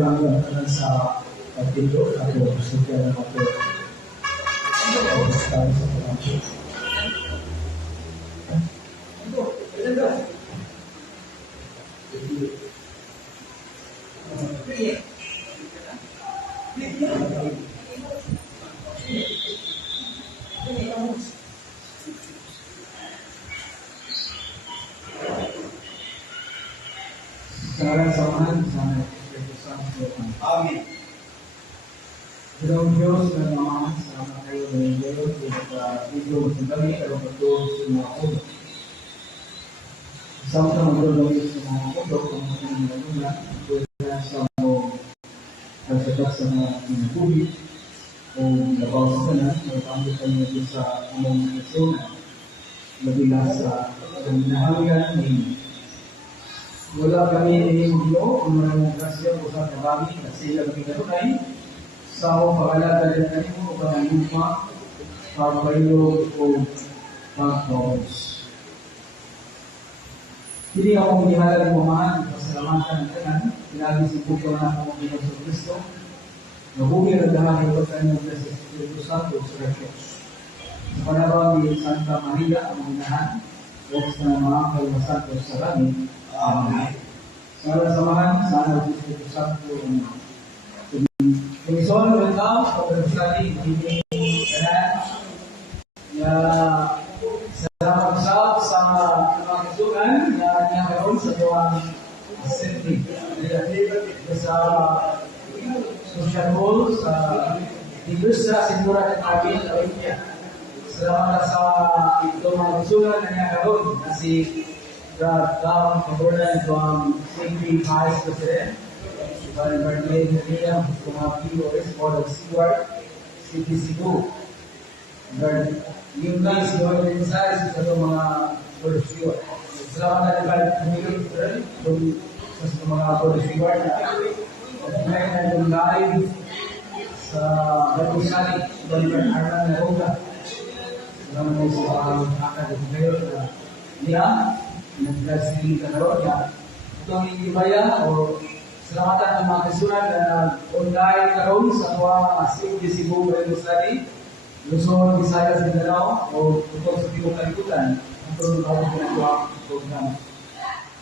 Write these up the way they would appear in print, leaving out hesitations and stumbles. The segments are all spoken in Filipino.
hanggang sa pagpindot ako sukya na ako sa pagpindot. Sekarang samahan sama Espiritu Santo. Amin. Dalam Diyos na naman sama kayo ng Diyos sa video sandali pero betul semua ulo. Sama-sama betul semua ulo kung mga pwede sa mo pagsagat sa mga pinagubit o labaw sa kanan o pamilya kayo sa among nagsuna labila sa minahalian ni wala kami nilinggo kung maraming grasya o sa karami na sila pinagunay sa pag-alala din natin mo pangaluma, pagbaylo o pag-pause. Hindi akong ihalal mo mahal, pasalamatan ng kanan, pinag-isipot ko na akong Panginoon sa Kristo, nabuhi ang dahil ito sa inyong sa Espiritu Santo sa Diyos. Sa panahon ni Santa Maria, ang minahan, o sa mga kalmasanto sa langit. Amen. Sana samahan, sana ang Espiritu Santo. Kung isoon mo ito, pagkagsali, hindi kanan, na sa magsab sa mga kasugan na nakaroon sa tuwang assembly. Sa social hall, sa Iglesia Sigura ng Abin, Olympia. Salamat sa itong mga kasugan na nakaroon na si Brad Lam, kabunan ito ang Safety Vice President. By Bernard Medina, mga POS, Board of Steward, City Cebu. Yung guys, yung mensahe sa mga Board of Steward. Salamat na naman kumilin sa mga Board of Steward. At may na yung live sa Bagusali, Bernard Arlan Naroga. Salamat na sa akademyo na niya, nagkasili ka Naroga. Itong ibaya o salamatan ng mga kasuran na online karoon sa mga City Cebu Bible Study, Luzon, Visayas, Mindanao, o tutong sa Tibok Kalikutan, ang tulong ako ginagawa ang program.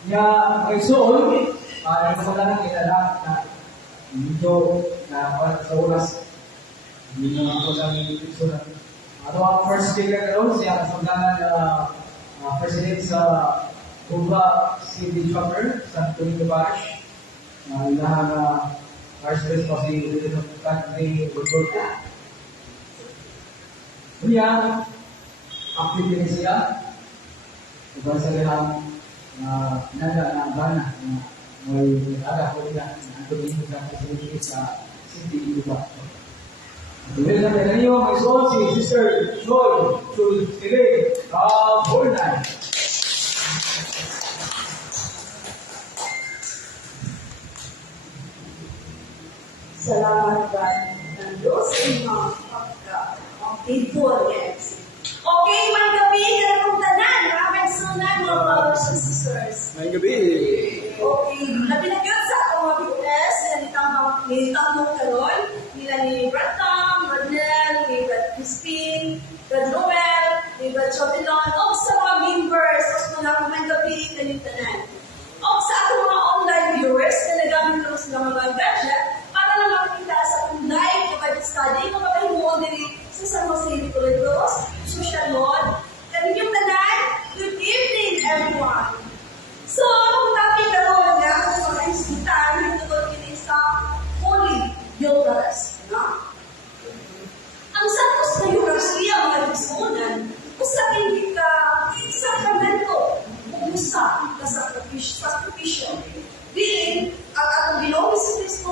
Kaya, may soon, nagpapala ng ilalak na dito na sa oras, hindi na ako lang yung kasuran. Ano ang first speaker karoon, siya kasundanan na President sa Cuba City Chapter, San Antonio Parish, ilahan na Archbishop po si Country Bulgorco. Kaya, active din siya. Iba sa lahat na nada na bana na may aga ko niya na tuloy na facility sa City Iba. Dahil na tayo may soul si Sister Joy Chultile Bornay. Salamat ba ng Diyos sa mga pagka-pagpipurians. Okay, mga gabi, ganitong tanan, mga sunan, mga brothers and sisters. Mga gabi. Okay, nabinagyan sa akong mga witness, nilitang mo karon, nila ni Brad Tom, Brad Nel, ni Brad Crispin, Brad Noel, ni Brad Chotilon, o sa mga members, o sa mga gabi, ganitong tanan. O sa ating mga online viewers, na nagamit lang sila mga gadget, para na makikita sa kung live o Bible study, kung makahimuon din sa San Jose de Corredos, social mode. Ganun yung tanan, good evening everyone. So, kung topic karoon nga, kung mga insitan, yung tungkol kini sa Holy Eucharist. Ang Santos na Eucharistia, mga Diysunan, usa hindi ka sakramento, usa ka sakripisyo. Diin, ang atong Ginoong Jesucristo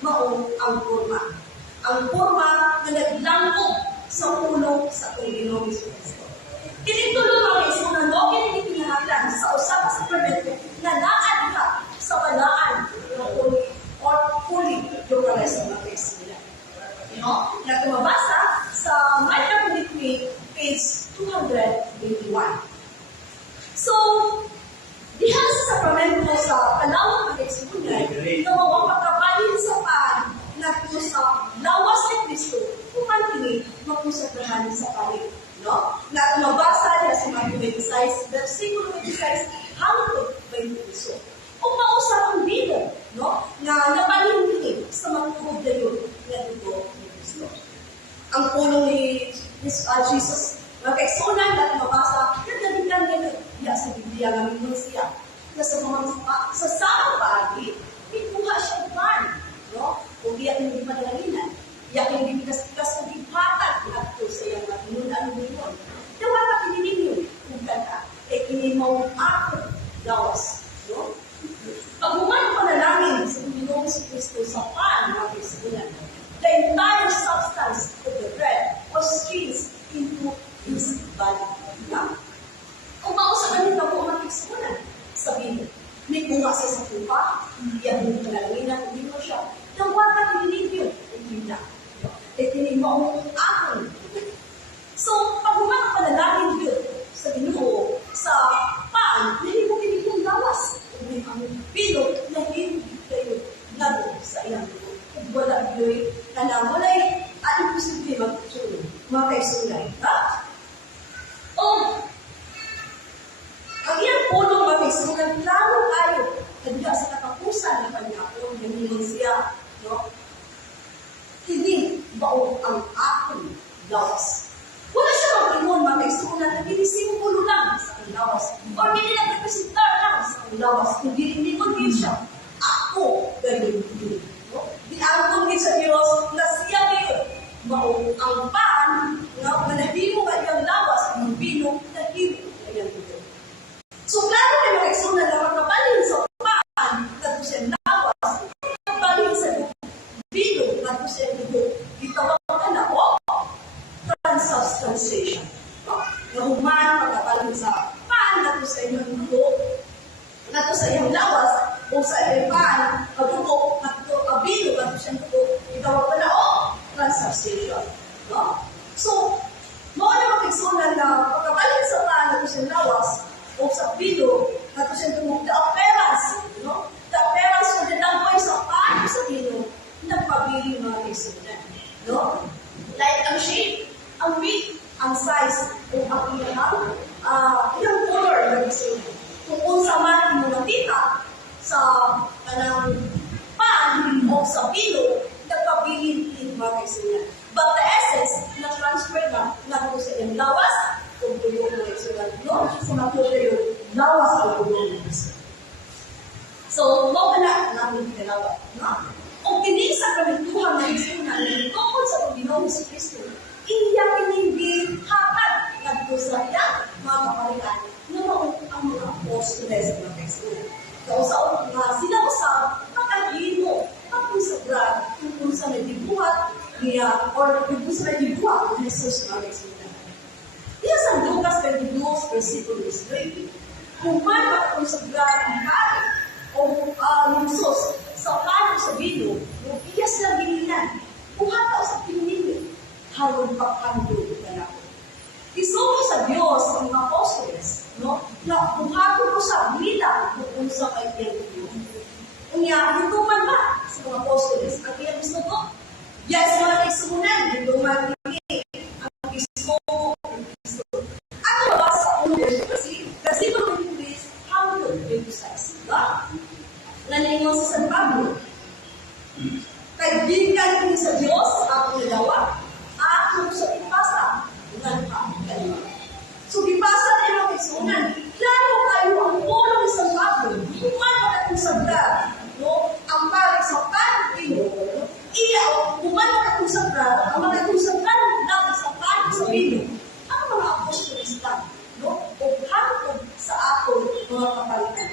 mao ang porma. Ang porma nga naglangkop sa ulo sa Panginoong Kristo. Kini tulong mga isuna no kini kinahanglan sa usa ka sakramento na naa diha sa balaan ng Holy Eucharist ng Kristo. No? Na tumabasa sa My Catholic Faith, page 281. So, diha sa sakramento sa kalawang pag-ekspunay, na mapakabalin sa paan na sa lawas ni Kristo, kumantini magkusatrahan sa palit. No? Na tumabasa niya sa Matthew 26, versikulo 26, hangtod 28. Kung mausap ang bilang, no? Na napalimili sa magtugod na yun na dugo ni Kristo. Ang pulong ni Jesus, magkaiksunan na tumabasa, nagdalikan niya sa Biblia ng minun siya. Na sa samang paagi, may buha siyang pan. No? Kung iyak yung di madalalinan, iyak yung di bigas-bigas kung ipatag at sa iyang matinunan mo yun. Dawa ka kinininyo kung kanta, kinimaw ako dawas. No? Pag humano pa na namin sa Panginoong Kristo sa pan ng Kristunan, the entire substance of the bread was changed into His body. Yeah? Kung mausapan nito po ang Kristunan, sabihin, may bunga siya sa pupa, iyan mo panalangin hindi mo siya. Dawa ka kinininyo, hindi na. Tinimaw mo ako. So, pag humano pa na namin yun sa Ginoo, sa pan, hindi mo kinitong dawas. Ang pilot na hindi kayo lalo sa iyang dugo. Kung wala yo'y na wala'y ano posible magtulong, mga kaisulay. Ha? O, ang iyang pulong mga kaisulay, lalo kayo, kanya sa katapusan na kanya po, namin siya, no? Hindi baong ang aking lawas. Wala siya mag-ingon, mga kaisulay, na pinisimulo lang sa ang lawas. O hindi lang nagpasitar lang sa ang lawas. Hindi ko din siya. Ako, ganyan din. No? Diangkon din sa Diyos na siya ngayon. Baong ang pan, na manahimo ka iyang lawas, ang bino, nahimo ka iyang dugo. So, klaro kayo mga kaisulay na magkabalin sa pan, na siya lawas, magkabalin sa bino, na siya dugo. Itawag ka na, transubstantiation. Na human, magkabalin sa pan, na sa inyong dugo, na sa iyong lawas, o sa iyong pan, dugo, na bino, na siya dugo, itawag ka na, transubstantiation. No? So, mga na mag-exonan na pagkabalin sa pan, na sa iyong lawas, o sa bino, na siya dugo, the appearance, no? The appearance of the dagway sa pan, sa bino, nagpabili mga exonan. No? Like ang shape, ang weight, ang size, o ang ilang color na gusto. Kung unsa man mo nakita sa kanang pan o sa pilo, nagpabilin din mga kaisunan. But the essence, na-transfer na po sa iyong lawas, kung tuyo mga kaisunan. No? So, nakuha yung lawas o tuyo mga kaisunan. So, mawala namin dalawa. No? Kung pinisa kami tuhan ng kaisunan, tungkol sa Panginoong Kristo, iyak inibig hatag nagpo sa iya mga kaparian na ang mga apostoles ng Kristo. Kausaon nga sila usap makahimo pagkusabrad kung sa nagdibuhat niya or kung sa nagdibuhat ng Jesus ng Kristo. Iya sa Lucas 22, versikulo 20, kung man pagkusabrad ang hari o Jesus sa pano sa bino, kung iya sila ginilan, buhataw sa pinili, harong pagkandog na ako. Isuko sa Diyos ang mga apostoles, no? Na buhato ko sa nila kung sa kaibigan. Unya, dito man ba sa mga apostoles? At kaya gusto ko, yes, mga kaisunan, dito man ang gusto ko. Ano ba sa unos? Kasi mga English, how to emphasize? Naningon sa San Pablo, kaibigan ko sa Diyos, ako nalawa, ako sa ipasa, so, ipasa na yung kaisunan. Klaro kayo ang polo ni San Pablo. Human makatong sabra, no? Ang pari sa pano, iya, human makatong sabra, ang makatong sabra, natin sa pano sa pino. Ang mga apostolista, no? O hantod sa ako, mga kapalitan.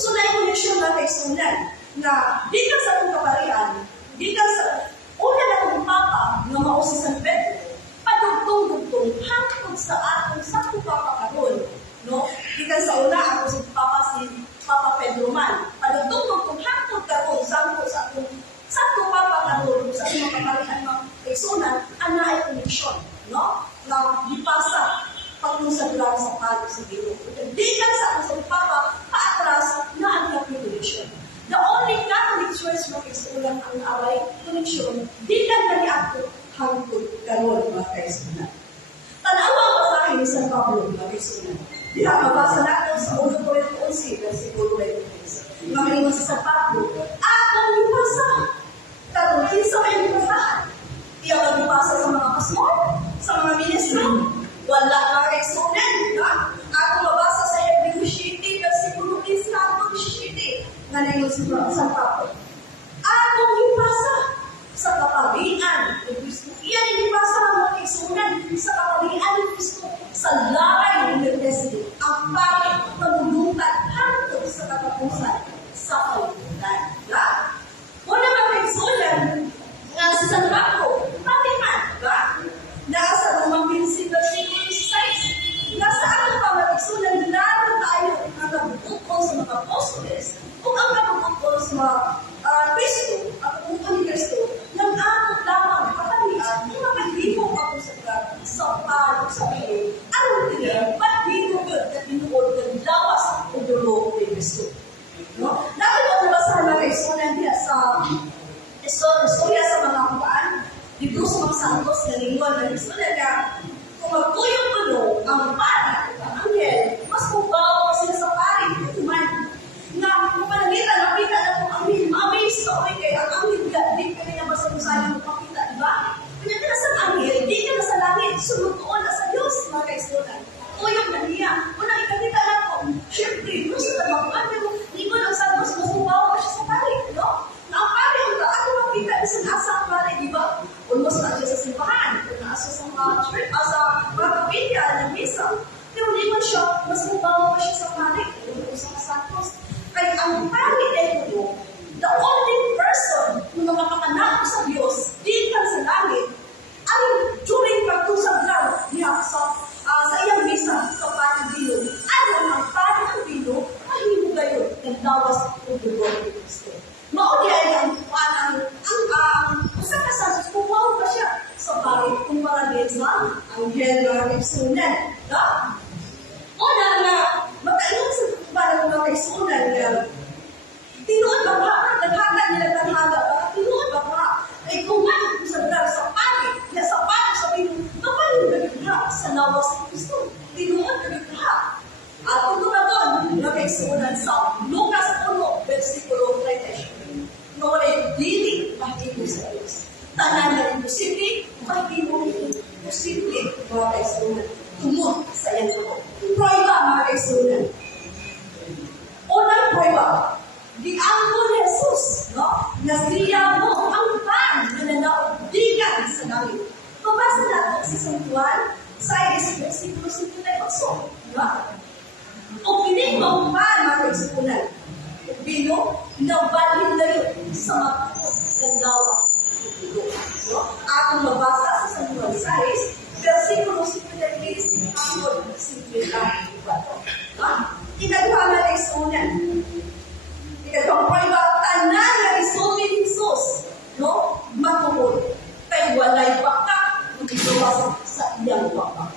So, na-connection na kaisunan. na di ka sa akong kaparian, di ka sa una na akong papa nga mao si San Pedro, padugtong-dugtong hangtod sa atong sakto papa karon, no? Di ka sa una ako si Papa Pedro man. Padugtong-dugtong hangtod karon sakto sa akong sakto papa karon sa imong kaparian mga igsunan, ana ay koneksyon, no? Na gipasa patungkol sa drug sa palo sa Ginoo. Di ka sa akong papa paatras na ang connection. The only Catholic Church na kaisulan ang away connection, di ka na niato hangtod karon mga kaisulan. Tanawa ko sa akin ni San Pablo mga kaisulan. Di ka mabasa natin sa 1 Corinto 11, versikulo 23. Mga ingon sa San Pablo, akong ipasa. Karon kinsa may ipasahan? Iya ka ipasa sa mga pastor, sa mga ministro. Wala na kaisulan, ha? Ako mabasa sa Hebrew 7, versikulo 15 hangtod 17. Nga nayon sa Pablo. Akong ipasa sa kapagian ni Kristo. Iyan ang ipasa ng mga kaisunan sa kapagian ni Kristo sa laray ng Melchizedek. Ang pangit pagulungan hangtod sa katapusan sa kalibutan. Una mga kaisunan nga si San Pablo, pati man, nasa Romang 15, versikulo 6. Nasa ating pamagisunan, lalo tayo ang kabutukon sa mga apostles kung ang kabutukon sa mga Kristo at kabutukon ni Kristo nang ako lamang kapalian kung mapaglimong ako sa palo sa iyo. Ano tingin? Paglimong yun na binuod ng lawas o dulo ni Kristo. Dapat ko nabasahan na kaisunan niya sa istorya sa mga kumaan dito sa mga santos na lingwan na istorya niya kung magtuyong puno ang pari ang anghel, mas mubaw pa sila sa pari kuman na kung panalitan nakita na kung anghel ma-amaze ka kaya ang anghel di ka niya basta kung saan yung makita, diba? Kanya ka na sa anghel, di ka na sa langit, sunod ko na sa Diyos mga kaisunan. Tuyong na niya, unang ikakita na ko, syempre, gusto ka makuan mo, di ko lang santos, mas mubaw pa siya sa pari, no? Na ang pari, ang ako makita sa nasa ang pari, diba? Almost na siya sa simbahan, nasa sa mga church, sa mga kapilya, ng misa. Pero di man siya, mas mubaw pa siya sa pari, sa mga santos. Kaya ang pari ay puno, the only person na makapanako sa Diyos, di ka sa langit, ang during pagtusang lang niya sa iyang misa sa Pari-Bino, ano ang Pari-Bino, mahimo kayo ng lawas o dugo ni Kristo. Mauli ay ang usa ka sa kumaw pa siya sa pari kumpara din sa anghel na kaisunan. Una na, magkaingon sa parang mga kaisunan na tinuod ba ba? Naghaga nila naghaga ba? Tinuod ba ba? Ay kumain sa pari, na sa pari sa Pino, napaling na sa lawas ni Kristo. Tinuod na at ito na doon, mga kaisunan sa Lucas 1, versikulo 37. Noon dili mahimo sa Diyos. Tanan na imposible, mahimo imposible mga kaisunan. Tumot sa iyang tubo. Prueba mga kaisunan. Unang prueba, giangko ni Jesus, no? Na siya mo ang pan na nanaudigan sa langit. Pabasa natin sa San Juan, sa versikulo 58, no? O pinigmang pan mga kaisunan. Bino, nabalhin na yun sa matakot ng lawas. So, akong mabasa sa San Juan 6, versikulo 53 hanggang 54. Ikaduha na kaisunan. Ikaduhang prueba, tanan na isulti ni Jesus, no? Matuhod. Kaya walay baka mag-iwas sa iyang baka.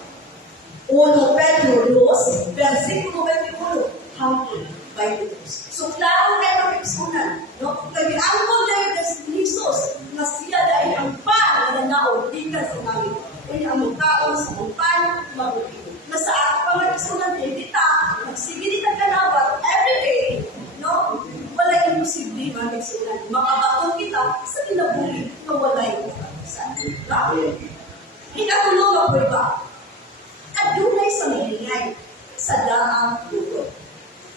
1 Pedro 2, versikulo 21 hanggang 22. So, klaro kayo ng kaisunan, no? Kaya ang kongay ni Jesus na siya dahil ang pan na naaudigan sa langit. Kaya ang mukhaon sa mumpan, mabuti. Na sa ating pamagkasunan, hindi ta, nagsigilita ka na ba everyday, no? Wala yung posible mga kaisunan. Makabatong kita sa kinabuli na wala yung katapusan. Ikatulong ang prueba. At dunay sa milingay sa daang lugar.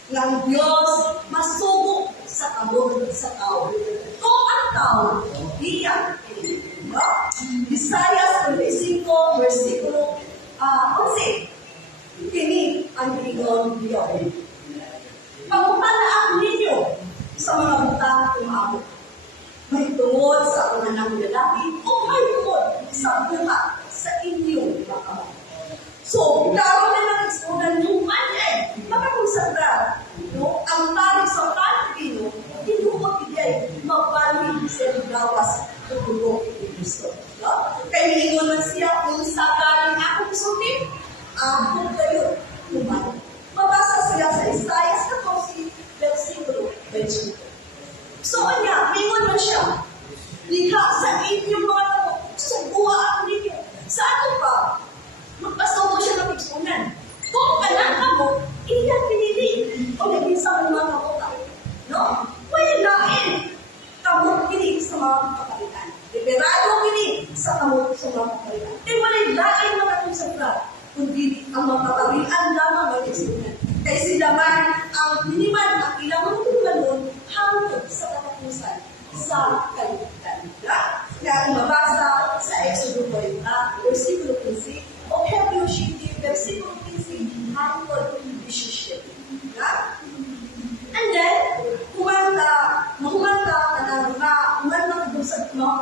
Ng Diyos masubok sa kabog sa tao. Kung ang tao, iyan. Isaiah 25, versikulo 11. Kini ang gingon Diyos. Pagpanaak ninyo sa mga butang umabot. May tungod sa mga nang lalaki o may tungod sa buhat sa inyong mga kamay. So, karon na nag-exponan yung mali, makakonsagra, no? Ang tawag sa Pilipino, tinuot igay, mabalik sa gawas ng dugo ni Kristo. No? Kaya nilingon man siya, kung sa galing akong sulit, ako kayo kumali. Mabasa siya sa Isaiah 14, versikulo 20. So, kanya, nilingon man siya, liha sa inyong mga tao, subuha ang ninyo. Sa ato pa, magpasawag siya ng pagsunan. Kung anak ka mo, iyan pinili. O naging sa mga kamuta. No? Wayain. Kamot kini sa mga kapalitan. Liberado kini sa kamot sa mga kapalitan. E walay lain mga konsagra. Kundi ang mga kapalitan lamang ang pagsunan. Kaya sila man ang miniman ang ilang matulanon hanggang sa katapusan sa kalimutan. Kaya mabasa sa Exodus 4, versikulo 15, o Hebreo 7, versikulo 15, hanggang 17. And then, humanta kung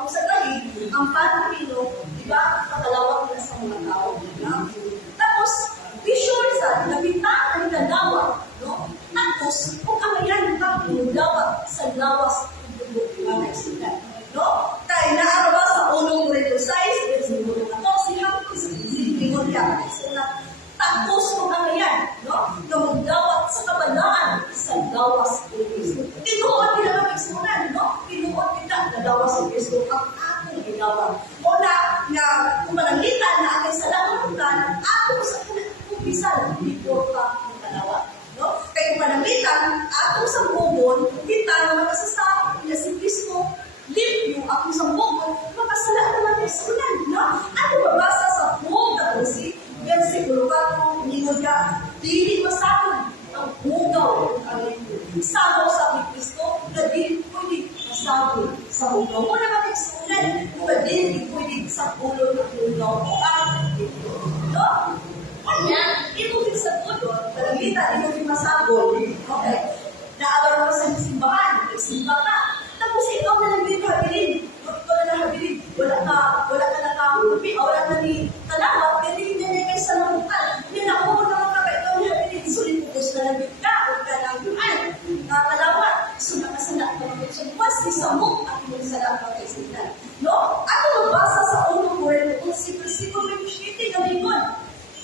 sa galing, ang Pilipino, di ba, katalawag na sa mga tao. Tapos, be sure sa nabitaan ng dalawa, no? Tapos, kung kamayan ka, dalawa sa lawas ng mga Mexican. No? Kaya naaraba sa unong Reto 6, versikulo 14, hanggang sa Pinoria. Tapos kung kamayan, no? Kamagdawat sa kabalaan sa lawas ng Kristo. Tinuot nila ng Mexican, no? Tinuot nila na lawas ng Kristo ang ating ginawa. O na kumalangitan na aking salamutan, atong sa kumpisal, before pa ng kalawa. No? Kaya kumalangitan, atong sa bubon, kita na makasasabi na si Kristo, live yung akong sa bubon, makasala naman ng sunan. No? Ano babasa sa buong katulsi? Versikulo 4, ningon ka, dili masakon ang hugaw ang ito. Sabaw sa Kristo, na dili pwede masakon sa hugaw. Muna mag-explain, kung dili pwede sa ulo ng hugaw o ang ito. No? Kanya, ibugin sa ulo, talagita, ibugin masakon. Okay? Naabar mo sa simbahan, nagsimba ka. Tapos ikaw na lang din habilin. Ikaw na lang habilin. Wala ka nakakupi, wala ka ni talawat, hindi niya sa namutan. Hindi na ako naman ikaw na habilin. Sulit putos na lang ka, huwag ka lang yuan. Talawat, so nakasala ka naman siya. Mas isamok at yung sala ka kay Sinan. No? Ako mabasa sa unang Korinto, kung si Versikulo 27 na lingon,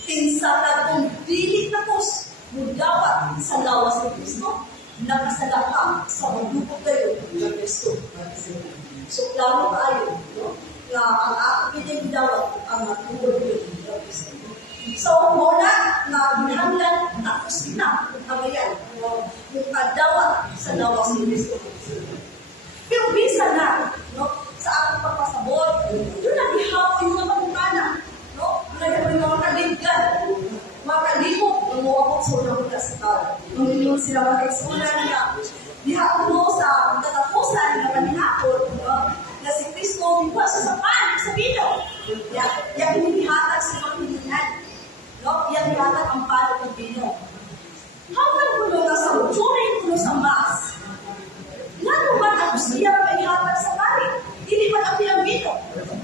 tinsakad kong dili tapos, mudawat sa lawas ni Kristo, nakasala ka sa magdukot kayo ng Kristo. So, klaro tayo, no? Na ang aking pinagdawat ang magdukot kayo ng Kristo. So, muna, na binahanglan, tapos kita, kung kamayan, yung kadawat sa lawas ni Kristo. Pero bisa na, no? Sa aking pagpasabot, yun na ihapon yung mga pagkana, no? Yung mga kaligyan, mga kalibok, ang muwakot sa unang mula sa tao. Nung sila mag-exulan niya, dihapon mo sa katapusan na panihapon, na si Kristo, diba, sa sa bino. Yang hinihatag sa mga pinihan. No? Yang hinihatag ang palo ng bino. Hanggang kulo na sa during kulo sa mas, nga naman ang siya panihatag sa pari. Hindi man ang pinambino.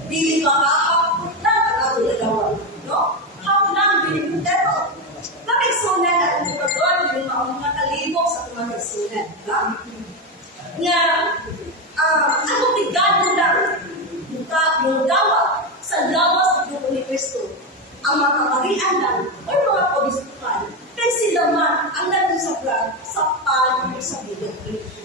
Dili makakapot lang ang dalawa. No? How lang binibutero. Nakiksunan at umukador yung mga kalibok sa kumakiksunan. Nga, ano tigado lang yung dawa sa lawas ng grupo ni Kristo. Ang mga kaparian lang o mga kabistukan, kaya sila man ang nagusapran sa paano sa bilang.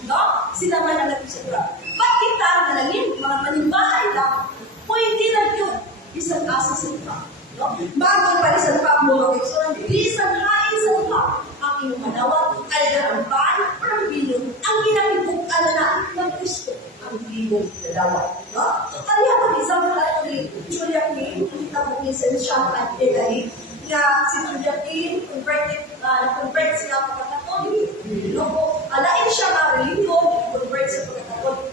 No? Sila man ang nagusapran. Ba't kita nalangin, mga manimbahay lang, pwede lang yun, isang asa sa iba. No? Bago pa isang pa mo makiksunan, isang hain sa iba, ang inumanawat ay garampan o ang bilog, ang ginamibukal na ng Kristo, ang bilog na dawat. No? Kaya pag isang ni Julia King, kita po minsan siya at Italy, na si Julia King, convert siya pagkakatolik. No? Alain siya nga religion, convert siya pagkakatolik.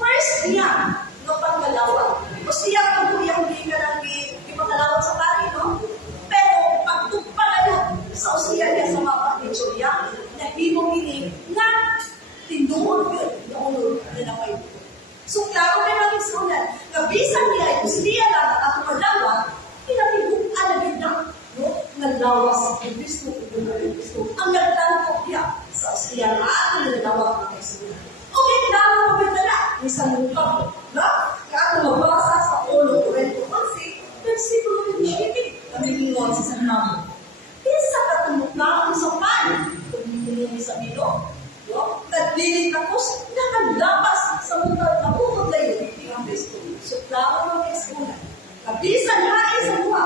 First niya, no, pangalawa. O siya kung hindi ka nang ipagkalawat sa pari, no? Pero pagtugpa na yun sa usiya niya sa mga ni Julia, nagbibong ini nga tinduhon yun, naunod na napay. So, klaro kayo ng isunan, kabisan niya, siya lang at ako madalawa, pinatibukan na din na, no? Naglawas ng Kristo, ang nagtanto niya sa siya na ato na nalawag ng isunan. Okay, klaro mo ba na isang lupang, no? Kaya mabasa sa 1:11, versikulo 17, namilingon sa sanang. Isa katumukang sa pan, pagbibiling sa bilo, no? Naglilit ako, nakaglapas sa muntag na bukod na yun, ang Kristo. So, klaro ng isunan. Kabisan hain sa buha,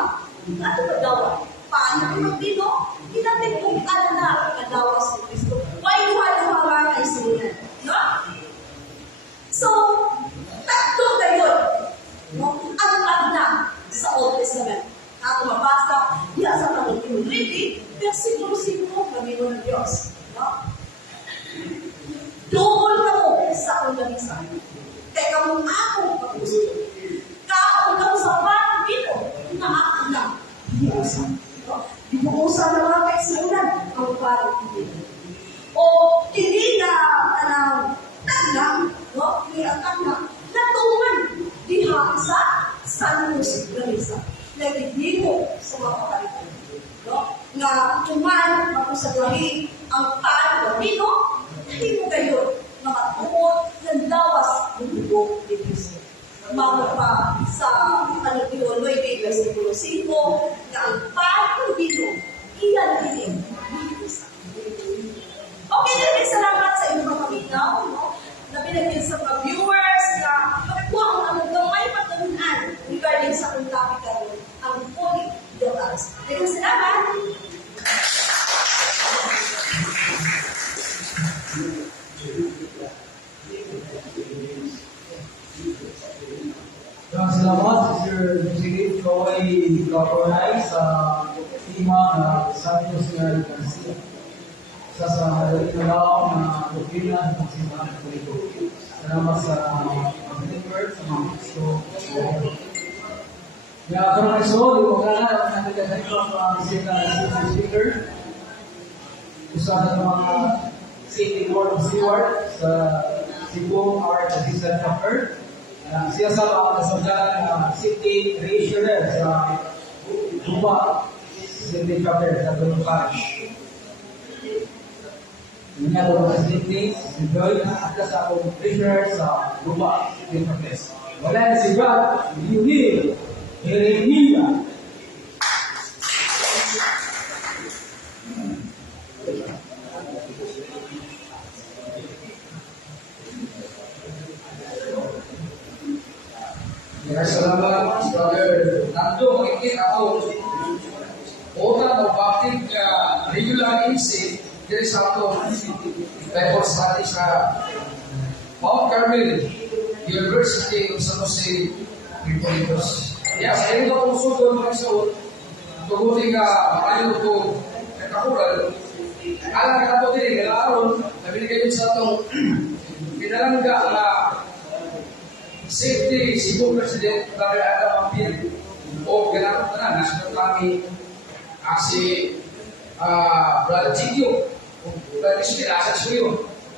ato ba dawa? Paano ang magbino? Inatin kung ano na ang kadawas ng Kristo. Why luha-luha mga isunan? No? So, tatlo kayo, no? Ang na sa Old Testament. Ako mabasa, diya sa Panginoon Lady, versikulo 5, Panginoon ng Diyos. No? Double ka mo sa akong lamisan. Kaya kamo akong pag-gusto. Kaon ka mo sa pag-ino na ako lang. Dibuusan. No? Dibuusan na mga kaisiunan ang parang hindi. O, hindi na taglang, no? Hindi ang taglang, natungan diha sa San Jose Lamisa. Nagdidigo sa mga kapalitan. No? Nga tuman, mapusaglahi ang pag-ino, hindi mo kayo mga tukot ng lawas ng dugo ni Kristo. Mga pa sa Panginoon 9, versikulo 5, na ang pag-ino, iyan din ni Kristo. Okay, namin salamat sa inyong mga kaminaw, no? Na binagyan sa mga viewers na makakuha ang among gamay patunan regarding sa kung topic karon ang Holy Eucharist. Maraming salamat! Maraming salamat, Sir Jigit Troy Caporay sa tema na Santos ng Garcia. Sa madaling araw na doktrina ng simbahan ng Katoliko. Salamat sa mga network, sa mga gusto. Kaya karang iso, di ko kaya ang nagkakasay ko ang bisita ng speaker. Isa ng mga City Board of Steward sa Cebu, our assistant chapter. Siya sa mga kasanggalan ng City Treasurer sa Cuba, City Chapter sa Tulong Parish. Ini adalah facility sebagai atas akun treasurer sa Cuba, City Chapter. Wala na si Brad, Yuni, Jeremia. Salamat, brother. Nando, makikita ako. Una, magbakit ka regular insect dari satu level study sa Mount Carmel University of San Jose, Filipinos. Yes, kaya ito kung sudo mga isuot, tugutin ka, makayo ko, nakakural. Alam ka po din, kailangan, nabinigay din sa itong pinalangga na safety, Cebu President, dari ada mampir, o kailangan na, national kami, si Brother Chigyo, Brother Chigyo, Chigyo,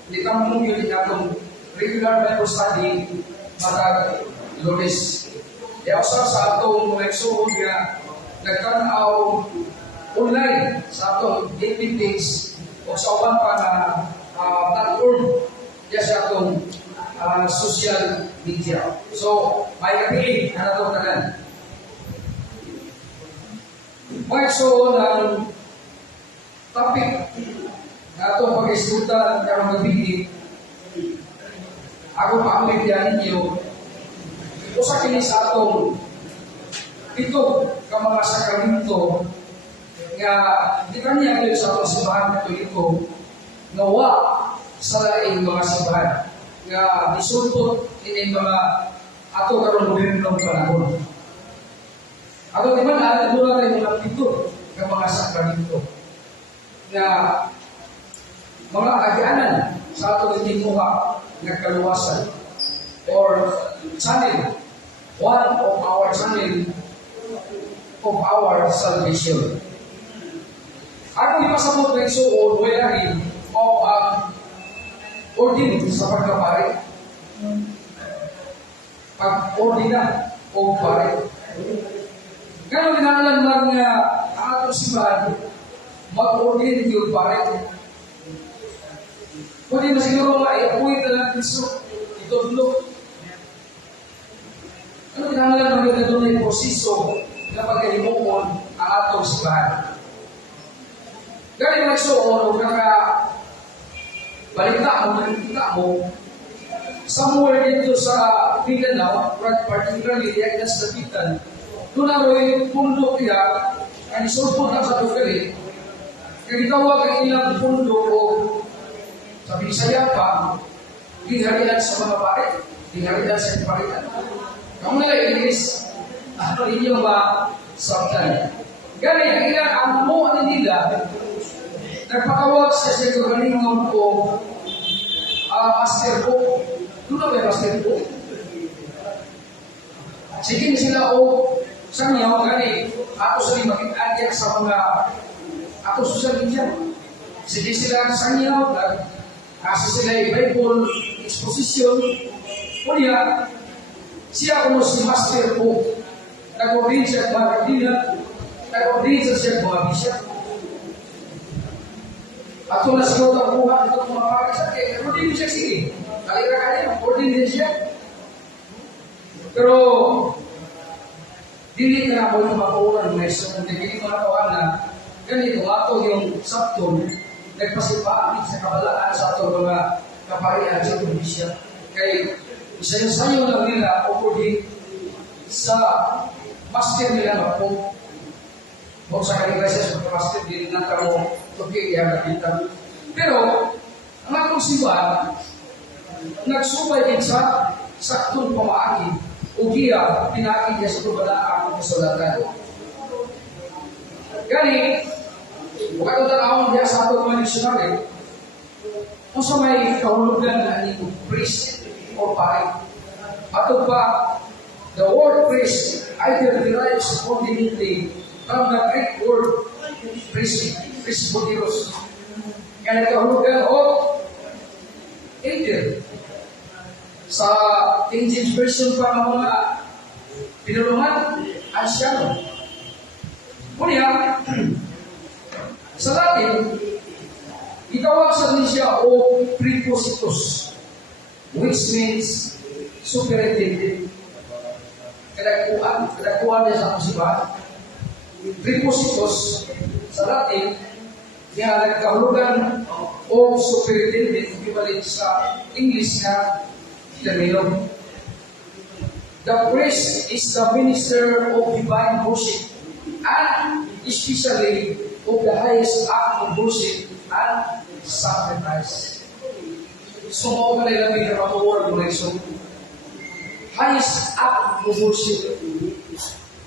hindi ka mong din atong regular Bible study, matag Lourdes. Kaya usap sa atong mga eksoon nga nagtanaw online sa atong daily page o sa uban pa na platform kaya sa atong social media. So, may kapiin, ano ito ka na? May eksoon ng topic na itong pag-iskuta ng karong gabi, ako pa-amig yan ninyo, o sa kini sa atong ito, ka mga sakramento, nga di kanya yun sa atong simbahan Katoliko, nawa sa laing mga simbahan, nga isulpot ini mga ato karong gobyerno ng panahon. Ato di man natin mula rin mga pito ng mga sakramento, nga mga agyanan sa atong itimuha ng kaluwasan or channel, one of our channel of our salvation. Ako ipasabot ng suod, wala rin o ang ordin sa pagkapare. Pag-ordina o pare. Kaya ginalan lang nga ang atong simbahan, mag-ordin yung pare. Pwede na siguro ma-i-appoint na lang Kristo. Ito dulu. Ano ginalan lang nga doon yung proseso na pagkalimukon ang atong simbahan. Gaya nagsuon o balita mo, nakikita mo, somewhere dito sa Mindanao, particularly di sa Dapitan, doon na rin pundo kaya, ang isulpot na sa Dukali, kaya gitawag ang ilang pundo o sa Bisaya pa, dinharian sa mga pare, dinharian sa paritan. Kung nila English, ano ninyo ba sabtan? Gaya, ang ilang ang mo nila, nagpatawag sa Sekugalingon ko master ko. Doon na ba master ko? Sige sila o sa niyaw gani ako sa maging-adyak sa mga ako social media. Sige sila sa niyaw kasi sila Bible exposition. Kunya siya ko si master ko. Nag-ordin siya mga kardina, nag-ordin siya mga bishop. Ato na siya ang buhat ito mga pagkakas kaya ordin siya sige. Kaya ordin din siya. Pero dili ka na mo yung mapaulan ng Yeso. Hindi ko natawa na ganito ato yung Sabton nagpasipaan sa kabalaan sa ato mga kaparihan sa probinsya. Kaya isa-sayo lang nila o pwede sa master nila po. Huwag sa kaligaysa sa master din na kamo okay, nakita. Pero ang atong simbahan nagsubay din sa saktong pamaagi o giya pinagi niya sa kabalaan ng kasulatan. Gani, bukan ito tanawang diya sa atong mga missionary kung sa may kahulugan na ni priest o pare. Ato pa, the word priest either derives conveniently from the Greek word presbyteros. Kaya nagkahulugan o either sa King James Version pa ng mga pinulungan, Asyano. Kunya, sa Latin, itawag sa din siya o prepositus, which means superintendent. Kadakuan niya sa musiba. Prepositus sa Latin, niya nagkahulugan o superintendent, equivalent sa English na termino. The priest is the minister of divine worship and especially of the highest act of worship and sacrifice. So, mga kailangan na matuwag mo na iso. Highest act of worship.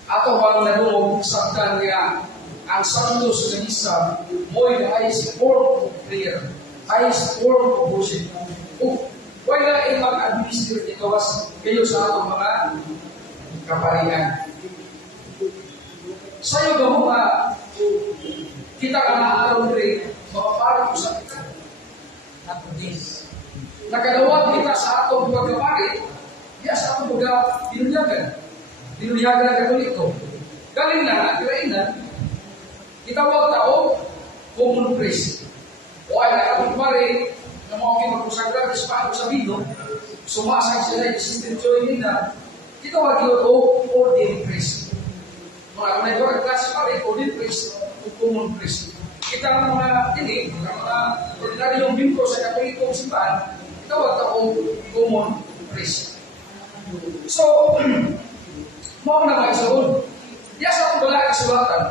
Ato bang nadungog saktan niya ang santos na isa mo'y the highest form of prayer, highest form of worship. Wala ay mag-administer ito kayo sa atong mga kaparihan. Sa'yo ba mo ba kita ka na-aaron rin makaparin ko sa kita? Not this. Nakadawag kita sa atong pagkapari, diya sa atong pagka-binunyagan. Binunyagan ng Katoliko. Galing na, kirainan, itawag tao, common priest. O ay nakapagpari, na mga kinagpusagra, ispaano sa bino, sumasang sila yung system joy nila, itawag yun o ordained priest. Mga kung ito ang klase pa rin, ordained priest o common priest. Kita ang mga tinig, mga ordinaryong bimpo sa Katolikong simbahan, itawag tao common priest. So, mga na maisaon, diya sa akong balaki sulatan,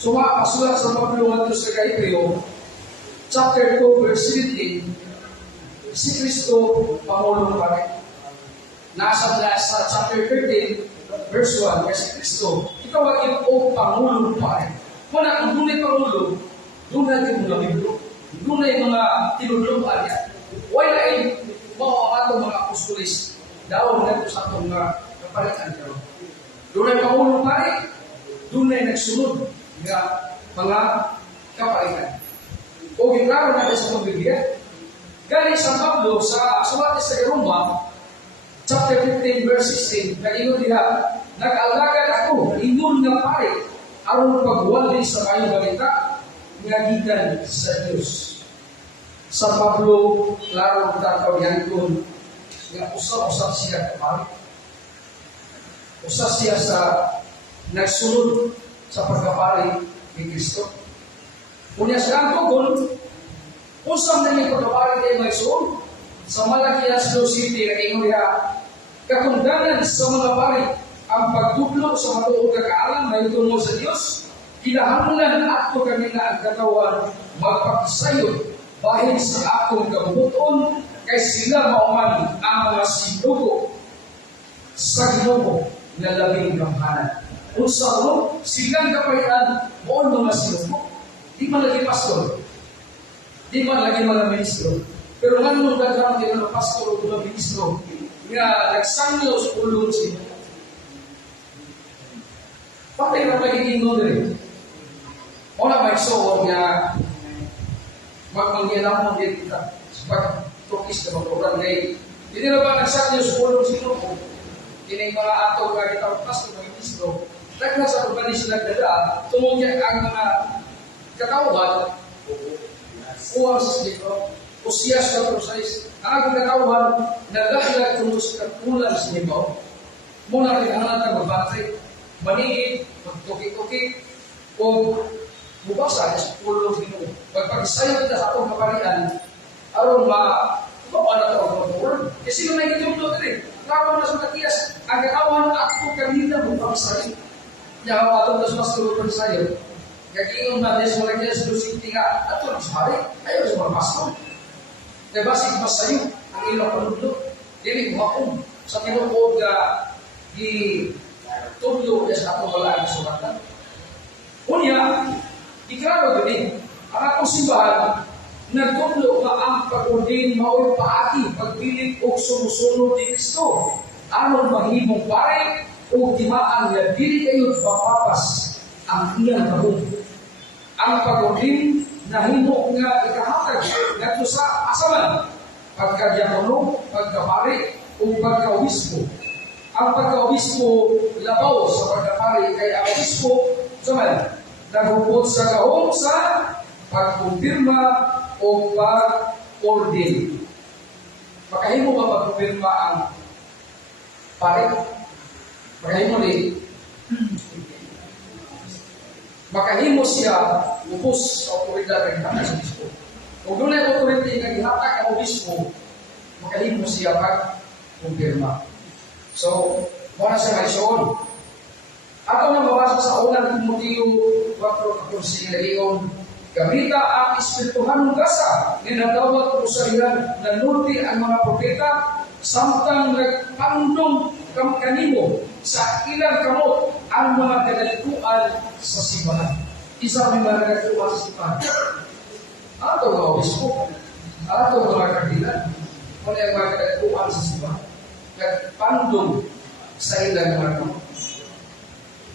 sumapasulat sa Pablo sa Gaibrio, chapter 2, verse 17, si Kristo pamulong pa rin. Nasa chapter 13, verse 1, si Kristo, itawagin o pamulong pa rin. Kung doon ay pamulong, doon natin mga biblo, doon ay mga tinulungan niya. Wala ay mga atong mga apostolis, daw na ito sa atong mga kapalitan niya. Doon ay pamulong pa rin, doon ay nagsunod ng mga kapalitan. O giklaro natin sa Biblia, Gani sa Pablo sa sulat sa Roma, chapter 15, verse 16, kaingon diha, nag-alagad ako, ingon nga pare, aron pagwali sa mayong balita, nga gikan sa Diyos. Sa Pablo, klaro tataw yan kung nga usap-usap siya kapag. Usap siya sa nagsunod sa pagkapari ni Kristo. Kunya sa kung usap na yung pagkapari kayo may suon, sa Malakias 2:7, kaingon niya, kakundanan sa mga pari, ang pagtublo sa matuog kakaalam na ito mo sa Diyos, kinahanglan ako kami na ang katawan magpakisayon bahin sa akong kabuton kay sila mauman ang mga sinugo sa Ginoo na labing kamhanan. Kung sa ulo, silang kapaitan mo mga sinugo. Di man lagi pastor, di man lagi mga ministro. Pero nga nung dagang din mga pastor o mga ministro, nga nagsangyo sa ulong siya. Patay na magiging rin. Wala may soon nga magmangyalang mo din kita sa pag-tukis na mag-uran ngayon. Hindi na ba nagsangyo sa ulong sino ko? Hindi mga ato nga kita pastor o ministro. Dagna sa pagbanis sila dada, tumungkya ang mga katauhan, uwang sa sito, o siya sa prosais, ang katauhan, nagdahil tulos katulan sa nito, muna kinahalan na magbantay, manigid, magtukik-tukik, o mubasa sa pulong Ginoo. Pagpag-isayo kita sa atong kaparian, aron paano ito ang mag-word? Kasi yung nagitulog rin, klaro na sa matiyas, ang katauhan at kung kanina magpag-isayo. Kaya atong das mas tulog sa'yo, kagiingon na des mo lang kaya sa lusinti nga, at ito nagsari, ayaw sa mga pastor. Kaya basig mas sa'yo, ang ilang panudlo, dili mo akong sa tinukod na itudlo niya sa atong balaan sa sumatan. Unya, iklaro din, ang atong simbahan, nagtudlo nga ang pag-ordin mao'y paati, pagpilit o sumusunod ni Kristo. Anon mahimong pare, o timaan nga dili kayo papapas ang iyang kahon. Ang pag-ordin na himo nga ikahatag ngadto sa asaman, pagkadiakono, pagkapari, o pagkaobispo. Ang pagkaobispo labaw sa pagkapari kay ang obispo saman naghupot sa kahon sa pagkumpirma o pag-ordin. Makahimo ba pagkumpirma ang pare? Makahimo siya upos sa otoridad ng ihatag sa obispo. Kung doon ay otoridad ng ihatag ang obispo, makahimo siya pag-kumpirma. So, muna siya may soon. Ato na mabasa sa unang Timoteo 4:14 na iyon, gamita ang espirituhan ng gasa, ninadawat ko sa iyan, nanulti ang mga propeta, samtang nagpandong kanimo sa ilang kamot ang mga kadalikuan sa simbahan. Isa may mga kadalikuan sa simbahan. Ato mga obispo, ato mga kardinan, kung yung mga kadalikuan sa simbahan, nagpandong sa ilang mga kamot.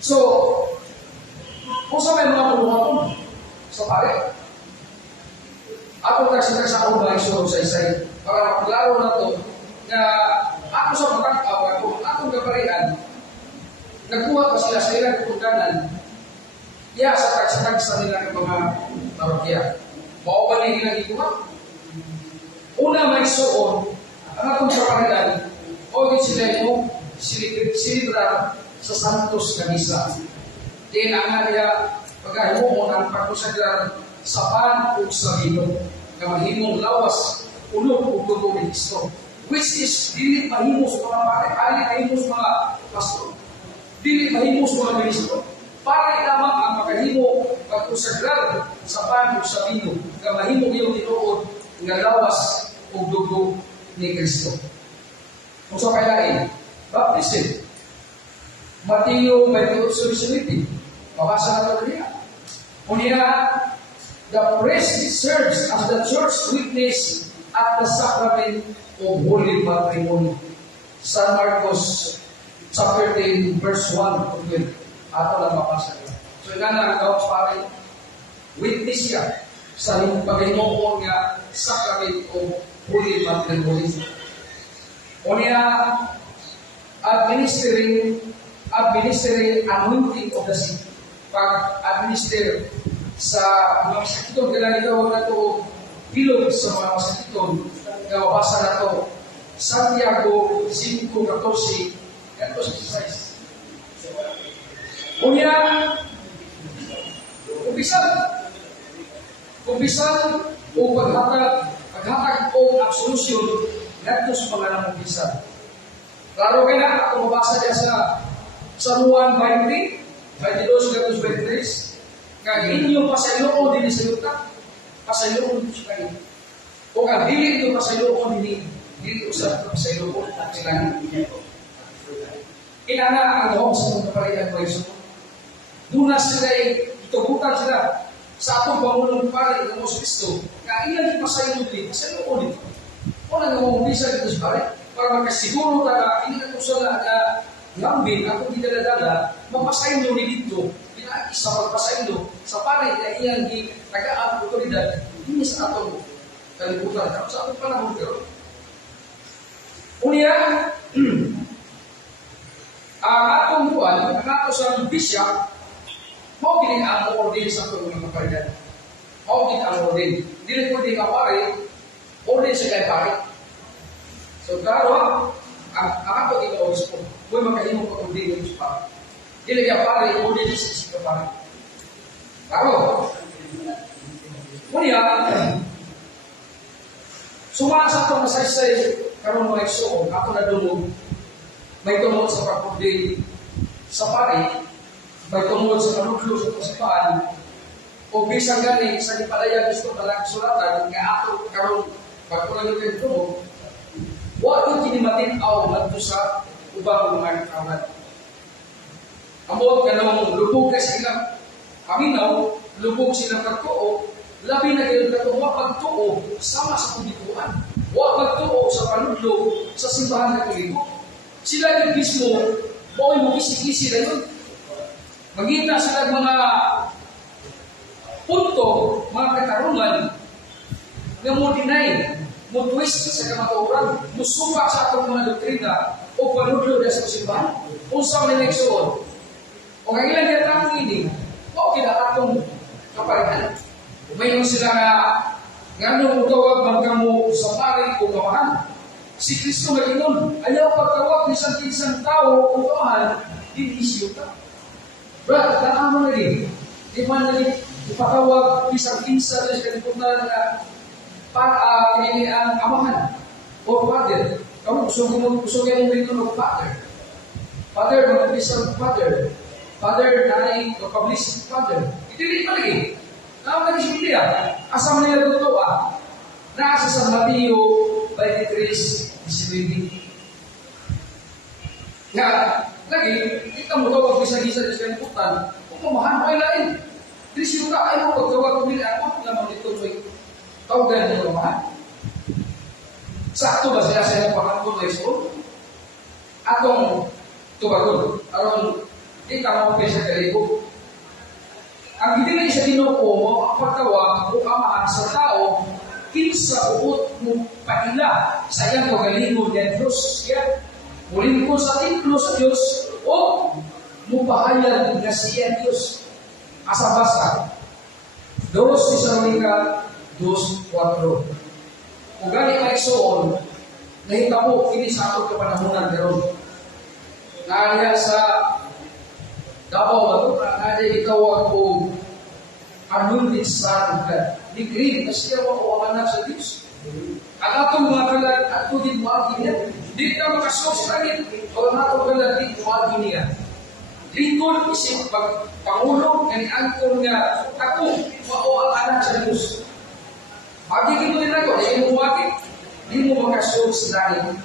So, kung sa may mga puluhatong sa pare, ato nagsinagsa ako mga isurog sa isay, para maklaro na to, na ako sa matakaw, akong kaparian, nagkuha pa sila sa ilang kutundanan, sa tagsatag sa nila ng mga parokya. Mao ba niya ilang ikuha? Una may suon, ang atong kaparian, o sila mo, silibra sa Santos na misa. Din ang niya, pagkahimu mo ng pagkusagran sa pan o sa vino, na mahimong lawas, ulog o dugo ni Kristo. Which is, dili mahimos mga pare, dili mahimos mga pastor, dili mahimos mga ministro. Pare lamang ang makahimo pagkusagrar sa pan o sa vino, na mahimong iyong tinuod nga lawas o dugo ni Kristo. Kung sa kailain, baptism, Mateo 28:17, mabasa na ito niya. Unya, the priest serves as the church witness at the sacrament of holy matrimony. San Marcos chapter 10 verse 1-12. Ato lang mabasa niya. So nga na ang pare, witness siya sa paghimuon nga sacrament of holy matrimony. Unya, administering anointing of the sick. Pag-administer sa mga sakiton, kailangan itawag na ito bilog sa mga sakiton, gawabasa na ito Santiago 5:14 at 16. Unya, kumpisan o paghatag o absolusyon ngadto sa pangalang kumpisan. Klaro kaya na, ako mabasa niya sa Juan 20, 22-23, kag inyong pasayloon din sa yuta, pasayloon din sa kayo. O kag dili ito pasayloon din, dili usap pasayloon sila. Inana ang gawang sa mga kaparihan ko Yesu. Duna sila itubutan sila sa atong Pangulong Pari ng Mos Cristo, kaya ilan pasayloon din, pasayloon din. O nang umubisa dito sa pare, para makasiguro na hindi na ito sila na lambing atong gidala-dala, mapasayin nyo ni dito, pinaakis sa pagpasayin nyo, sa pare na iyang tagaan otoridad, hindi sa atong kalibutan, sa atong panahon pero. Unya, ang atong buwan, ang ato sa bisya, mau din ang order sa atong mga kaparidad. Mau din ang order. Dili ko din kapare, order sa kay pare. So, klaro, ang ato din ang obispo, huwag makahimong pag-order ng pare. Dili kaya pare, order sa pare. Klaro. Unya, sumasa ito masaysay karon mga igsoon, ako na dulog, may tungod sa pag-order sa pare, may tungod sa panudlo sa pasipaan, o bisang gani sa ipalaya gusto talang sulatan, nga ato karon pagkulang yung tungod, wala kinimatinaw nagto sa ubang mga kawan. Amot ka namang lubog ka sila, paminaw, lubog sila pagtuo, labi na kayo katuwa pagtuo, sama sa kubituan. Wa pagtuo sa panudlo, sa simbahan na kuligo. Sila yung mismo, mo'y mo kisi-kisi na yun. Magita sila mga punto, mga katarungan, nga mo deny, mo twist sa kamatuoran, mo supak sa atong mga doktrina, o panudlo na sa simbahan, unsang na nagsuon. O kagilan niya tanong ini, o kinakatong kaparihan. Mayroon sila nga nung tawag magkamo sa pari o kamahan. Si Kristo nga inon, ayaw pagtawag ni isang tao o kamahan, din isyo ka. Brad, naamo na rin. Di man na rin ipatawag isang insa na sa kaliputan na pinili ang amahan o father. Kamu kusugin mo rin ng father. Father, mga isang father. Father na ay publicity father. Ito rin pa lagi. Naam lagi si Biblia. Asam nila totoo nasa sa Mateo 23:19. Nga, lagi, kita mo tawag bisa-bisa sa kaliputan, kung mamahan mo ay lain. Dili siya ka, ayaw pagtawag ko nila, ako naman dito mo tawagan niyo mamahan. Sakto ba sila sa pangangkot na iso? Atong tubagon, aron di ka mo pesa kalibo. Ang hindi na isa Ginoo ang pagtawag o amahan sa tao kinsa uot mo paila sa iyang kagalingon ng Diyos. Muling ko sa templo sa Diyos o mupahayag na siya Diyos. Asa basa 2 Tesalonica 2:4. Kung gani ay soon, nahitabo kini sa atong kapanahonan karon. Naya sa Davao na itawag ko anointed son ka. Ni Green, kasi siya mo anak sa Diyos. Ang atong mga kalag at kudin mawagi niya. Di ka makasos langit. O ang atong kalag di mawagi niya. Lingkod isip Pangulo ng angkol nga ako mao ang anak sa Diyos. Pagiging mo rin ako, di mo mawagi. Di mo makasos langit.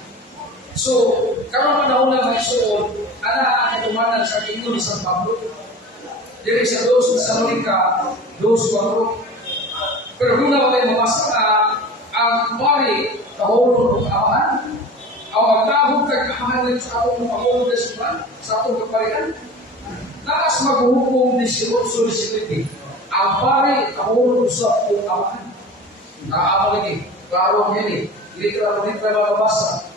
So, karon panahon na may suod, ana ang tumanan sa tingko ni San Pablo. Diri sa 2 Tesalonica 2:4. Pero kung na tayo mamasa ang pari kahulog ng amahan, ang tahog kag amahan sa atong pangulog sa atong kaparihan, nakas maghuhukom 18-19. Ang pari kahulog sa atong amahan. Naamo lagi, klaro yan literal mabasa.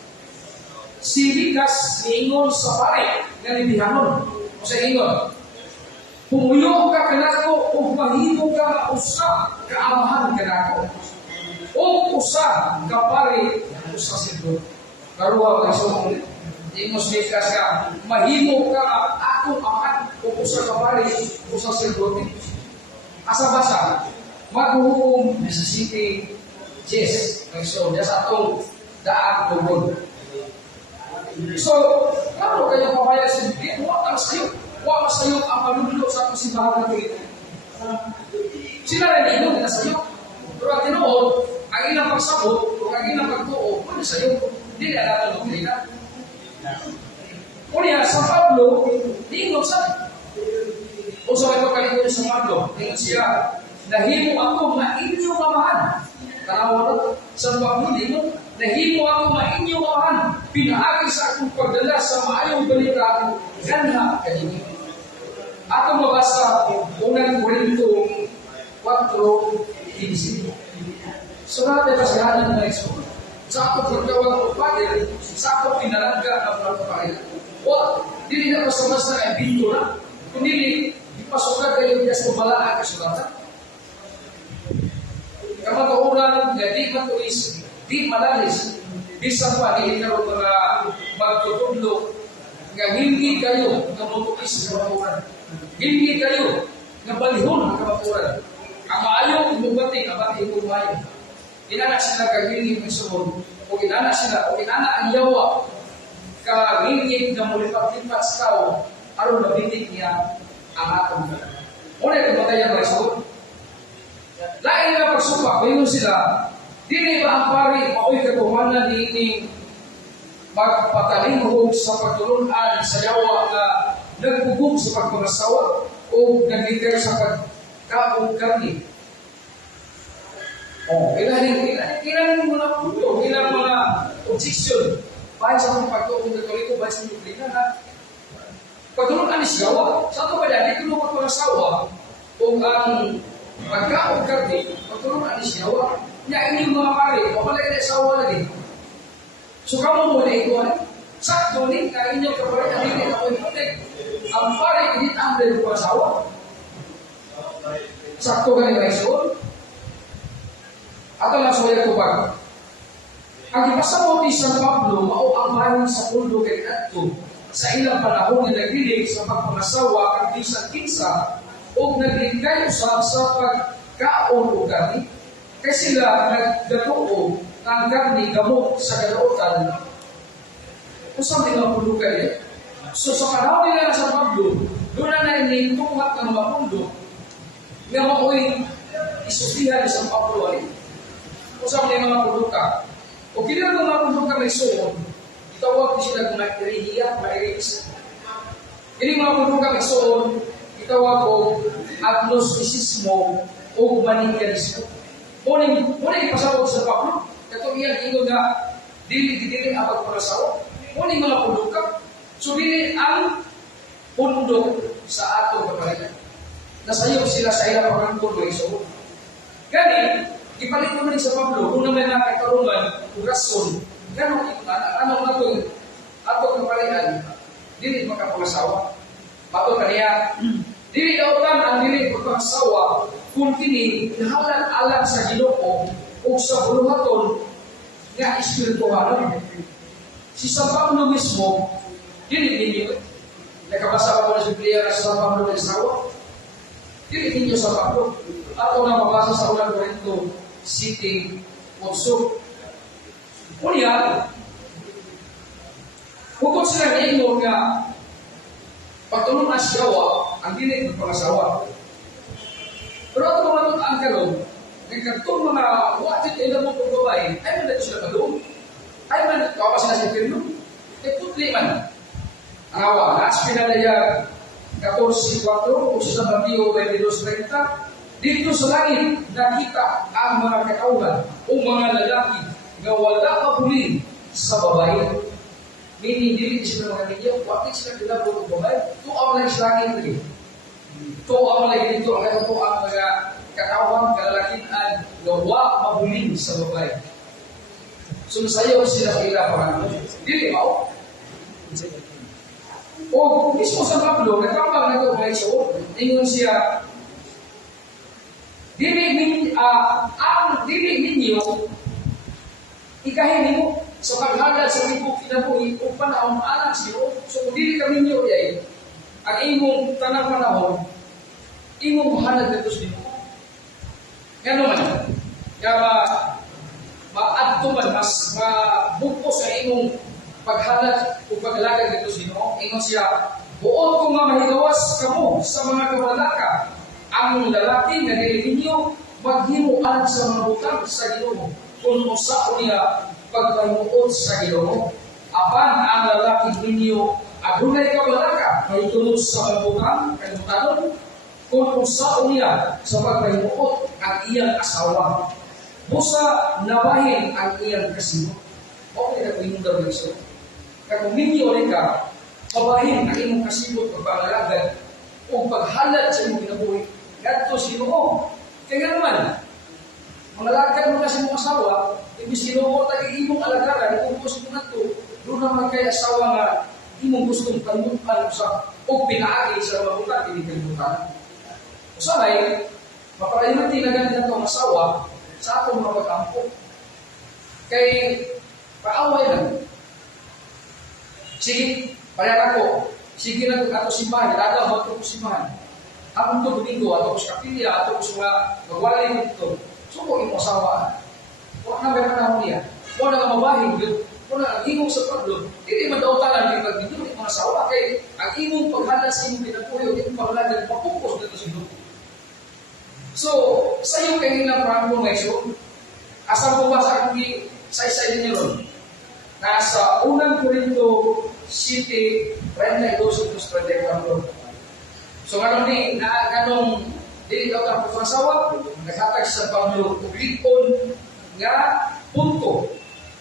Si Likas niingon sa pare nga nibihanon. O sa ingon, pumuyo ka kanako o mahimo ka usa kaamahan kanako. O usa ka pare usa sidro. Karuha ka sa ingon si Likas ka, mahimo ka akong amahan o usa ka pare usa sidro. Asa basa, maghuhukom sa City Chess. So, sa atong daan lubod. So, kano kayo papayag sa Biblia? Huwag sayo ang panulo sa atong simbahan na tuloy. Sila rin ino, nila sayo. Pero ang tinood, ang ilang pagsabot, o ang ilang pagtuo, ano sayo? Hindi na natin doktrina. Kunya, sa Pablo, ino sa o sa may pagkalikod sa Pablo, ino siya, nahimo ako mainyo mamahan. Tanawa sa Pablo, ino, nahimo ako mainyo mamahan. Pinaagi sa akong pagdala sa maayong balita, ganha kanini. Ako mabasa, unang Korinto 4:15. Surat na kasihanan na iso. Sa ako pagkawag ko Father, sa ako pinalangga ang pagpapaila. O, dili na basta-basta ay binto na. Kundi, ipasukat kayo niya sa balaan kasulatan. Kamatuuran na di matulis, di malalis, bisan pa hindi karoon mga magtutudlo nga hindi kayo na matulis sa kamatuuran. Hindi kayo na balihon ang kamatuuran. Ang maayong mubati, ang bati mo maayo. Inana sila kagingin ng sumod, o inana sila, o inana ang yawa, kagingin na mulipat-lipat sa tao, aron nabitik niya ang atong kanan. Muna ito matayan mga sumod. Lain na pagsupa, mayroon sila, dili ba ang pari, mao'y katuhanan ni magpatalingog sa pagtulunan sa yawa na nagbubog sa pagpangasawa o nagliter sa pagkaong karni. Ilang mga puto, ilang mga objection, bahay sa mga pagtuong katoliko, bahay sa mga na pagtulunan ni siyawa, sa ito ba yan, di ko magpangasawa o ang pagkaong karni, pagtulunan ni siyawa, niya inyong mga pari, kapalay na isawa lagi. So kamo mo na ito, sakto ni, na inyong kapalay na hindi na ako'y putik. Ang pari, hindi ang dahil ko asawa. Sakto ka ni Maison. Ato lang suwaya ko ba? Ang ipasabot ni San Pablo, mao ang bayan sa pundo kay Adto, sa ilang panahon na naglilig sa pagpangasawa kang bisan kinsa, o nagligay usab sa pagkaon o gani, kay sila nagdatuo ang gani gamot sa galootan. Kung saan din ang pundo kayo? So sa panahon nila sa Pablo, doon na initunghat ng mga pundo, nga mao'y isusihan sa Pablo ay. Kung saan din mga pundo ka. O kaya ng mga pundo ka may suon, itawag din sila mga irihiya, mairis. Ini mga pundo ka may suon, itawag ko agnosticismo o manichaeismo. Muna ipasabot sa Pablo, katong iyan ino na dili ang pagparasawa. Muna mga pundo ka. So, dili ang pundo sa ato kapalitan. Nasayop sila sa ilang pagkakon o iso. Gani, ipalit mo rin sa Pablo, kung na may nakakarungan, rason, gano'n ito na, anong ato kapalitan, dili makapangasawa. Pato kaniya, dili kautan ang dili pagpangasawa, kung kini, nahalan-alang sa Ginoo o sa buluhaton, nga espiritualan. Si San Pablo mismo, dili ninyo, nakabasa ko na sa Biblia na sa Pablo ng asawa. Dili ninyo sa Pablo. Ato na mabasa sa unang Korinto City, Otso. Kunya, hukot sila ninyo nga pagtulong na siyawa, ang dili ng pangasawa. Pero ato mga tutaan karon, nagkatong mga wajit ay lamang kong babae, ay man dito sila kadoon. Ay man, kawa sila sa Pirno. Ay putli man. Ang awa, naas pinadaya 14:4 o sa Mateo 22:30, dito sa langit nakita ang mga kakauhan o mga lalaki na wala mapuli sa babae. Meaning, dili sila mga ninyo, wakit sila kilabot ng babae, tuaw lang sa langit lagi. Tuaw lang dito, ang mga kakauhan, kalalakian na wala mapuli sa babae. Sumasayaw sila sa ila parang dili mao. O mismo sa Pablo, nagkambang na ito mga iso, ingon siya, ang dili ninyo, ikahin mo, sa paghalad sa libog kinabuhi, o panahon anak siyo, so kung dili kami ninyo yay, ang imong tanang panahon, imong mahalad dito sa libog. Nga naman, kaya ma-adto man, mas mabuko sa imong paghalat o paglagay dito sino, ingon siya, buod ko nga mahigawas kamo sa mga kabalaka, ang lalaki nga dili ninyo maghimuan sa mga butang sa Ginoo, kung usa niya pagpahimuot sa Ginoo, apan ang lalaki ninyo adunay kabalaka, mahitulog sa mga butang, kanutanon, kung usa niya sa pagpahimuot ang iyang asawa, busa nabahin ang iyang kasino. Okay na kung yung daw iso. Kung minyo rin ka, mabahin ang imong kasibot pagpangalagan o paghalad sa imong kinabuhi. Ganto Ginoo. Kaya naman, mangalagad mo na sa imong asawa, ibig Ginoo tagi imong alagaran, kung gusto mo na ito, doon naman kay asawa nga imong gustong kalimutan sa o pinaagi sa mabutan, hindi kalimutan. Usahay, mapriority na ganito ang asawa sa atong mga pagkampo. Kay paaway lang. Sige, pareha ako. Sige na ato simbahan, dadaw mo ato simbahan. Ako ito domingo, ato sa kapilya, ato sa mga magwalay nito. So kung imo asawa, huwag na may panahon niya. Huwag na mabahing, huwag na ingong sa paglo. Hindi man daw talang may pagbidyo, yung mga asawa. Kaya ang imong paghalas sa imong pinapuyo, imong paglagan, mapupos dito sa ilo. So, sa iyo kayo ng parang mga iso, asal po ba sa aking say-say ninyo ron? Nasa unang Korinto City, 32:34. So ngayon din, ganong dili daw ang pagsasawa, naghatag sa Pablo publikon nga punto,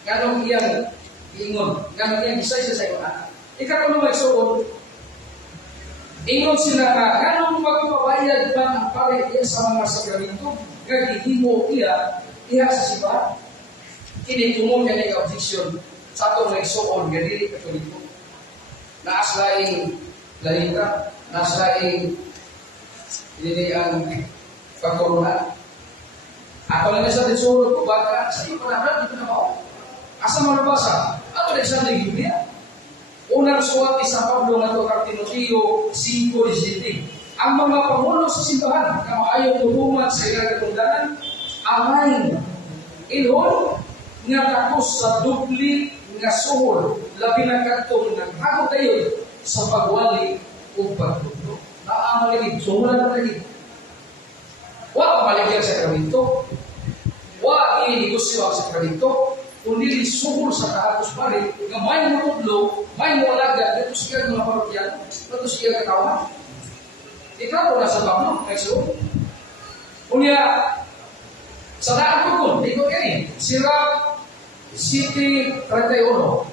ganong iyang ingon, ganong iyang isay sa sayo na. Ikaw naman magsuon, ingon sila nga, ganong magpabayad ba ang pare iya sa mga sakramento, gagihimo iya sa simbahan. Kinitumong niya ng objection sa itong nagsuon, ganili katoliko. Naaslaing lalita, naaslaing hindi ang pagkurunan. Ako lang sa tinsurot ko, baka sa iyo panahon, dito na ako. Asa malabasa? Ato na isang Biblia. Unang suwat ni San Pablo nga ito kang Timoteo 5:17. Ang mga pangulo sa simbahan na maayaw tuhuman sa ilang katundanan, amay ilhon nga takos sa dubli nga suhol, labi na katong naghago tayo sa pagwali o pagtuto. Naamaligid, suhulan na lagi. Wa maligyan sa sakramento, wa ininegosyo ang sakramento, kundi suhol sa kaagos balik, nga may mutudlo, may mualaga, dito siya ng mga parokyan, dito siya katawa. Ikaw po nasa Pablo, may suhol. Kunya, sa daan ko kung, dito kayo, Sirach City 31.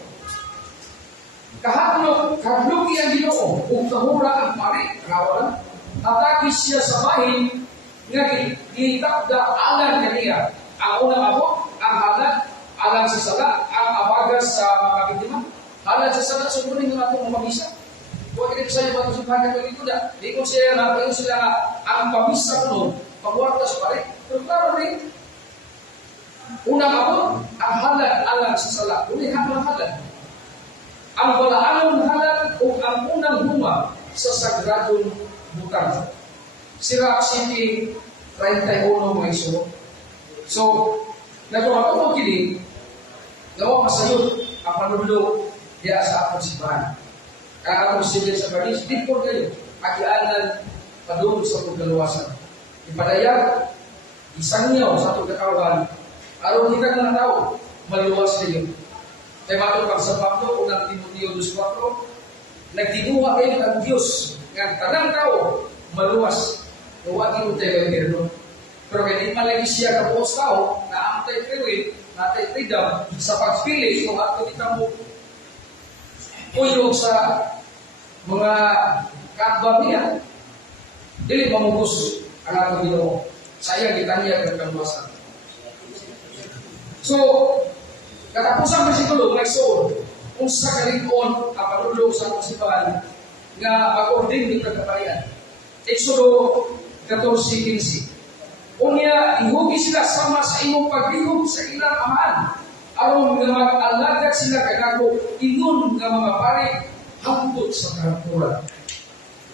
Kahaglok ang Ginoo, kung kahura ang pari, kawalan, atake siya sa bahin, nga gitakda alang kaniya, ang unang abot, ang halat, alang sa sala, ang abagas sa mga biktima, halat sa sala, sununin ng atong mamisa. Huwag rin sa iyo, bato sa bagat ng ito na, di ko siya napayin sila ang pamisa ko, pagwarta sa pari. Pero klaro rin, unang abot, ang halat alang sa sala. Ulit ang halat. Ang walaanon halat o ang unang huma sa sagradong butang. Sirach City 31 mga iso. So, nagpapatong mo kini, gawa masayot ang panublo diya sa akong simbahan. Kaya akong simbahan sa Paris, di po kayo, akianan padung sa pagkaluwasan. Ipadayag, isangyaw sa pagkakawan, aron kita ng tao, maluwas kayo. Kaya matupag sa Pablo, unang Timoteo 2:4, nagtinuha kayo ng Diyos, nga tanang tao, maluwas. Huwag yung tayo kayo. Pero kaya di malagi siya kapos tao, na ang tayo kayo, na tayo freedom, sa pagpili, kung ato kita mo, uyog sa mga kaabang niya, dili mamugos ang ato Ginoo. Sayang kita niya ng kaluwasan. So, Katapusang bersikulo, may soul. Kung sa kalingon, aparulo sa municipal, nga mag-ordin ni pagkaparian. Exodo 14:15. Unya, ihugi sila sama sa imong paglihog sa ilang amahan. Aron nga mag-alagad sila kagago, ingon nga mga pare, hangtod sa kahanturan.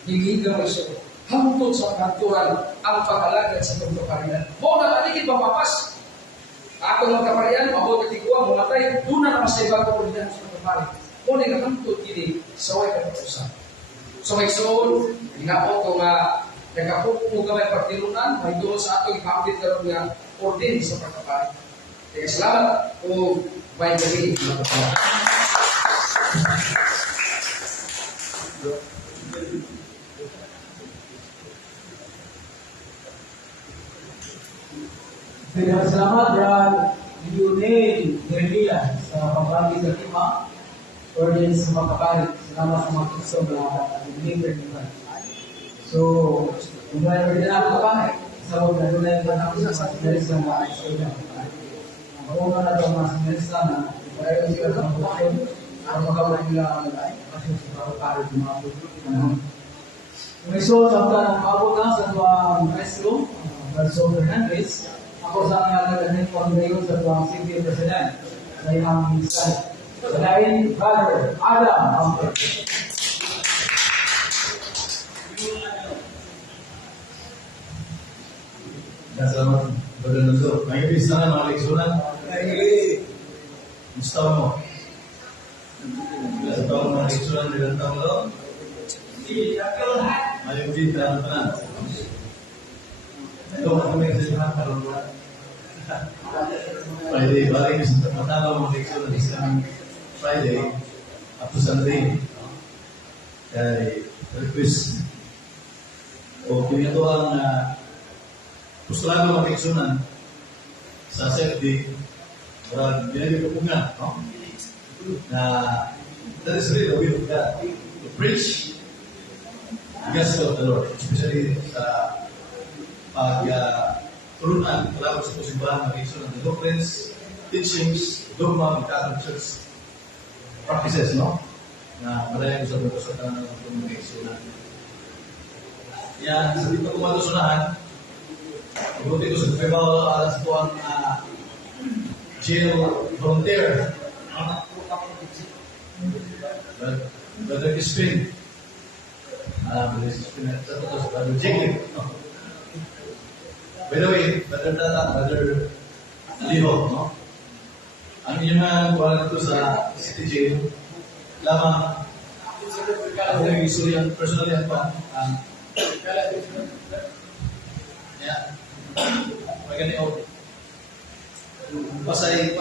Hindi nga may soul. Hangtod sa kahanturan ang pag-alagad sa pagkaparian. Mo na aligid mapapas. Ako ng kaparian, mabot at ikuha, mumatay, doon na naman sa iba ko ulihan sa kapari. Mo na ikatangtod kini sa way kapatusan. So may soul, hinapot ko nga nagkapot mo ka may pagtilunan, may doon sa ato ipapit ka nga ordin sa pagkapari. Kaya salamat o may gabi mga kapari. Salamat, Brad Lionel Guerrilla sa pagbagi sa tema ordinance sa mga kapari. Salamat sa mga kristo na deliver nila. So, kung mayroon din ako kapari, sa huwag na doon ba na sa sinerisa na ay sa inyo. Ang kauna na ito mga sinerisa na mayroon sila sa bukod ang magkawala nila ang kasi sa mga kapari sa mga bukod. May so, sa mga abot na sa mga maestro, Barso Fernandez, ako sa mga nagdahin ko ang ngayon sa mga city president sa iyang minsan. Sa lain, Brother Adam Amper. Salamat, Brother Nundo. May ibig sana mga leksunan. Gusto mo? Sa taong mga leksunan nilang taong lo? May ibig na naman. Ito, kami kasi mga karungan. Friday, balik sa matalaw mga leksunan isang Friday up to Sunday. Kaya request o pinito ang puslado mga leksunan sa Saturday para binalipupungan, no? Na that is really the will of God to preach the gospel of the Lord, especially sa pag-turunan pala sa pusimbahan ng leksunan, the doctrines, teachings, dogma ng Catholic Church practices, no? Na malayan ko sa pagkasutan ng leksunan. Yan, sa dito ko matusunahan, ibuti ko sa Pebao alas po ang jail volunteer. Brother Crispin. Brother Crispin. Brother Jacob. By the way, Brother Tata, Brother Liho, no? Ang inyong kuha dito sa City Jail, lamang ako yung isuriyan, personally ako, yeah. Magani o pasay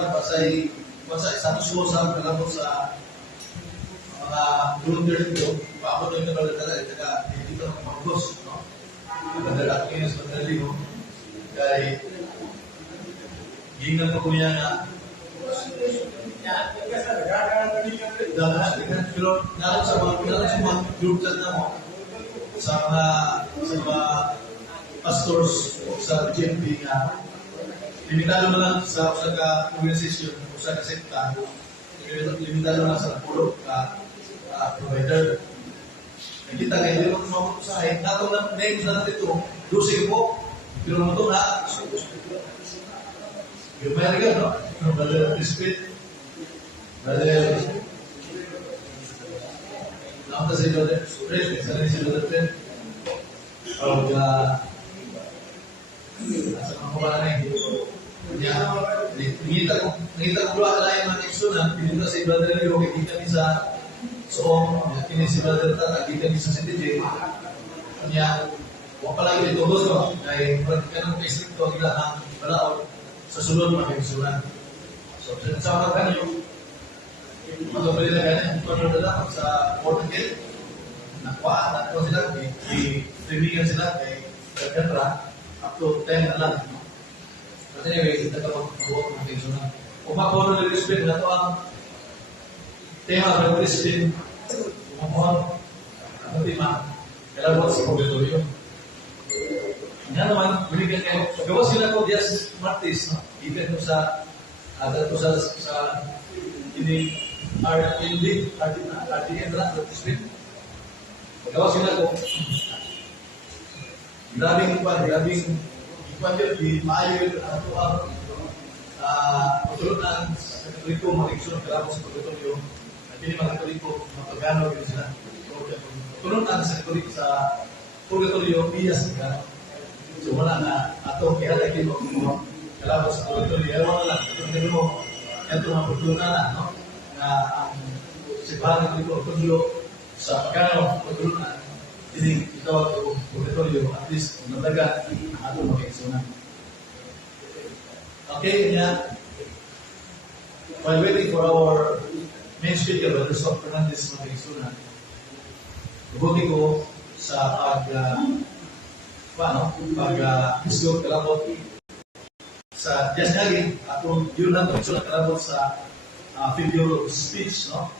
sa suwo sa kalabot sa mga volunteer dito, paabot na yung nabalagala dito ng mag-boss, no? Padala ko yun sa padali ko kaya gingan ko niya na pero naroon sa mga group chat na mo sa mga pastors sa GMP nga limitado na lang sa organisasyon o sa sekta, limitado na lang sa pulo ka provider. Nakita kayo, hindi mo maputusahin. Nato na, names na natin ito, dusig po, pero mo ito na, yung may riga, no? Brother Crispin, Brother, nakita si Brother Fred, isa rin si Brother Fred, o sa mga kumahanay. Nakita ko ba kalayan mga eksunan, pinunta si Brother Leo, kita niya sa Soong, kini si Brother Tata, kita niya sa CTJ. Kanya, huwag palagi ito gusto, dahil praktika ng Facebook ko, nila ang balaod sa sulod mga eksunan. So, sa mga kanyo, magkabali na ganyan, panonood sa Portugal, nakuha sila, i-streamingan sila kay Kagatra, up to 10 na lang. But anyway, ito ka mag-buot ng eksunan. Kung makono ng respect na ito ang tema ng Crispin, kumakuhan ang tema, kalabot sa purgatorio. Yan naman, binigyan kayo. Gawa sila ko Dias Martis, no? Ibigyan ko sa At ito sa ini RTN na spin. Pagkawa sila ko, grabing yun, di maayo yun, patulunan sa Katoliko, mag-iksyon, kalabot sa pagkatulyo, at hindi mga Katoliko, mapagano yun sila. Patulunan sa Katoliko, sa pagkatulyo, iyas ka. So wala na, ato, kaya lagi mo, kalabot sa pagkatulyo, ewan lang, ito mo, ito mga patulunan, no? Na ang sipahan ng Katoliko, pagkatulyo, sa pagkano, patulunan, hindi ikaw at pagkatulyo, at least, nadaga, ato mag-iksyonan. Okay, yeah. While waiting for our main speaker, Brother Sof Fernandez mag-iksuna, bubuti ko sa pag-disclose kalabot sa Jazz Nagi, atong yun lang ito kalabot sa figure of speech, no?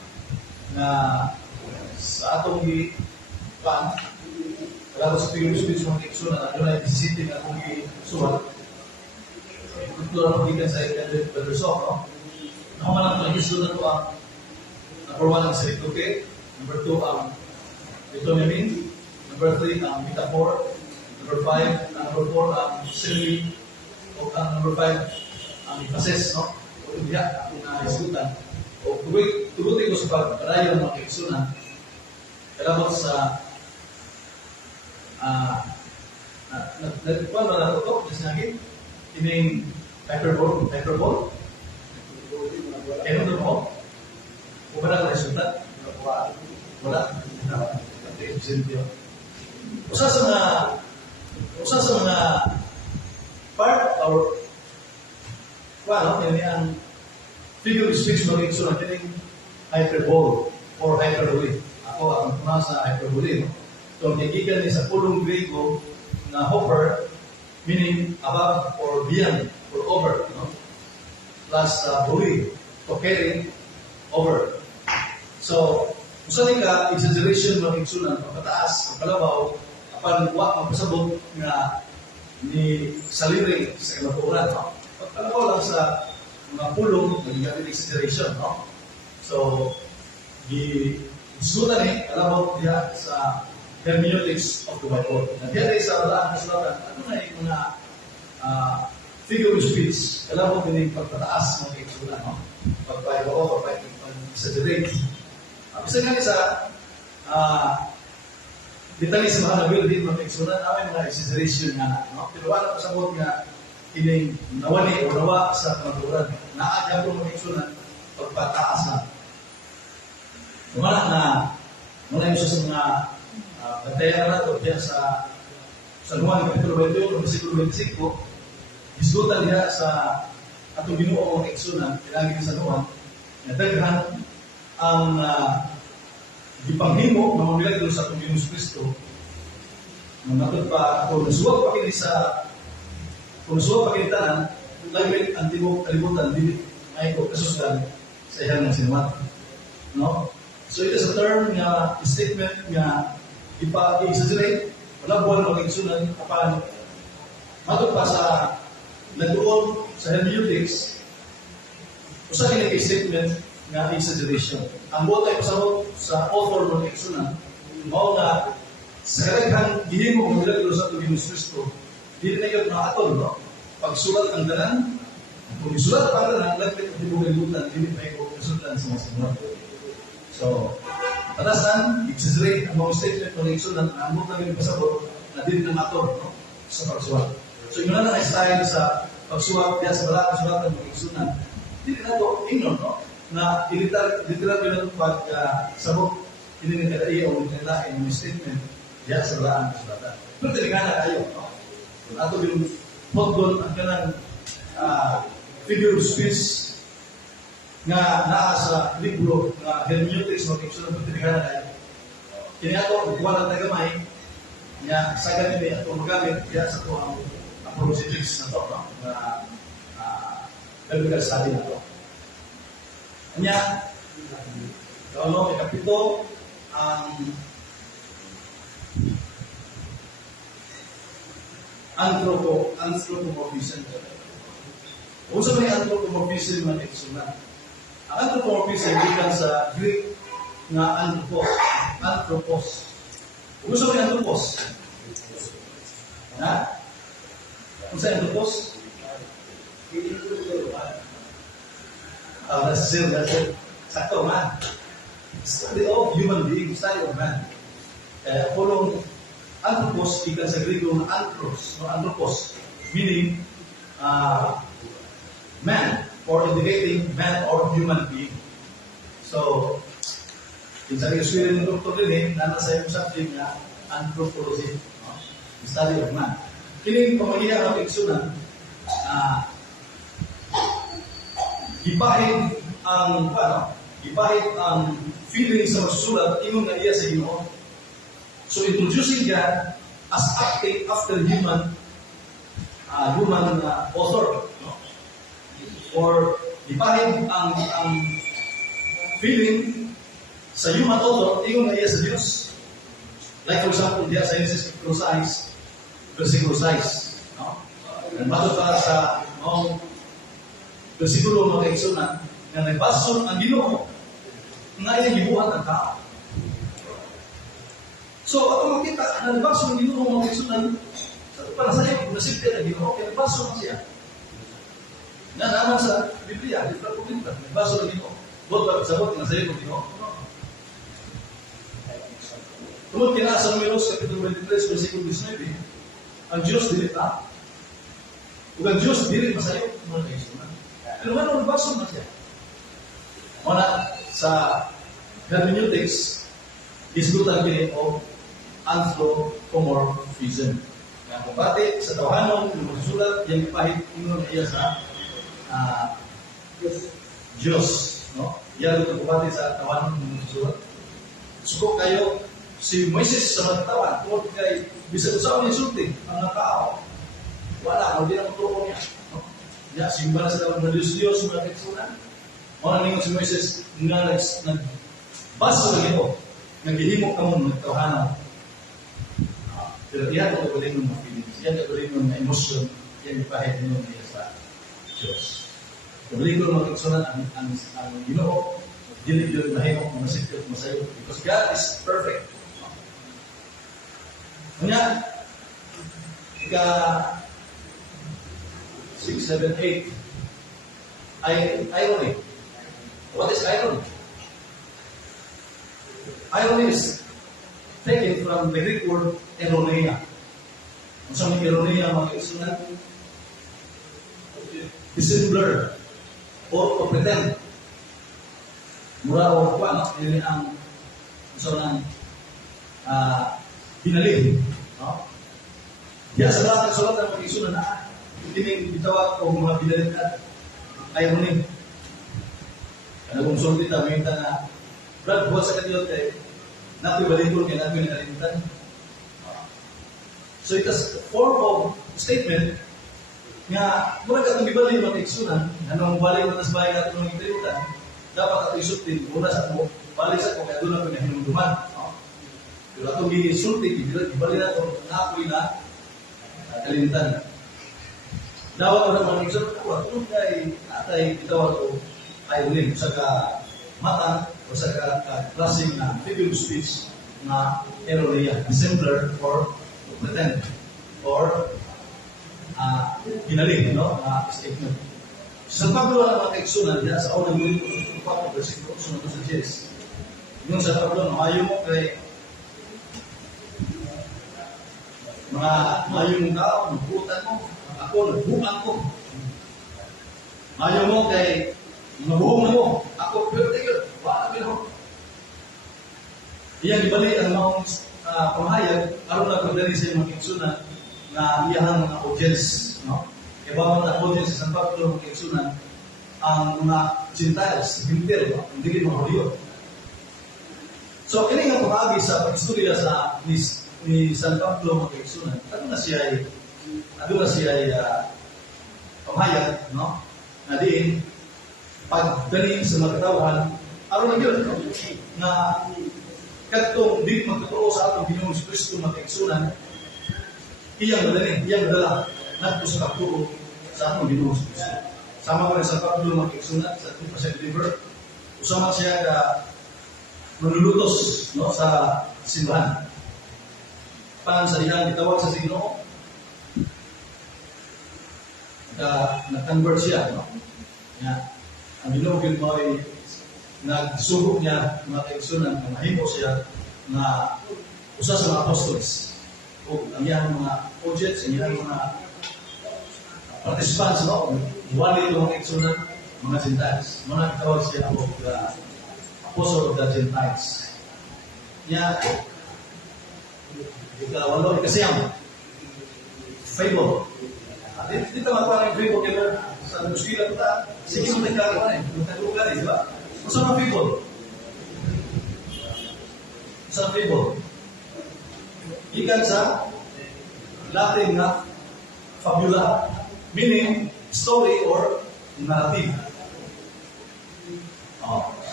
Na sa atong kalabot sa figure of speech mag-iksuna, na yun ay disisitin na kung i-suwal. Ito lang magigan sa Brother Sof, no? Ako man lang ito na ito ang number 1 ang salituke, number 2 ang itonomy, number 3 ang metaphor, number 4 ang simile, o ang number 5 ang emphasis, no? O diya, ang naisutan. O tugutin ko sa pagpadayo ng mga kaiksunan, kalabot sa nagpuan ba na ito, just naging, ining hyperbole. Ano na mo? Wala na resulta? Wala. Usa sa mga part or ini ang figure of speech mag-iksyon natin yung hyperbole or hyperbole. Ako ang nasa hyperbole. So, nagigigan ni sa pulong Grego na hopper, meaning above or beyond or over, no? Plus buli, to carry over. So, usahin ka, exaggeration ng iksunan, pagkataas, pagkalabaw, apan magpasabog na ni saliri sa kalaburan, no? Pagkalabaw lang sa mga pulong, nagiging exaggeration, no? So, isunan kalabaw diya sa hermeneutics of the Bible. Nandiyan ay sa walaan kasulatan, ano na yung mga figure of speech, kalabaw din yung pagpataas ng iksunan, no? Pagpahibaw, pag-exaggerate. Bisa nga sa detalis mga nabuilding ng iksunan, namin mga exaggeration nga, no? Pero wala ko sabot nga ining nawali o nawa sa kamaturan. Naagyan ko mga iksunan, pagpataas na. Wala na, muna yung sa mga bantayan na ito, diyan sa Juan Kapitulo 21, versikulo 25, isgutan niya sa atong Ginoo ang iksunan, pinagi sa Juan, na daghan ang gipanghimo ng mga milagro sa atong Ginoo Kristo. Matod pa, kung nasuwag pa kinitanan, lagi ang tibok kalibutan, dili ay ko kasusdan sa iyang ng sinumat. No? So it is a term nga, statement nga, ipa-exaggerate, wala buwan mag-iksunan, kapan, matod pa sa nagdoon sa hermeneutics, usa kini statement nga exaggeration. Ang buot ay pasabot sa author ng iksunan, mao nga sa kalaghang gihimo ng milagro sa Ginoo Kristo, dili na yun nakatol, no? Pagsulat ang tanan, kung isulat ang tanan, lagpit ang tibugan-butan, dili pa ikaw kasultan sa mga sinulat. So, patasan, exaggerate ang mga statement ng iksunan, ang buot na pasabot na dili na mator, no? Sa pagsulat. So, yun na ang style sa pagsulat, diya sa balakang sulatan ng iksunan. Dili na ito, ingnon, no? Na literal yun pag-sabot, hindi na kadaiya o nilalain ng statement, diya sa balakang sulatan. Pero tinigana kayo, no? Kung ato yung pagdon ang kanang figure of speech nga naa sa libro nga hermeneutics ng iksunan, pero tinigana kayo. Kini ato, ikuha ng tagamay, nga sa ganito ato magamit, diya sa ito ang apologetics na ito, no? Biblical study na ito. Kanya, ikapito, ang anthropomorphism. Kung sa may anthropomorphism na kaigsunan. Ang anthropomorphism gikan sa Greek nga anthropos. Anthropos. Kung sa may anthropos. Ha? Kung sa anthropos? That's it. Sakto, man. Study of human being, study of man. Kulong anthropos, ikan sa Grego na anthros, no? Anthropos, meaning man, or indicating man or human being. So, in sa Israel ng Dr. Rene, nasa yung subject na anthropology, no? Study of man. Kining pamahiya ng iksunan, gipahid ang feeling sa masusulat ingon nga iya sa Ginoo. So introducing God as acting after human author, no? Or gipahid ang feeling sa human author ingon nga iya sa Dios. Like for example, diya sa Genesis versikulo 6, no? And bago pa sa versikulo mga kaigsunan, nga nagbason ang Ginoo nga iyang gibuhat ang tao. So, ato makita, na nagbason ang Ginoo mga kaigsunan, para sa iyo, nasipte ang Ginoo, kaya nagbason man siya. Nga naman sa Biblia, nagbason ang Ginoo. Bot ba sabot nga sa iyo ng Ginoo? Tungod kina sa Números, Kapitulo 23, versikulo 19, ang Diyos dili ta. Ug ang Diyos dili masayo mga kaigsunan. Pero ano nagbason man siya? Muna sa hermeneutics, isgutan kini o anthropomorphism. Kaya kung pati sa tawahanon, yung magsulat, yung ipahit ingon iya sa Diyos. No? Yan kung pati sa tawahanon yung magsulat. Suko kayo, si Moises sa magtawan, kung kay bisa usaw ni sulti, ang nakaaw. Wala, hindi na matulong niya. No? Ya, simba na sa tawag na Diyos, mga kaigsunan. Mga ningon si Moises nga nagbasa ng ito, naghihimok ka mo, nagtawhanan. Pero iyan ang kagaling ng mga feelings, iyan ang kagaling ng mga emosyon, iyan ipahit ninyo niya sa Diyos. Kagaling ko ng mga kaigsunan, ang Ginoo, dilig yun mahimok, masikip, masayo, because God is perfect. Kanya, ika 6, 7, 8, irony. What is irony? Irony is taken from the Greek word ironia. Kung saan may ironia mga kaigsunan? Dissembler or to pretend. Mura o kuwan, yun ang binalin. No? Diyan sa lahat ng sulat ng mga kaigsunan na hindi bitawag o mga binalin at irony. Kaya kung sulti na, may na, Brad, buhat sa kanilot kayo, natin balintol kaya natin nakalimutan. So it is a form of statement nga, muna ka itong ibalin mga kaigsunan, anong balik na nas bahay natin ng ikalimutan, dapat ito isutin, muna sa mo, balik sa ko, kaya doon na pinahinunduman. Pero itong isulti, ibalin na ito, naapoy na, kalimutan. Dapat mo na mga kaigsunan, ito kay itawag ko, irony sa mata o sa klaseng na figure of speech na ironia, dissembler or pretend or ginaling, no? Statement. Sa Pablo na mga kaigsunan diya sa unang Korinto 4 versikulo 1 sa 10. Yung sa Pablo, maayo mo kay maayo mong tao, magbuutan mo, ako, nagbuuan ko. Maayo mo kay mabuhong na mo, ako, pero tigil, wala na mo. Iyan ibalik ang mga pamahayag, aron na pagdali sa mga kaigsunan na iyahang mga audience, no? Kaya ba mga audience sa San Pablo, mga kaigsunan, ang mga Gentiles, Hintil, no? Hindi mga Hulyo. So, kini nga pamahagi sa pag-istorya sa ni San Pablo, mga kaigsunan, ano na siya pamahayag, no? Na diin, pagdali sa mga katawan, aron na yun, no? Na katong di magtuturo sa atong Ginoong Kristo mga kaigsunan, iyang dala, nagpo sa pagturo sa atong Ginoong Kristo. sama ko rin sa Pablo mag-iksunat sa Tupa sa Deliver. Usama siya ka manlulutos no, sa simbahan. Pan sa iyang gitawag sa Ginoo, na-convert siya. No? Ang Ginoo mo ay nagsubok niya mga kaigsunan na mahimo siya na usa sa mga apostles o ang iyang mga projects, ang iyang mga participants, no? Wali ito mga kaigsunan, mga Gentiles. Mga tawag siya o the apostle of the Gentiles. Ikawalo, ikasiyam, favor. At dito magpapalagay favor kaya sa muskila ito sige mo nagkakaroon magkakaroon di ba? Masama favor. Masama favor. Ikan sa Latin na fabula, meaning story or narrative.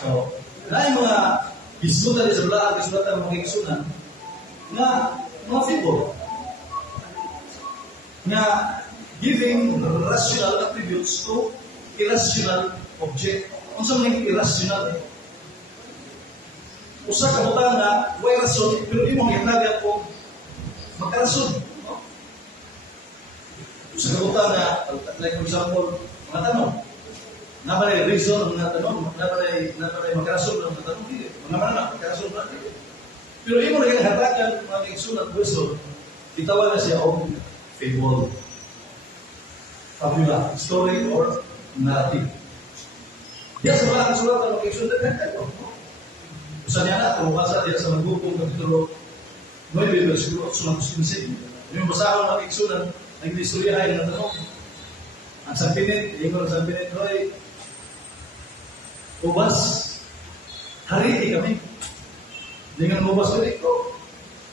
So, na yung mga bisutan sa blaan, bisulatan ng mga iksunan na mga favor na giving rational attributes to irrational object. Kung saan mga irrational usa ka butang na way rason, pero imong itagyan ko magkarason. No? Usa ka butang na, like for example, mga tanong, nabalay reason ng mga tanong, nabalay magkarason ng mga tanong, hindi. Mga na, magkarason na, hindi. Pero imong nagkakatakan mga iksunat reason, itawag na siya o fable, fabula, story or narrative. Diya sa mga sulat ng mga iksunat, usa niya na, kumukasa diya sa Magbukong Kapitulo 9, versikulo 8 hanggang 15. Yung basahon ng mga iksunat, nag-istoryahay na tanong. Ang Sanpinit, yung Sanpinit, Roy, ubas, hariti kami. Dengan ubas ko dito,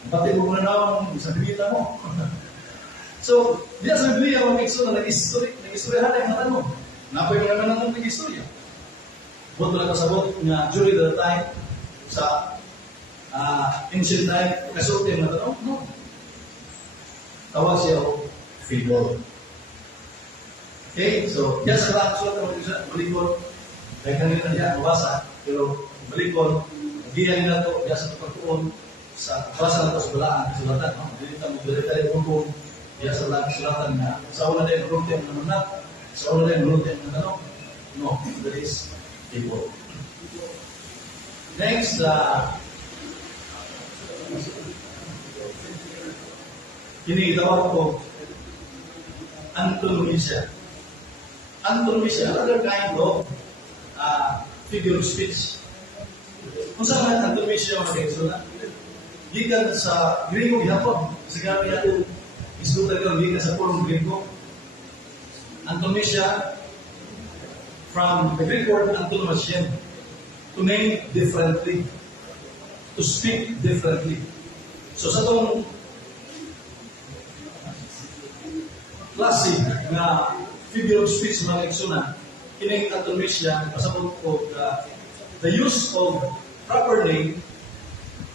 pati mo muna naman, isang pinita mo. So, diya sa Biblia, mga iksunat, nag-istoryahan yung tanong. Napoy mo naman ang nag-istorya. Buto na kasabot nga during the time sa ancient time, kasulti na tanong, no. Tawag siya o fable. Okay, so, diya sa lahat sulat ng mga balikon, kaya kanina diya, mabasa, pero balikon, diyan nila ito, diya sa pagtuon, sa basa na ito sa balaan, kasulatan, no? Dito mo, dito tayo hukum, diya sa lahat kasulatan na, sa una din, mulunti ang namanap, sa una din, mulunti ang natanong, no, that is fable. Next, kinitawag ko antonomisya. Antonomisya, another kind of figure of speech. Kung saan ang antonomisya mga kaigsunan? Gikan sa Grego gihapon. Kasi kami natin isulat ko gikan sa purong Grego. Antonomisya from the Greek word antonomasyen, to name differently, to speak differently. So sa itong klase na figure of speech mga kaigsunan, kining antonomisya, pasabot ko the use of proper name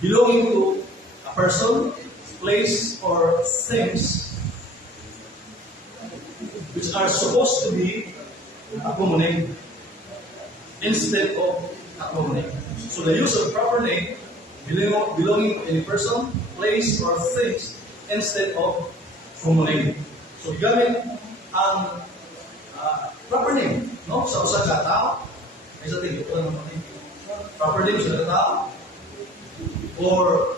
belonging to a person, place, or things which are supposed to be a common name instead of a common name. So the use of proper name belonging to any person, place, or things instead of common name. So gamit ang proper name, no? Sa usa ka tao, may sa tingin ko lang proper name sa tao, or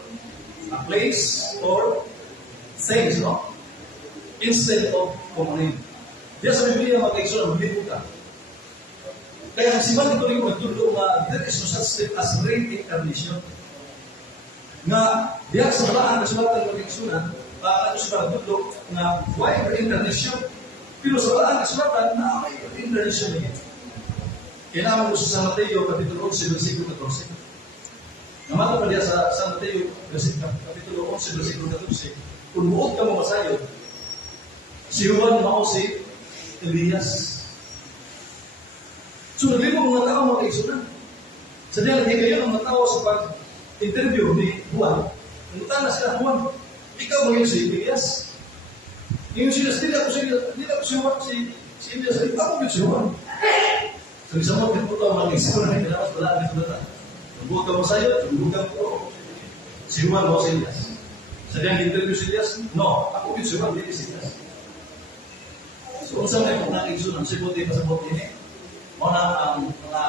a place, or things, no? Instead of common name. Diya sa Biblia, mga kaigsunan, maglito ka. Kaya ang siman ito rin magtulo nga, there is no such thing as reincarnation. Nga, diya sa malaan na sulatan ng mga kaigsunan, ano siya magtulo nga, why reincarnation? Pero sa malaan na sulatan, na may reincarnation niya. Kaya naman gusto sa Mateo, Kapitulo 11, versikulo 14. Namata pa diya sa San Mateo, Kapitulo 11, versikulo 14. Kung buod ka mo masayo, si Juan mao si Elias. So, naglibong mga tao mga kaigsunan. Sa diyan, hindi kayo ang mga tao sa pag-interview ni Juan. Namutan na sila, Juan, ikaw ngayon si Elias. Ngayon sila, hindi ako si Si Elias, ako bitsuhan. So, isa mo, pinuto ang mag-isip na kinapas wala ang isulat. Nabuot ka mo sa'yo, nabuot ko. Si Juan mo si Elias. Sadyang interview si Elias, no, ako bitsuhan, hindi si Elias. So, kung saan may mga nag-isunan, si Buti pasabot ini, muna ang mga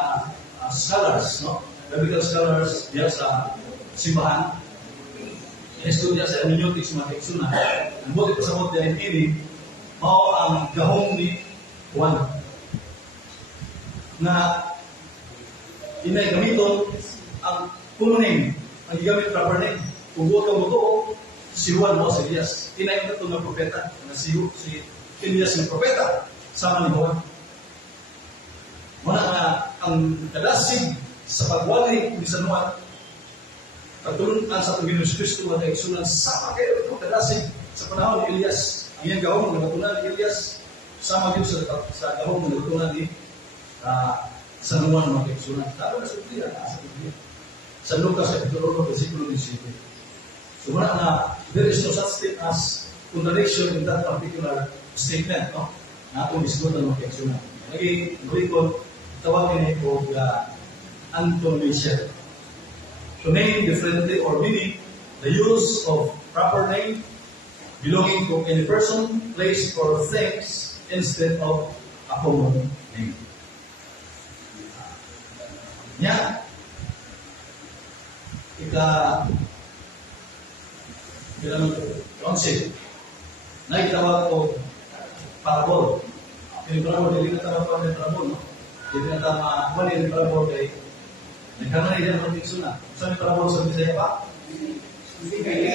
scholars, no? Biblical scholars diya sa simbahan, in-estudya sa hermeneutics mga kaigsunan. Ang Buti pasabot diya ini, mao ang gahong ni Juan na inay gamiton ang full name, ang gigamit proper name. Kung buto mo to, si Juan mo si Elias. Inay ito ng propeta na si Elias ng propeta sama ni Juan. Muna nga ang kadasig sa pagwali ni San Juan pagtulong sa Panginoon Kristo at kaigsunan sama kayo itong kadasig sa panahon ni Elias. Ang iyang gahong na natunan ni Elias sama din sa gahong na natunan ni San Juan mga kaigsunan. Taro na sa Biblia, sa Lucas Kapitulo 1, versikulo 17. So muna nga, there is no such thing as contradiction in that particular statement, no? Na atong diskutan mga kaigsunan. Lagi, berikut, tawagin ito Anton Michel. To name differently or meaning the use of proper name belonging to any person, place, or things instead of a common name. Nya, concept na itawag ko parabol. Yung parabol, hindi na tawag pa ng parabol, no? Hindi na tawag yung parabol kay nagkaroon na yan ng tikso na. Saan yung parabol sa Bisaya pa? Hindi kaya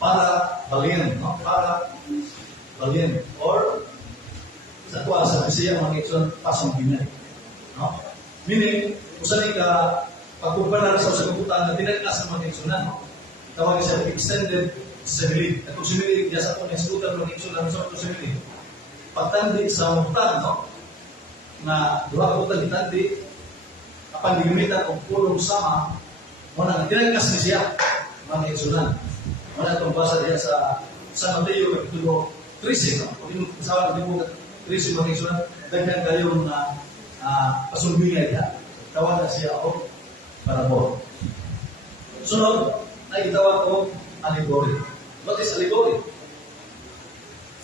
para balin, no? Para balin. Or sa kuha sa Bisaya mga tikso pasong binay. No? Meaning, usan ka pagkumparar sa kabutan na tinagkas ng mga tikso na, no? Tawag siya extended simile. At kung simile, yasa po na iskutan ng tikso na sa simile. Pagtandi sa mutan, no? Na dua ka mutan ditandi, kapag gimitan o pulong sama, muna tinagkas ni siya, mga iksunan. Muna itong basa diya sa San Mateo, Kapitulo 13, no? Kung sabi mo 13, mga iksunan, ganyan kayong pasumbingay niya. Tawag na siya o parabol. Sunod, ay itawag ko allegory. What is allegory?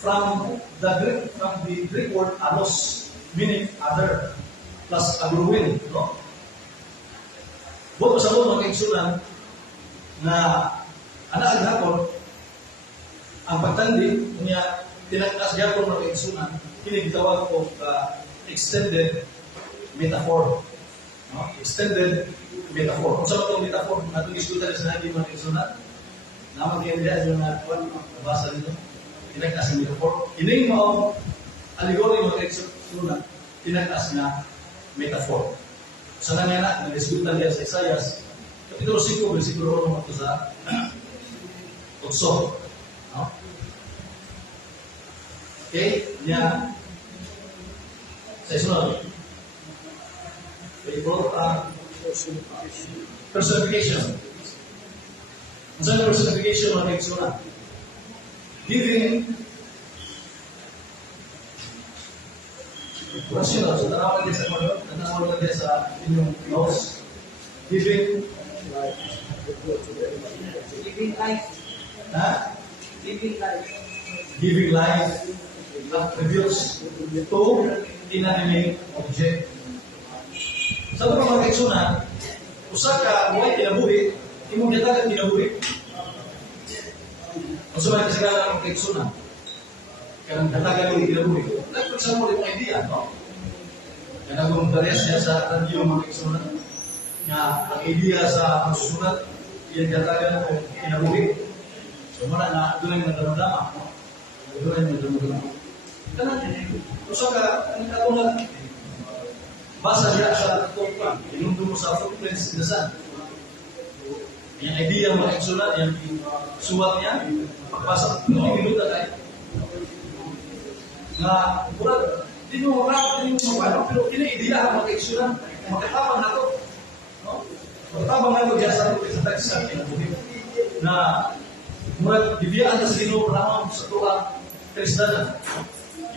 From the Greek word alos, meaning other, plus agruin, no? Buto sa mga kaigsunan na anak ang hapon, ang pagtandi, niya tinagkas hapon mga kaigsunan, kinigtawag ko extended metaphor. No? Extended metaphor. Kung saan itong metaphor, natong iskutan sa naging mga kaigsunan, naman kaya nila yung nabasa nito. Tinagkas ng metaphor. Ining mo allegory mo kay Suna, tinagkas na metaphor. Sa kanya na, nag-diskutan niya sa Isaias, Kapitulo 5, versikulo 1 ito sa 8. No? Okay? Niya, sa isunod. Personification. Sa personification mo kay Suna, giving rational, so tanawag din sa inyong notes, giving life, giving life attributes to inanimate object. Sa ito mga kaigsunan, usa ka buhay kinabuhi, imong yatagan kinabuhi. Kung sumali ka sigala ng kaigsunan, kanang datagan yung kinabuhi. Nagpunsa mo rin mga idea, no? Kaya nag-voluntaries niya sa radio mga kaigsunan, na ang idea sa pagsusulat, yung datagan ng kinabuhi. So muna na doon yung nagdamdama, no? Doon yung nagdamdama. Kanang, usa ka, ang katulad, basa niya sa tukpan, inundo mo sa footprints in the sun. Yung idea mo ang sulat, yung suwat niya, pagbasa, hindi minuta tayo. Na, kurang, hindi mo marap, hindi mo mapano, pero ina-idea ang mga iksulat, makatabang na ito. No? Makatabang na ito dyan sa tagsa, na Murag gibiyaan ta sa Ginoo panahon sa tuang Kristiyanan.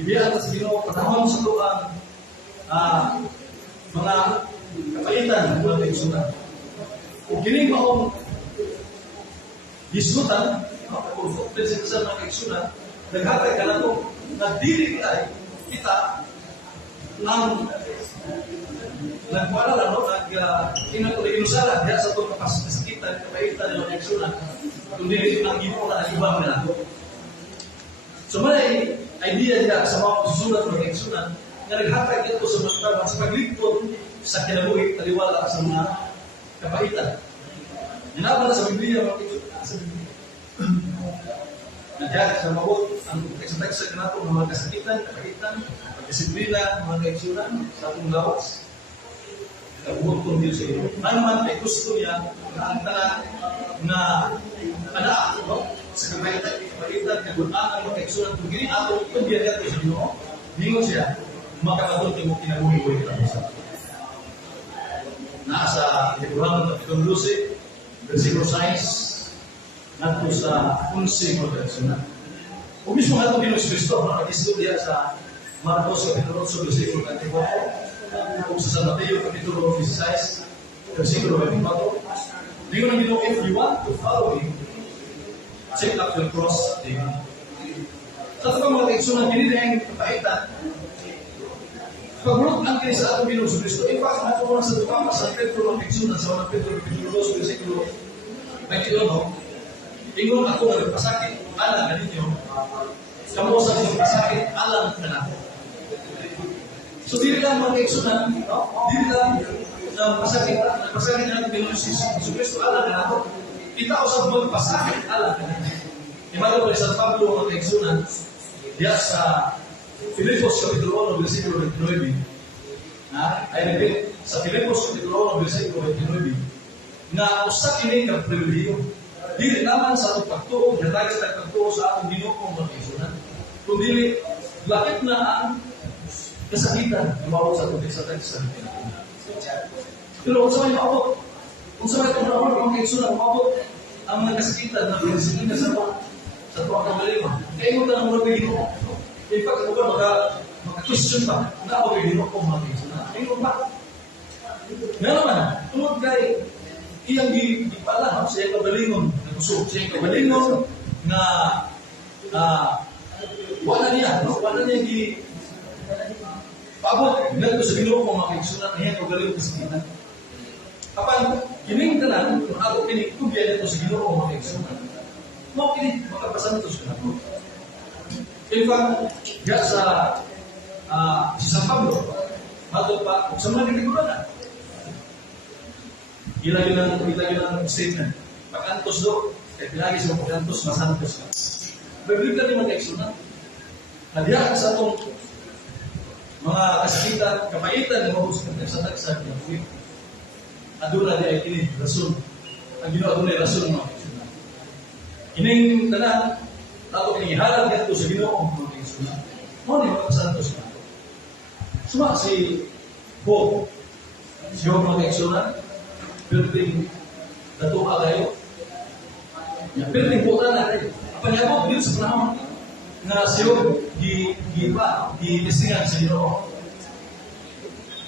Gibiyaan ta sa Ginoo panahon sa tuang mga kapaitan ng mga kaigsunan. Kung kini maong hisgutan, kung sa mga kaigsunan, naghatag ka na ito, nagdili kita ng nagkuala lang, inusala diya sa itong kapasikitan, kapaitan ng mga kaigsunan, kung dili ang ginoo na ibang na ito. So may idea diya sa mga susunod ng mga kaigsunan, na naghatag ito sa mga trabaho sa paglingkod sa kinabuhi, taliwala sa mga kapaitan. Nanaman sa Biblia, mga kaigsunan, sa Biblia. Nandiyan sa mabot, ang teksa-teksa ka nato, mga kasakitan, kapaitan, pagdisiplina, mga kaigsunan, sa atong lawas. Kabuhot kong Diyos sa iyo. Ano man ay gusto niya na ang tanan na anak, no? Sa kapaitan, kagunaan, mga kaigsunan, kung gini ato, kung biya nato sa Ginoo, ningon siya, makakabot mo kinabuhi-buhi ka sa nasa Deuteronomy Kapitulo 12, versikulo 6, nato sa 11 mga kaigsunan. O mismo nga itong Ginoo Kristo, nag-isip diya sa Marcos Kapitulo 8, versikulo 24, o sa San Mateo Kapitulo 16, versikulo 24. Ningon ang Ginoo, if you want to follow Him, take up your cross daily. Sa ito mga kaigsunan, ginidayang kapaitan, pagulot ang kini sa atong Ginoo Kristo. In fact, ako muna sa tukama sa Pedro ng kaigsunan, sa mga Pedro Kapitulo 2, versikulo 21, ingon ako nga nagpasakit, alam na ninyo, kamo sa nagpasakit, alam na nato. So, dili lang mga kaigsunan, dili lang nagpasakit na natin Ginoo Kristo, alam na nato. Kita usap magpasakit, alam na ninyo. Imalo ko sa Pablo ng kaigsunan, diya sa Filipos Kapitulo 1, versikulo 29, ay repeat, sa Filipos Kapitulo 1, versikulo 29, na usa kini ka pribilehiyo. Dili naman sa atong pagtuo, natagis na pagtuo sa atong Ginoo mga kaigsunan. Kung dili, lakit na ang kasakitan na mawag sa atong teksa-teksa. Pero kung sa may maabot, kung sa may tumawag mga kaigsunan, maabot ang mga kasakitan na pinasikin sa tuwang kagalingon. Kaya mo na mga Ginoo. In fact, kung maka-question pa, na ako Ginoo ko mga kaigsunan. Ngayon ba? Ngayon naman, tungod kay iyang gipala, siya kagalingon, siya kagalingon na wala niya paabot, ganito sa Ginoo ko mga kaigsunan, niya kagalingon kasakitan. Kapag kining tanan, kung ako pinigtubyan ito sa Ginoo ko mga kaigsunan, mo kini makapasantos ka na po. In fact, diya sa San Pablo, mato pa, sa mga nagigulanan, ilagay ng statement. Pag-antos do, kaya pinagi sa pag-antos, masantos ka. Bibigyan din mga kaigsunan. Nadiya sa itong mga kasakitan, kapaitan na mahusap ng sa kinabuhi. Aduna di ay kini, rason. Ang Ginoo aduna ay rason mga kaigsunan. Kining tanan, nato kinihalan dito sa Ginoo mga kaigsunan. Mo ni mga santos na. Suma si Bob, si Bob mga kaigsunan, building datuha kayo. Ya building po na kayo. Panyabot dito sa panahon na siyo di-listingan sa Ginoo.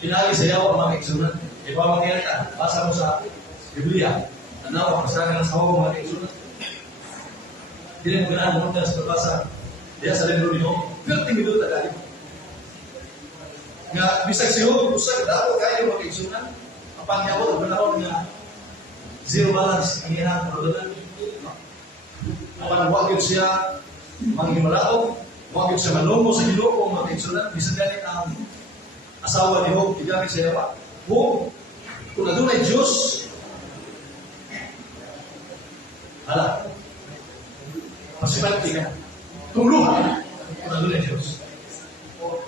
Pinagi sa yawa mga kaigsunan. Iba mga ka, basa mo sa Biblia. Tanaw, pasagan sa hawa mga kaigsunan. Hindi mo ganaan mo sa pagbasa. Diya sa libro ni Job. Building ito na kayo. Nga, bisag siyo, usag, dapat kayo mga kaigsunan. Ang pangyawot, ang panahon nga zero balance ang iyan produdan. Ang wag yun siya manghimalaog, wag yun siya malungo sa Ginoo mga kaigsunan. Bisag ganit ang asawa ni Job, tigamit sa yawa. Job, kung adunay Diyos, hala, masipalti ka. Kung luha, kung adunay Diyos.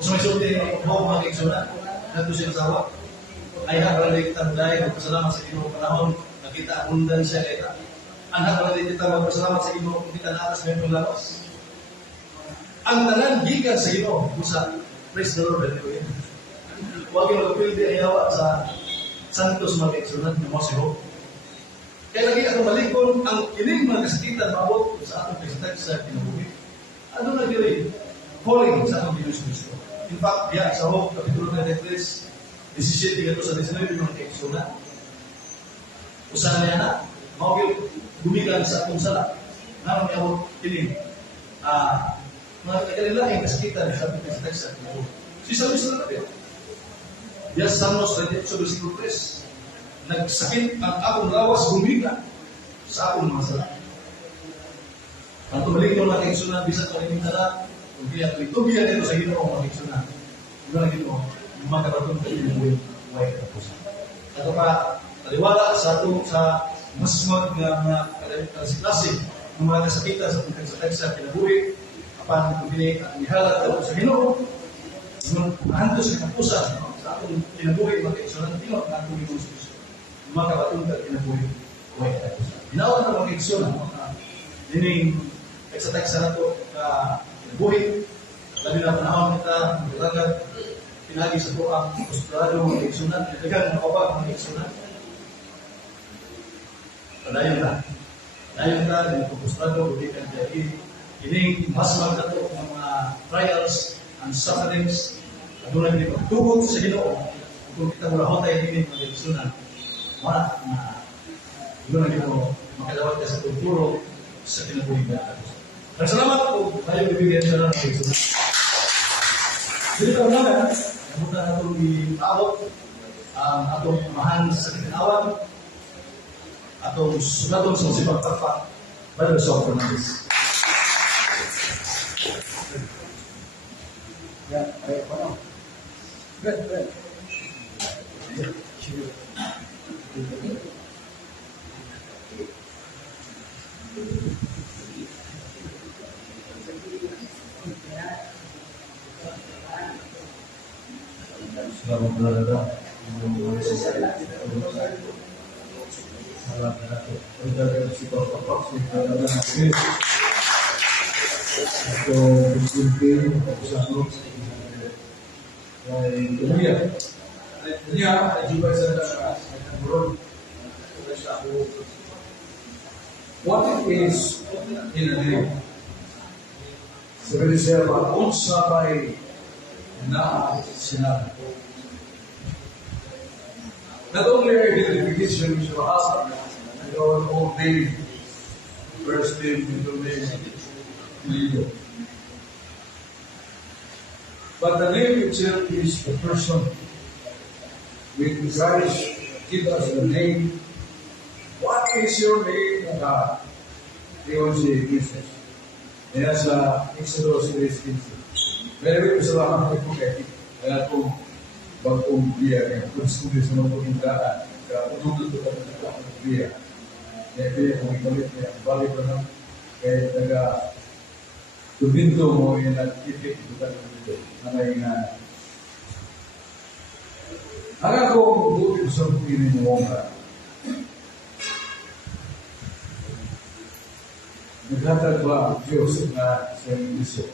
So may sulti Job mga kaigsunan, nato siya asawa, ay nakalalik kita dahil magpasalamat sa Ginoo panahon nakita undan siya kita. Anak nakalalik kita magpasalamat sa Ginoo kung kita naatas ngayon ng lawas. Ang tanan gikan sa Ginoo busa praise the Lord. Huwag yung magpildi ayawa sa santos mga kaigsunan na mo si Job. Kaya lagi ako malikon, ang kining mga kasakitan maabot sa atong kasatag sa kinabuhi. Ano na dili? Calling sa atong Diyos Kristo. In fact, yan, sa Hope, Kapitulo 93, 17 ito sa 19, yung kaigsunan. Usahan niya na, mawagil gumikan sa atong sala. Naman niya ako kining, mga kailangan kasakitan sa atong kasatag sa kinabuhi. Si Sabi sa natin, Dias Salmos 28, versikulo 3, nagsakit ang akong lawas gumikan sa akong mga sala. Ang tumalik mo na kaigsunan, bisan ko rin na kung kaya itubigan ito sa Ginoo mga kaigsunan. Ito na Ginoo, magkaroon ka rin ng huwag katapusan. At pa, taliwala sa itong sa masasmag na mga klase ng mga kasakitan sa pagkagsakag sa kinabuhi, kapag pumili at ihalat ito sa Ginoo, mahanto sa katapusan sa atong kinabuhi, mga kaigsunan ng Ginoo, at atong Ginoo sa Kristo. Makabatong ka kinabuhi, huwag katapusan. Ginawa na mga kaigsunan, dining eksatagsa na ito kinabuhi, labi na panahon kita, magkagad, pinagi sa buang postrado mga kaigsunan, nagdagang makabag mga kaigsunan. Padayon na. Padayon ka, din po postrado, budikan dahil ining mas magdato ng mga trials and sufferings, at doon na pagtugot sa Ginoo, kung kita mula hotay din mga kaigsunan, wala na doon na Ginoo, makalawat ka sa kulturo sa kinabuhi na. Salamat po, tayo bibigyan siya ng kaigsunan. Dili ka naman, namunta na itong ipaabot ang atong mahan sa kitinawan, atong sunaton sa musibang tapak, by the Lord Fernandez. Yeah, ay, ano? Good. Selamat berada salam berada di sebuah tempat yang hadir atau berkumpul bersama kemudian dunia juga sedang berun. What is in a name? Seperti saya bangun sampai sinabi. Not only identification with your husband, your own name, first name, middle name, legal. But the name itself is the person. When Christ give us the name, what is your name, God? They will say Jesus. Kaya sa Exodus 3:15. Meron sa mga pagkakit, kaya kung bagong biya, kaya kung studio sa mga pagkindaan, kaya utulog ito ka ng biya. Kaya biya kung ikalit niya, balik ko na, kaya taga tuminto mo yung nag-tipik ito ka ng ito. Nanay nga, hanggang kung buti sa pili mo nga, naghatag ba ang Diyos na sa iyong iso?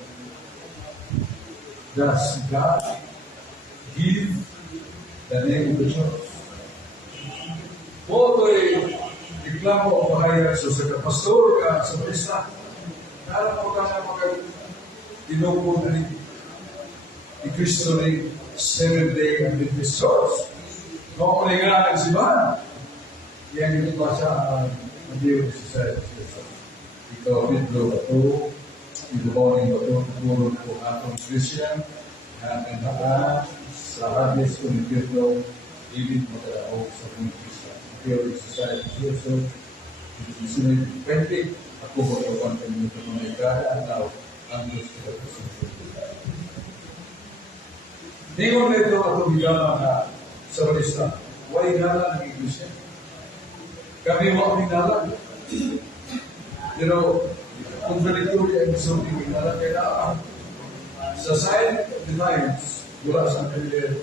Does God give the name of the church? O ito'y reklamo o bahaya sa pastor ka sa presa. Alam mo ka na mag-tinupo na ni Kristo ni Seventh-day Adventist Church. Kung ako nga nagsibahan, yan ito pa siya ang Diyos sa ito, Pedro, ito, ito morning ito, puro po atong Christian, at ang lahat sa hadis ko ni Pedro, ibig magkalaog sa mga Christian. Theory Society Jesu, ito sinunod 20, ako ko ito ang kanino ito mga ikahalaw, ang Diyos ko ito sa mga. Ningon na ito ako bigama na sa balista, why gala ng Iglesia? Kami wak bigala. You know, contradictory and something na kaya sa sign of the times, wala sa February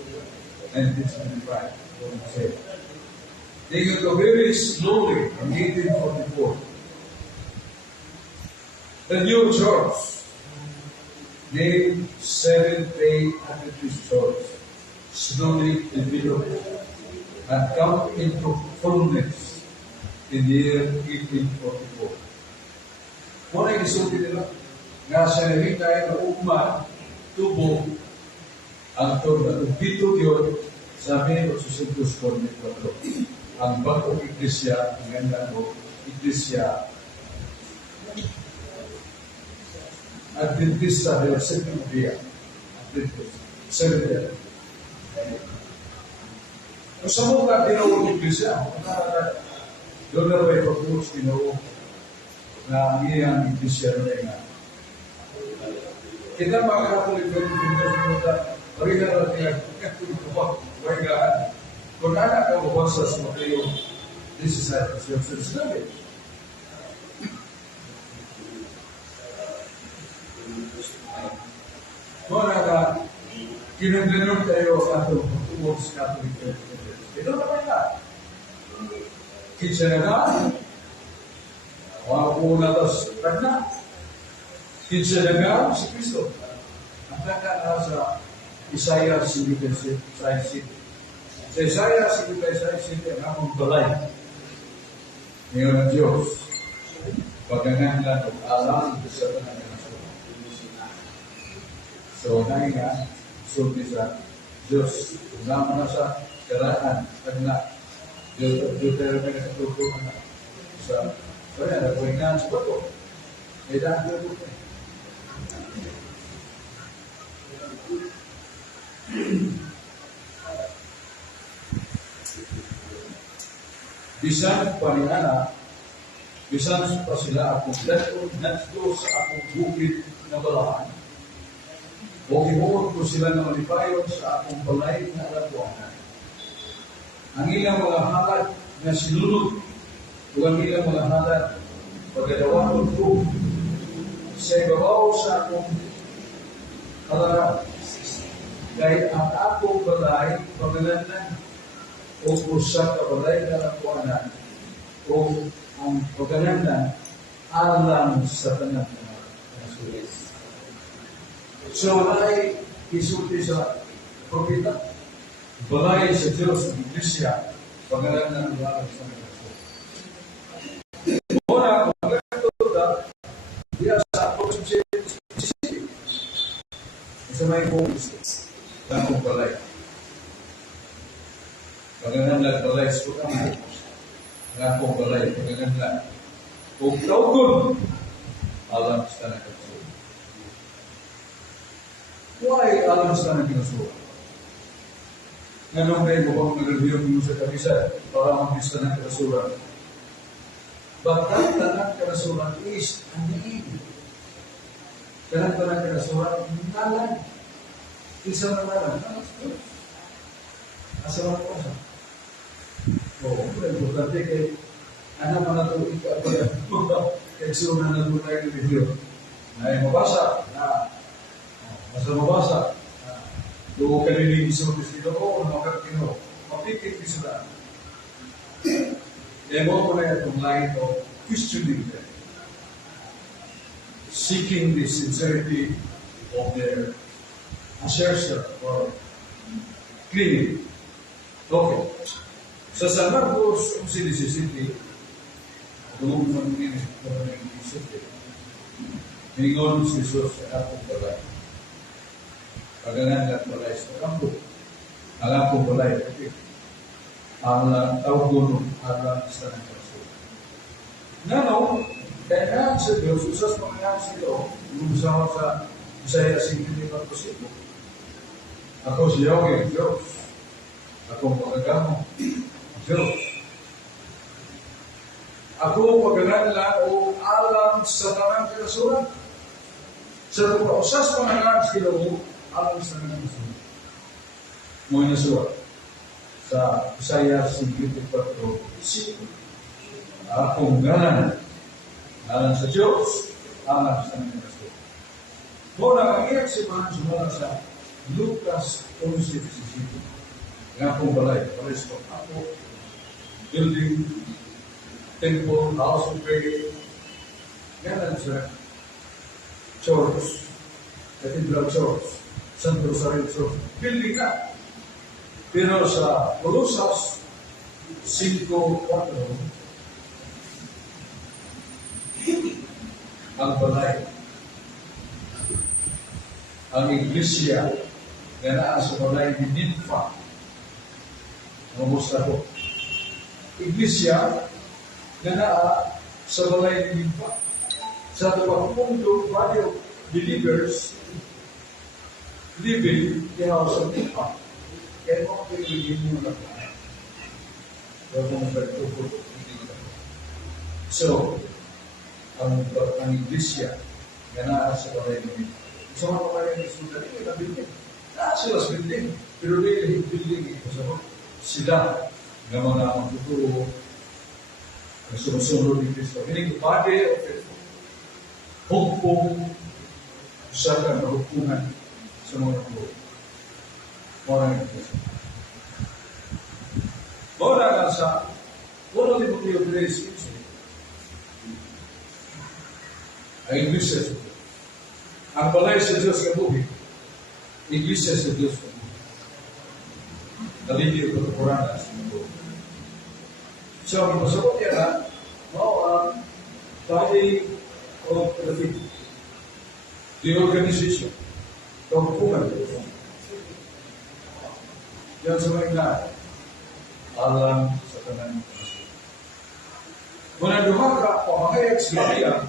1975. They go very slowly in 1844. The new church, named Seventh-day Adventist Church, slowly developed and come into fullness in the year 1844. Muna yung isulti nila, nga sa nahitay na ugma, tubo, ang tawag na tubito yun sa 1844. Ang bagong iglesia, ang ganda ko, iglesia Adventista de la Sétima Dia. Adventista. Seventh Day. Kung sa mga tinawag iglesia, doon na rin pag-uus tinawag na ang iyang iglesia na nga. Kita mga Katolik doon pinagpunta, marina natin ang Katolik ko, waigaan. Kung anak ka mabasa sa Mateo 17, sinabi. Kung anak kinaglanong tayo sa atong pagtungkol sa Katolik Church. Ito naman na. Kinsa na nga, mga una tas na. Kinsa na nga si Kristo. Ang kaka sa Isaiah 56. Sa Isaiah 56, ang among balay. Ngayon ang Diyos. Pagkanganlan o alam sa panagalan. So, nahin nga, sulti sa Diyos. Naman na sa karaan. Pagna, Diyos tayo may nakatutunan na. Kaya, nagawingan sa bato. May daan ko ito. Bisan paningana, bisan pa sila akong natto sa akong bukid na balahan. O imuot ko sila na malipayon sa akong balay na alatuanan. Ang ilang mga halad na sinunod, o ang ilang mga halad pagkadawanon ko sa ibabaw sa akong halaran. Dahil ang akong balay pagalanan o sa kabalay na alatuanan o ang pagalanan alam sa tanang mga sulis. So, ay isulti sa propeta, balay sa Diyos ng Iglesia, pangalanan ng alam sa mga sulis. Muna, kung magkakatuda, diya sa Apostolic City, isa may Kristo, ang kong balay. Pangalanan balay sa kutang, ang kong balay, pangalanan. Kung tawgon, alam sa tanang. Why alam sa tanang kinasuhan? Ganun kayo mo bang nag-review mo sa kabisa para mag-isa ng kinasuhan? Bakit tanang kinasuhan is ang diin? Tanang kinasuhan, nalan. Isa na nalan. Asa mga kosa? Oo, importante kay ano man ito ikapayan. Kaya sunan na ito tayo ng review. Na mabasa, mabasa. Doon kanilig isang destino ko, makakino, mapikit sila. Kaya mo ko na itong line of questioning them. Seeking the sincerity of their assertion or claim. Okay. Sa San Marcos 11:17, doon naman din ang isip. Mingon si Jesus sa akong balay. Paganan at balay sa kampo. Ang akong balay. Ang tawag ang sa nagkaso. Nano, kaya nga sa Diyos, usas mga nga sa iyo, umusama sa Isaiah 54. Ako si Yahweh, Diyos. Ako magagamo, Diyos. Ako pagkanala o alam sa tanang kinasuhan. Sa usas mga nga sa iyo, alam sa tanang kinasuhan. Mga nasuhan. Sa Isaiah 54:5. Akong ganan, alam sa Diyos, alam sa tanang kinasuhan. Muna, ang iyak si Mahan sumula sa Lucas 11:17. Nga pong balay sa ako, building, temple, house of prayer, ganan sa church, Cathedral Church, Santo Rosario Church, building ka. Pero sa Colosas 5:4, ang balay, ang iglesia nga naa sa balay ni Ninfa. Mamusta ko. Iglesia nga naa sa balay ni Ninfa. Sa mundo, body of believers living in the house of Ninfa. Kaya mo ako pinigin mo lang. So, ang iglesia nga naa sa balay ni Ninfa. Sa mga pamayan ng Sultan, hindi na building. Sila sa building. Pero really, building ito sa mga. Sila na mga magtuturo na sumusunod ni Kristo. Meaning, body of it. Hukum sa hukuman sa mga tuturo. Mga Kristo. Mga nga sa 1 Timoteo 3:15 ay iglesia sa Diyos. Ang balay sa Diyos ng buhay, iglesia sa Diyos ng buhay. Naliliw ko kurang sa mundo. So, masakot yan na, ang body of the faith, the organization, the hukuman. Yan sa mga na, alam sa kanang Kristo. Muna duha ka, pamahayag sa Maria,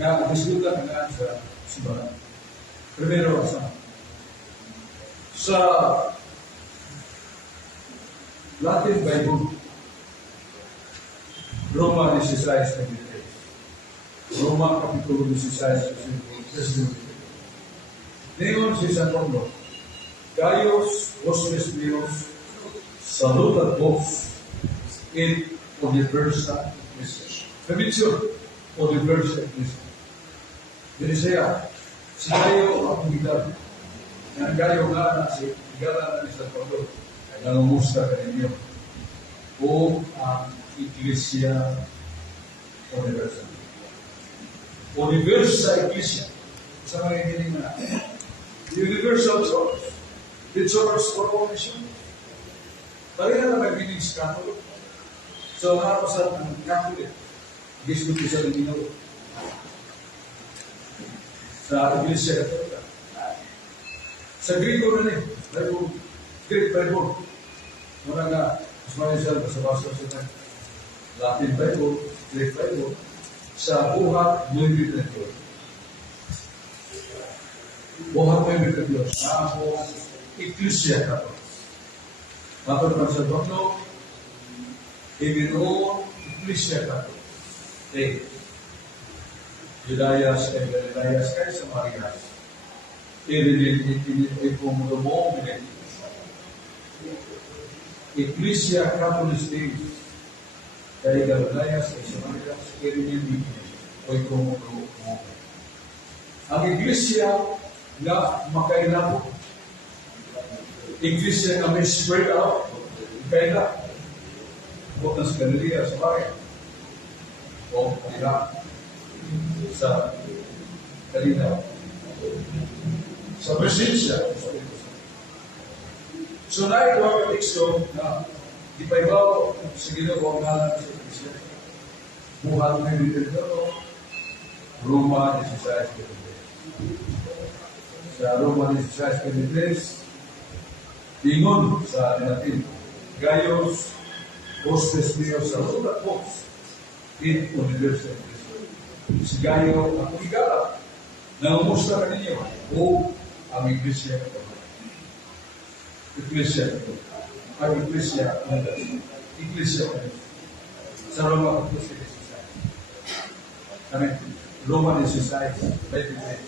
na diskutan nga sa simbahan. Primero, sa Latin Bible, Roma 16:23. Roma Kapitulo 16:23. Ningon si San Pablo, Gaius vosotros Dios, saludat vos in universa Christus. Permitsyon, universa Christus. Jadi saya, si Gayo ang higala. Ang Gayo nga na si higala na ni San Pablo ay nangumusta ka ninyo. O ang Iglesia Universal. Universal Iglesia. Sa mga hiling na. The Universal Church. The Church for all nations. Pareha na nag-meaning sa Catholic. So, nga po sa Catholic, gusto ko sa Limino. Sa Iglesia Katolika. Sa Grego na rin, Greek Bible. Muna nga, mas siya basa-basa sa Latin Bible, Greek Bible, sa buhat ng Diyos. Buhat ng Diyos. Ako, Iglesia Katolika. Dapat man sa Dokno, ibinoon Iglesia Katolika. Julias kay Galileas kay Samarias. Irinit pumulong binigay. Iglesia Catholic kay Galileas kay Samarias. Irinit pumulong. Ang Iglesia na makailabo. Iglesia na may spread out. Kaila. Bukan sa Galilea, Samaria. O Iraq. Sa Kalina, sa presensya. So na ito ang teksto na ipaibaw sa ginawang ngalan sa Iglesia. Buhat ng Diyos, Roma 16:23. Sa Roma 16:23, ingon sa Latin, Gaius vosotros Dios, saludat vos in universo. Si Gayo ang higala. Nangumusta ka ninyo. O ang Iglesia Katolika. Iglesia Katolika. Ang Iglesia Katolika. Iglesia Katolika. Sa Roma Katolika. Amen. Roma 16:23.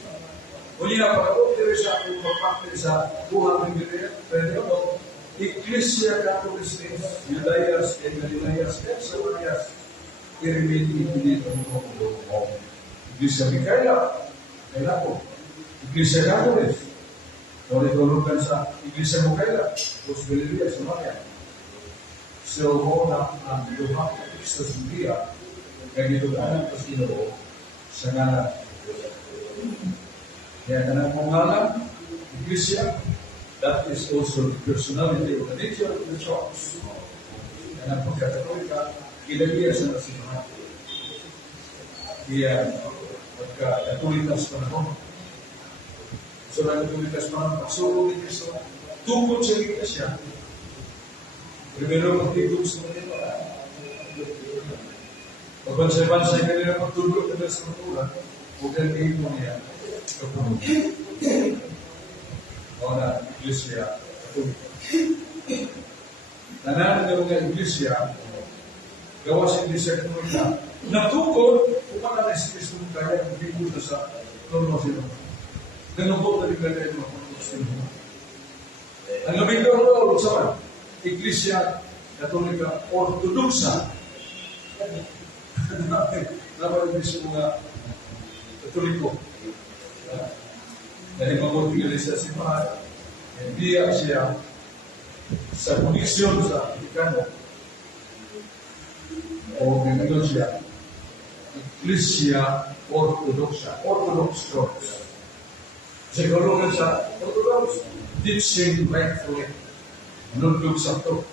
Kung yun ang pag-uptiri sa aking magpapit sa buhat ng Pilipinas, Iglesia Katolika, Julias, Galileas, Samarias, Irimit ang mga Iglesia Mikaela, kaya po, Iglesia Catholic, tulungan sa Iglesia Mikaela, Los Galileas, Samaria. So, na ang luha ng Cristo sa India, kaya dito na ang Ginoo sa ngalan. Kaya kanang pangalan, Iglesia, that is also the personality of the nature of the church. Kanang pagkatolika, ilagay sa nasimahan. Kaya, katulitas panahon. So, katulitas panahon, pagsulong ni Kristo, tungkol sa iglesia. Primero, magtigong sa kanila. Pagbansay-bansay kanila magtulog kanila sa matura, huwag ang imo niya kapunod. O na, iglesia, katulik. Tanan ng mga iglesia, gawa sa iglesia katulik na tukod, kumana na si Kristo kaya magiging na sa norma sila. Ganun na rin kaya yung mga Kristo. Ang labing daw sa iglesia katolika ortodoksa. Dapat iglesia mga katoliko. Dahil mga iglesia si Mahal, hindi siya sa kondisyon sa Vatikano o ganun siya Iglesia Ortodoxa, Orthodox Church. Siguro nga sa Orthodox, teaching rightfully. Nundog sa ito.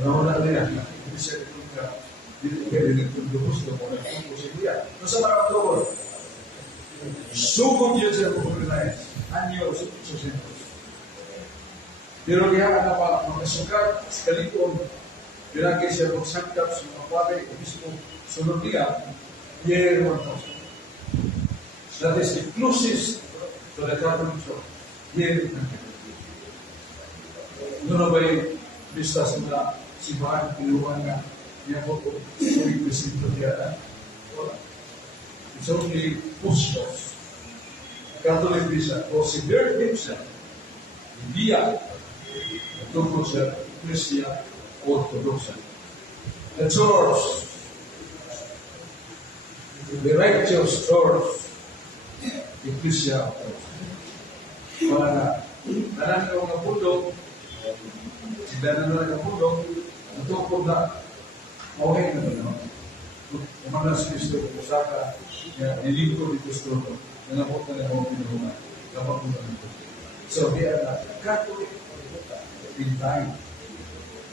Una-una niya, Iglesia Ortodoxa, dito kayo nagtundubos ito kung nagtundubos siya. Nasa mga October, sugod yun sa organize, anyo sa sentros. Pero kaya na makasukat sa kalikon, bilagi siya magsangkap sa mga pare, mismo sunod niya, year 1000. So that is the closest to the Catholic Church. Year 1000. Doon na ba'y bista sa mga simbahan, piluhan nga, niya po kung presinto niya. It's only apostles. Catholic Bishop, o si Bert himself, hindi yan, tungkol sa Iglesia Ortodoxa. The Church, the righteous Church, Iglesia Ortodoxa. Wala na, nalang ka mga pundok, sila na nalang ka pundok, natupod na, okay na ba? Umana si Kristo, usaka, nilingkod ni Kristo, nanapot na ng mga pinahungan, dapat mo na nito. So, here na, Catholic in time.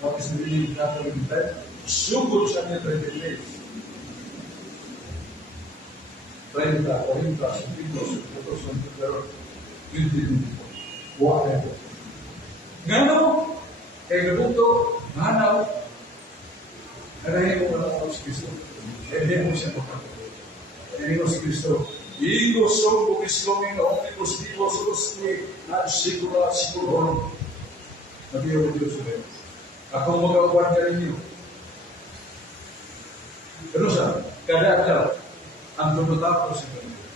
What is really Catholic in time? Sugod sa niya 23. 30, 40, 50, 20, whatever. Ngano, kay gabuto, nganaw, karahin mo na ako si Kristo. Hindi mo siya makakot. Hindi mo si Kristo. Igo son bumiskoming omnibus vivos rusti at sigura siguro. Nabiyo ko Diyos ulit. Ako magawan ka rin niyo. Pero sa kada-kada, ang tumatapos sa kanila.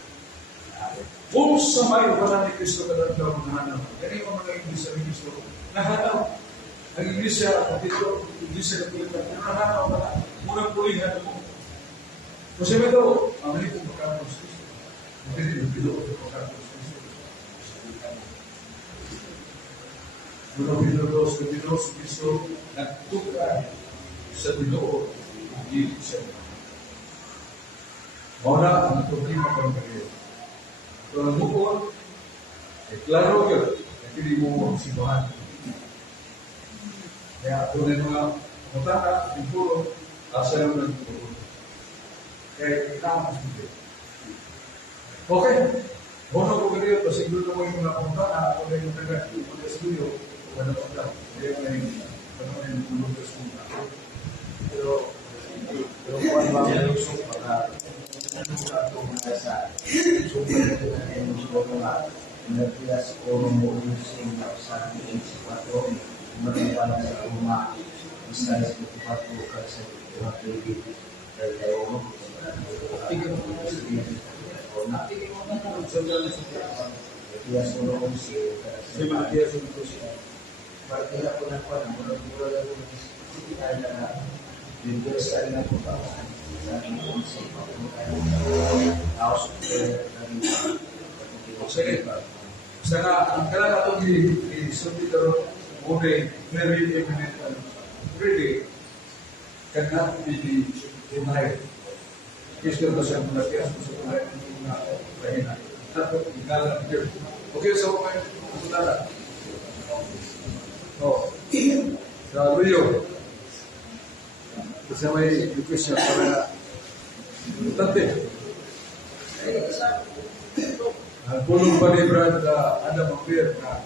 Kung sa may wala ni Kristo kadang-daw nahanap, ganyan mo mga Iglesia ni Kristo, nahanap. Ang Iglesia, at ito, Iglesia na pulitan, nahanap na, munang pulihan mo. Kasi may daw, ang hindi kong magkakos Kristo. Hindi nagpilo ko magkakos Kristo. Munang pinulos Kristo, nagtukay sa Pinoon, hindi siya. Mauna, ang problema ko ng kayo. Ito ang mukon, klaro yun, hindi mo simbahan. Kaya ito na mga mutana, impuro, asa yung nagpuro. Kaya kailangan mas hindi. Okay, bono ko ganyan, pasiguro ko yung mga mutana, ako na yung taga-studio, o ano pa lang, kaya yung tulong sa sunda. Pero kung ano ba yung lusok, para sa super ito na yung lusok nga, nagpilas o umuusing sa 24, Mereka sa rumah Istana 24 kasi sa TV dari Euro dia solo si dia solo si partida pun apa mula-mula dari kita ada juga saya nak buka dari konsep aus dari sana angkala atau di subtitolo Mode, very eminent and really cannot be denied. Kristo sa mga sa mga pahina. Dapat igalang Diyos. Okay, so may puntada. Sa Rio, kasi may education para tante. Ang pulong pa ni Brad Adam Appear na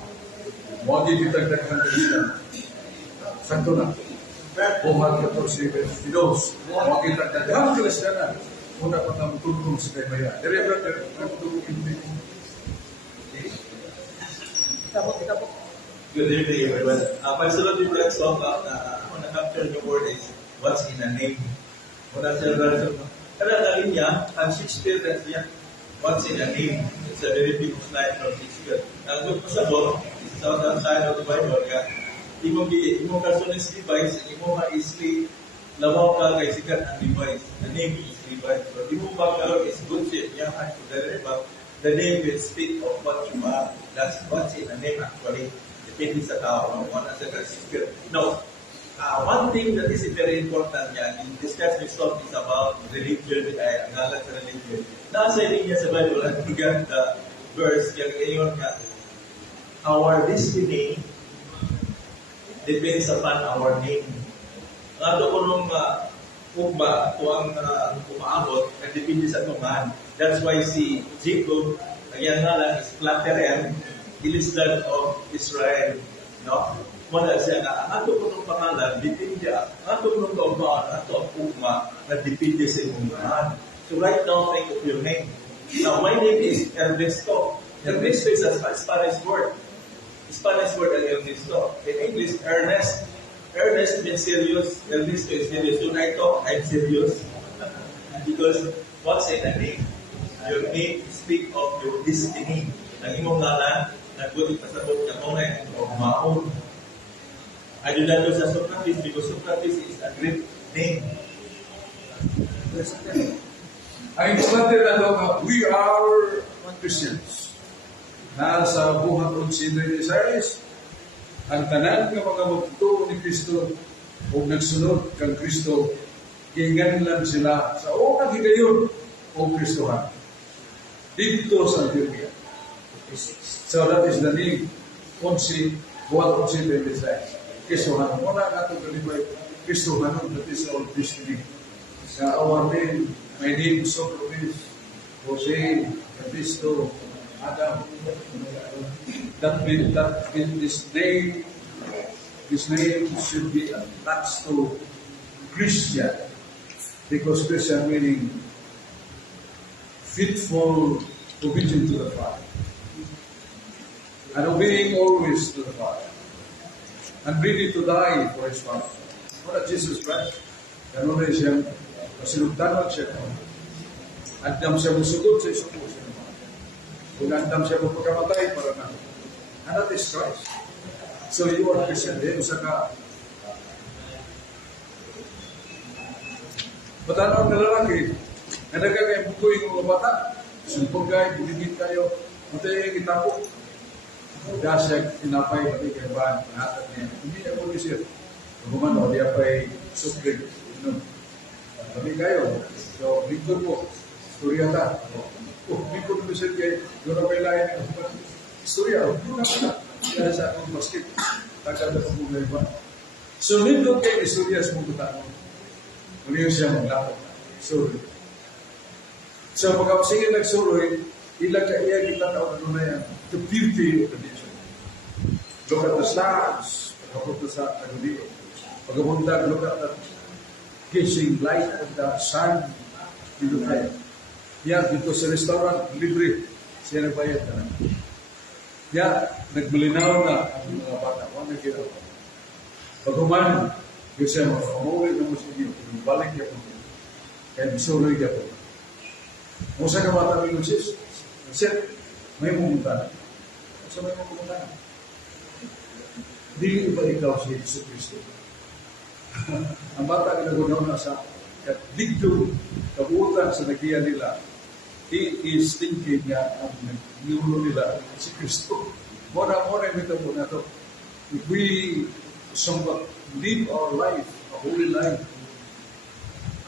huwag ititagdagan kanina. Sakto na. Buhat 14:22. Huwag itagdagan kanina. Muna pa na matulong sa kay Maya. Dire brother, matulong hindi. Good evening, everyone. Pagsulod yung Brad Song, ako na-capture yung word is, what's in a name? Muna siya Brad Song. Kada dali niya, ang Shakespeare niya, what's in a name? It's a very big slide from Shakespeare. Ang good pasabot, it's on the side of the Bible, imong person's device, imong ma-isli, labaw ka kay sikat ang device. The name is device. But imong background is good shit. The name will speak of what you are. That's what's in a name actually. Depende sa tao, no? One as a Shakespeare. No. One thing that is very important yan, in discuss this talk is about religion, ang ngalan sa religion. Nasa niya sa Bible, at forget the verse, yung ngayon nga, our destiny depends upon our name. Ang ato ko nung ugma, ito ang umaabot, nagdepende sa tuman. That's why si Jacob, ang yan ngalan is Flatterer, Ilistad of Israel. No? Wala siya na, ang ato ko nung pangalan, depende, ang ato ko nung kaumaan, ato ang ugma, na depende sa imungan. So right now, think of your name. Now, my name is Ernesto. Ernesto is a Spanish word. Spanish word ang Ernesto. In English, Ernest. Ernest means serious. Ernesto is serious. So I talk, I'm serious. Because what's in a name? Your name speak of your destiny. Ang imong ngalan, nagbuti pasabot na moment of maon. I do not know sa Socrates because Socrates is a great name. Ang importante na ito, we are Christians. Nasa buhat ng sinay Isaías, ang tanan ng mga magtuo ni Kristo o nagsunod kang Kristo, hingan lang sila sa unang higayon o Kristohan. Dito sa Biblia. So that is the name, buhat 11:26. Kristohan. Muna nga itong kalibay, Kristohan, that is all destiny. Sa our name, my name is Socrates, Jose, Cristo, Adam. That this name should be attached to Christian, because Christian meaning faithful obedience to the Father, and obeying always to the Father, and ready to die for His Father. For Jesus Christ, ganun rin siyang masinugdanan siya. Andam siya musugod sa isang puso naman. Kung andam siya magpagkamatay para na. And that is Christ. So you are Christian din. Usa ka matanaw na lalaki na nagkakay bukoy ng mga bata. Sumpong kayo, buligid kayo. Matay yung itapok. Dasya, tinapay, pati kayo ba, nahatag niya. Hindi niya po isip. Kumano, di apay suplig. Pati kayo. So, lingkod po. Istorya ta. Lingkod po siya kayo. Doon apay lain. Istorya. Kaya sa akong basket. Tagal na kong buhay ba. So, lingkod kayo istorya sa mga tao. Muli siya maglapot. Sorry. So, pagkapasingin nagsuroy, ilang ka iya kita taon na yan. The beauty of the nation. Look at the stars. Pagkapunta sa Agulio. Pagkapunta, look at the kissing light of the sun. Dito tayo. Yan, dito sa restaurant, libre. Siya nagbayad na. Yan, nagmalinaw na ang mga bata. Huwag na ginawa. Pagkuman, yung siya mo, umuwi na mo sa inyo. Balik niya po. Kaya misuroy niya po. Kung sa kabata ng sis, may pumunta. Sa may pumunta. Dili ba ikaw si Jesus Cristo? Ang bata na nagunaw na sa dito, kabutan sa nagiyan nila, he is thinking nga ang niulo nila si Cristo. Mora-mora yung ito po na ito. If we somewhat live our life, a holy life,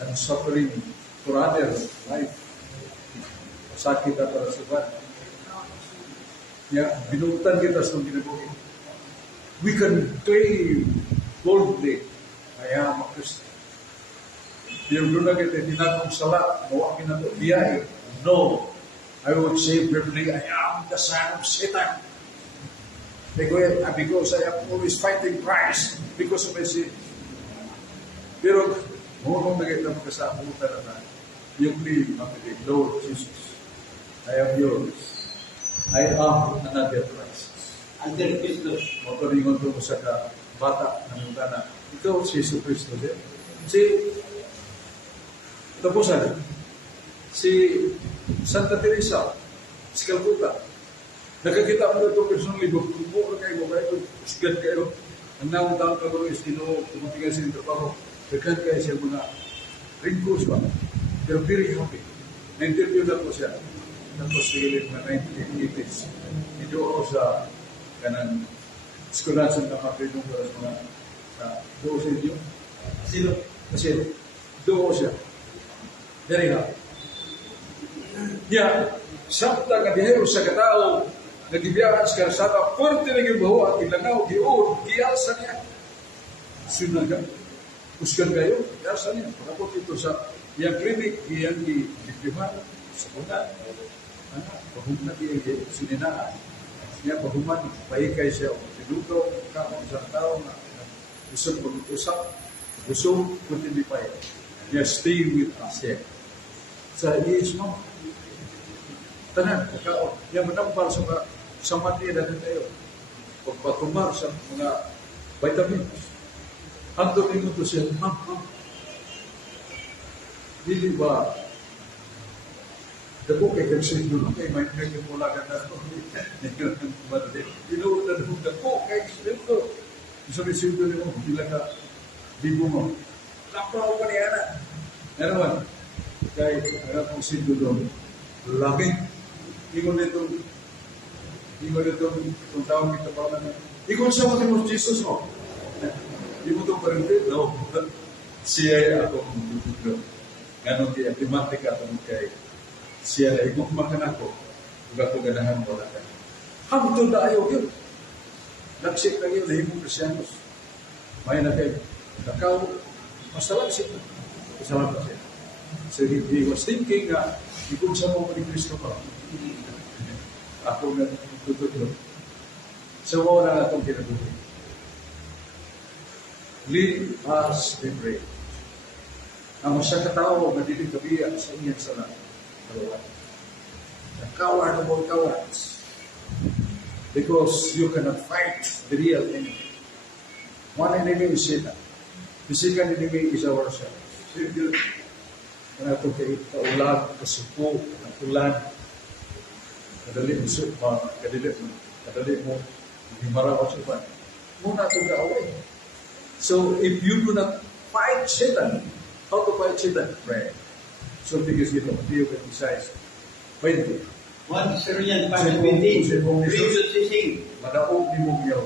and suffering for others' life, sakit at para sa iba. Binutan kita sa ginabuhi. We can claim boldly, I am a Christian. Yung doon na kita, tinatong sala, mawakin na ito, biyay. No, I would say briefly, I am the son of Satan. Because I am always fighting Christ because of my sin. Pero, kung nakita mo sa puta na yung name of the Lord Jesus, I am yours. I am another Christ. Under Christus. Maparingon ko sa bata ng mutana. Ikaw si Jesus Cristo din. Tapusan, si Santa Teresa, si Calcutta, nakakita mo na ito personally, bukuro kayo, usgat kayo, ang naong taong kagawin is tumutingan sa nito paro, nagkan kayo siya mga ringkos ba, pero very happy. Na-interview na po siya, tapos sigilit na 1980s. Ito ako sa kanang skulasan na kapitong para sa mga doon sa inyo. Sino? Kasi doon siya. Very happy. Ya, sabta nga dihero sa katao, nagibiyahan sa karsada, pwerte na yung bawa at ilangaw, giyon, giyasa niya. Sunaga, usgan kayo, giyasa niya. Pagkapot ito sa iyang klinik, iyang gibiyuhan, sa bunan. Pahuman iyang sininaan. Niya pahuman, pahikay siya, tinuto, kakong sa tao na gusto pag-usap, gusto pwerte di pa yan. Niya, stay with us here. Sa age mo, tanan, kakao, yan manampal sa mati na tayo. Pagpatumar sa mga vitamins. Hanto rin mo ito siya, ma'am, dili ba, dako kay Kansin doon, kay may mula ka na ito. Inuutan mo, dako kay Kansin doon. Sabi siya doon mo, bila ka, libo mo. Lapaw pa niya na. Ano man, kay harap mo si doon, lamig. Ingon itong tawag kita pa na, ingon siya mo Jesus mo. Di mo itong parintin? No. Siya ay ako kung dudugdo. Ganon kaya timatik ako kay siya na ikong makan ako. Huwag ako ganahan wala ka. Hamto na ayaw yun. Nagsik na yun, lahimong Kristiyanos. May na kayo. Nakaw, masalang siya. Masalang pa siya. So he was thinking na ikong sa mga ni Kristo pa. Ako na tututulog. So mo na itong kinabuhi. Lead us in prayer. Ang masya katao, madilig kabiya sa inyong salat. The coward of all cowards. Because you cannot fight the real enemy. One enemy is Satan. The second enemy is ourselves. Kaya ito kay kaulag, kasupo, natulan, kadali mo supa, kadali mo himaraw sa upan. Muna ito kaaway. So, if you do not fight Satan, how to fight Satan? Pray. So, because ito, Matthew 26, 20. 1 Syrian 5:20. Read to sing. Madaog ni mong yaw.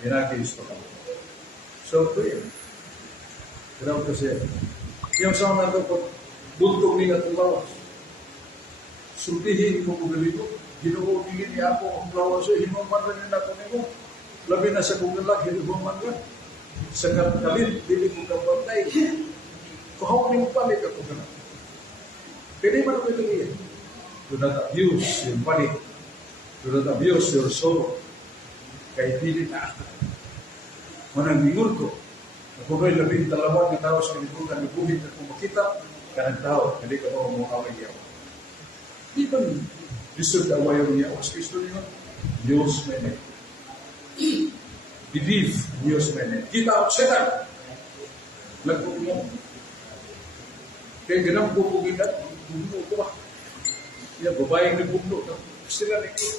Pinag-isto ka. So, pray. Kaya kasi, yung sama na ito, buntong ni at lawas. Sultihin mo kung galito. Ginuugin ni ako ang lawas. Hinuman rin na ako nimo. Labi na sa kong galag, hinuman rin. Sa kalit, dili mo kapatay. Kuhaw mo palit ako na. Pwede man ako ito niya. Do not abuse your body. Do not abuse your soul. Kaya dili na. Manang mingur ko. Ako ba'y labing talawag na tao sa kanibutan ng buhit at kung makita ka ng tao, hindi ka ba umuaway niya. Di ba deserve the away niya? O sa Kristo niyo, Diyos may name. Believe Diyos may name. Get out, Satan! Lagpog mo. Kaya ganang bubugin na, bubugin ko ba? Yan, babayang nagbugno. Sila na ito.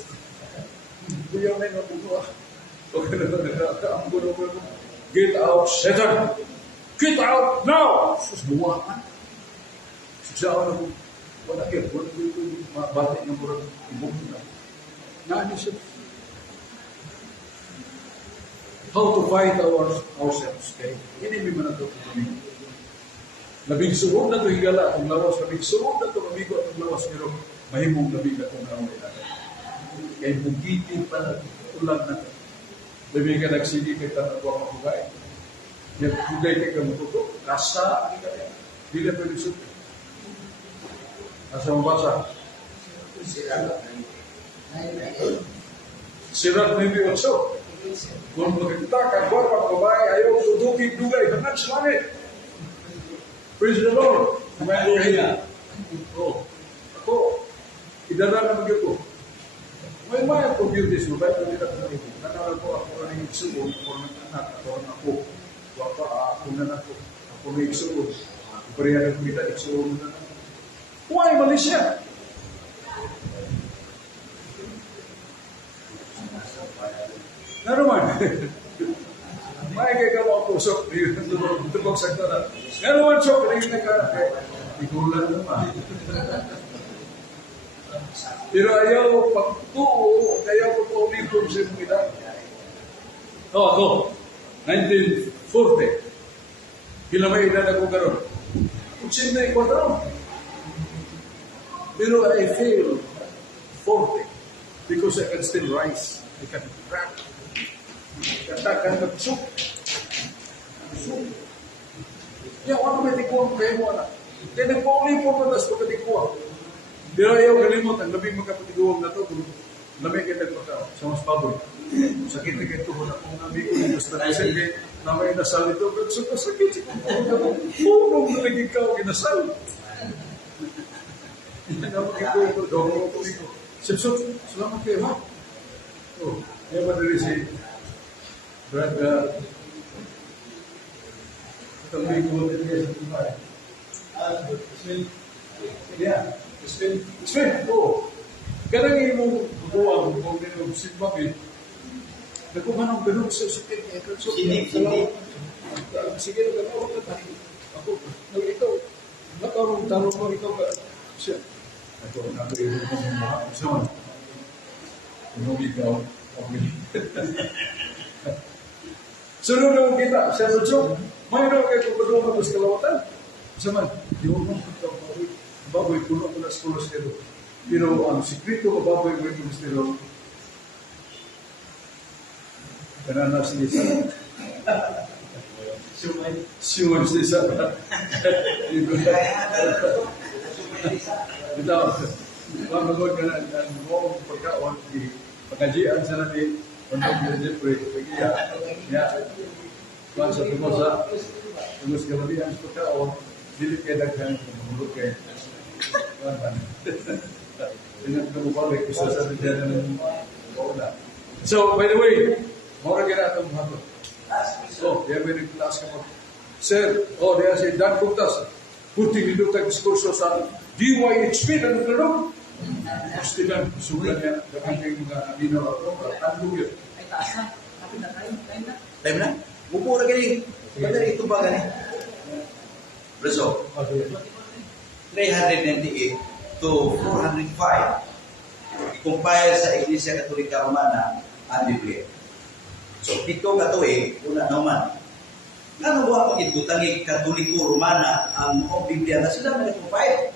Kuya may nabugno ah. Pag nakakaambo na mo. Get out, Satan! Get out now! Sus, buwakan. Susawa na mo. Wala kayo. Wala kayo. Mabati ng murang ibog na. Naano siya? How to fight ourselves. Okay? Hindi may man ito kami. Labing suod na ito higala ang lawas. Labing suod na ito mamigo at ang lawas. Pero mahimong labing na itong naway na. Kaya bugitin pa na ulan na ito. Lebih ka nagsigi kita na buwang makugay. Yan, kugay ka magugo. Rasa, hindi ka yan. Hindi na pwede suti. Asa mabasa. Sirat 9:8. Kung makikita ka, guwapa, babae, ayaw tutukin dugay, hanggang sa langit. Praise the Lord. Hallelujah. Oh, ako, idara na magyo ko. May maya ko beauties mo, ba't hindi na ko. Nanala ko ako na yung subo, ako ng anak, ako na ako. Wapa, ako na ako. Ako na yung subo. Parihan ko kita, iksubo na ako. Why, Malaysia? Na naman. May kaya ka mga pusok, tubog sa na. Nga naman, Chok, rin na ka. Ikulan naman. Pero ayaw pagtuo, ayaw ko po umipon sa mga. Ako, 1940. Kila may edad ako karon. 84 taon. Pero I feel 40 because I can still rise. I can run. Katakan na soup. Soup. Yung automatic ko kayo mo na. Kaya nagpauli po ko tas pagkatikuha. Pero ayaw kalimot, ang labing magkapatiguwag na ito, kung lamig kita ko tao, sa mas paboy. Sakit na kayo na kung amigo nito sa tanisip, kaya namay nasal ito, pero sakit siya kung punong nalang ikaw kinasal. Yan naman ikaw ito, doon ko ito. Sipsot, salamat kayo, ha? Oh, yan ba nari si Brad, ito amigo nito sa tumay. Yeah. Spin, oo. Kadang yung buwang, kung yung simbangin, nagkuhan ang ganun sa spin. Sinig. Sige, nagkakaroon na tayo. Ako, ikaw, nakarong mo, ikaw ka. Siya. Ako, nakailan ko ng mga kasaman. Kung ikaw, okay. Sunod na mo kita, siya sa Diyos, mayroon kayo kung padungan mo sa kalawatan. Kasaman, di mo mong baboy puno ko na sa kolostero. Pero ang sikreto ko baboy ko yung kolostero, kananas ni Isa. Siumay si Isa. Ito, magagod ka na ang buong pagkaon, pagkajian sa natin, untuk Jeffrey, kung sa tumusa, tumus ka mali ang pagkaon, dili kayo daghan, mamulog kayo. So, by the way, mora gina itong mga. So, diya may nag-class ka mo. Sir, diya si Dan Puntas, puting nilutag diskurso sa DYHP na naglarong. Gusto lang, sugan niya, dapat kayo mga amino ako, tandong yun. Ay, taas na. Kapit na tayo. Time na? Bupo na galing. Pagkari ito ba galing? Reso. 398 to 405 i-compile sa Iglesia Katolika Romana ang Biblia. So, pito katuig, una naman. Nga ba ang ibutangi Katoliko Romana ang mga Biblia na sila na nag-compile?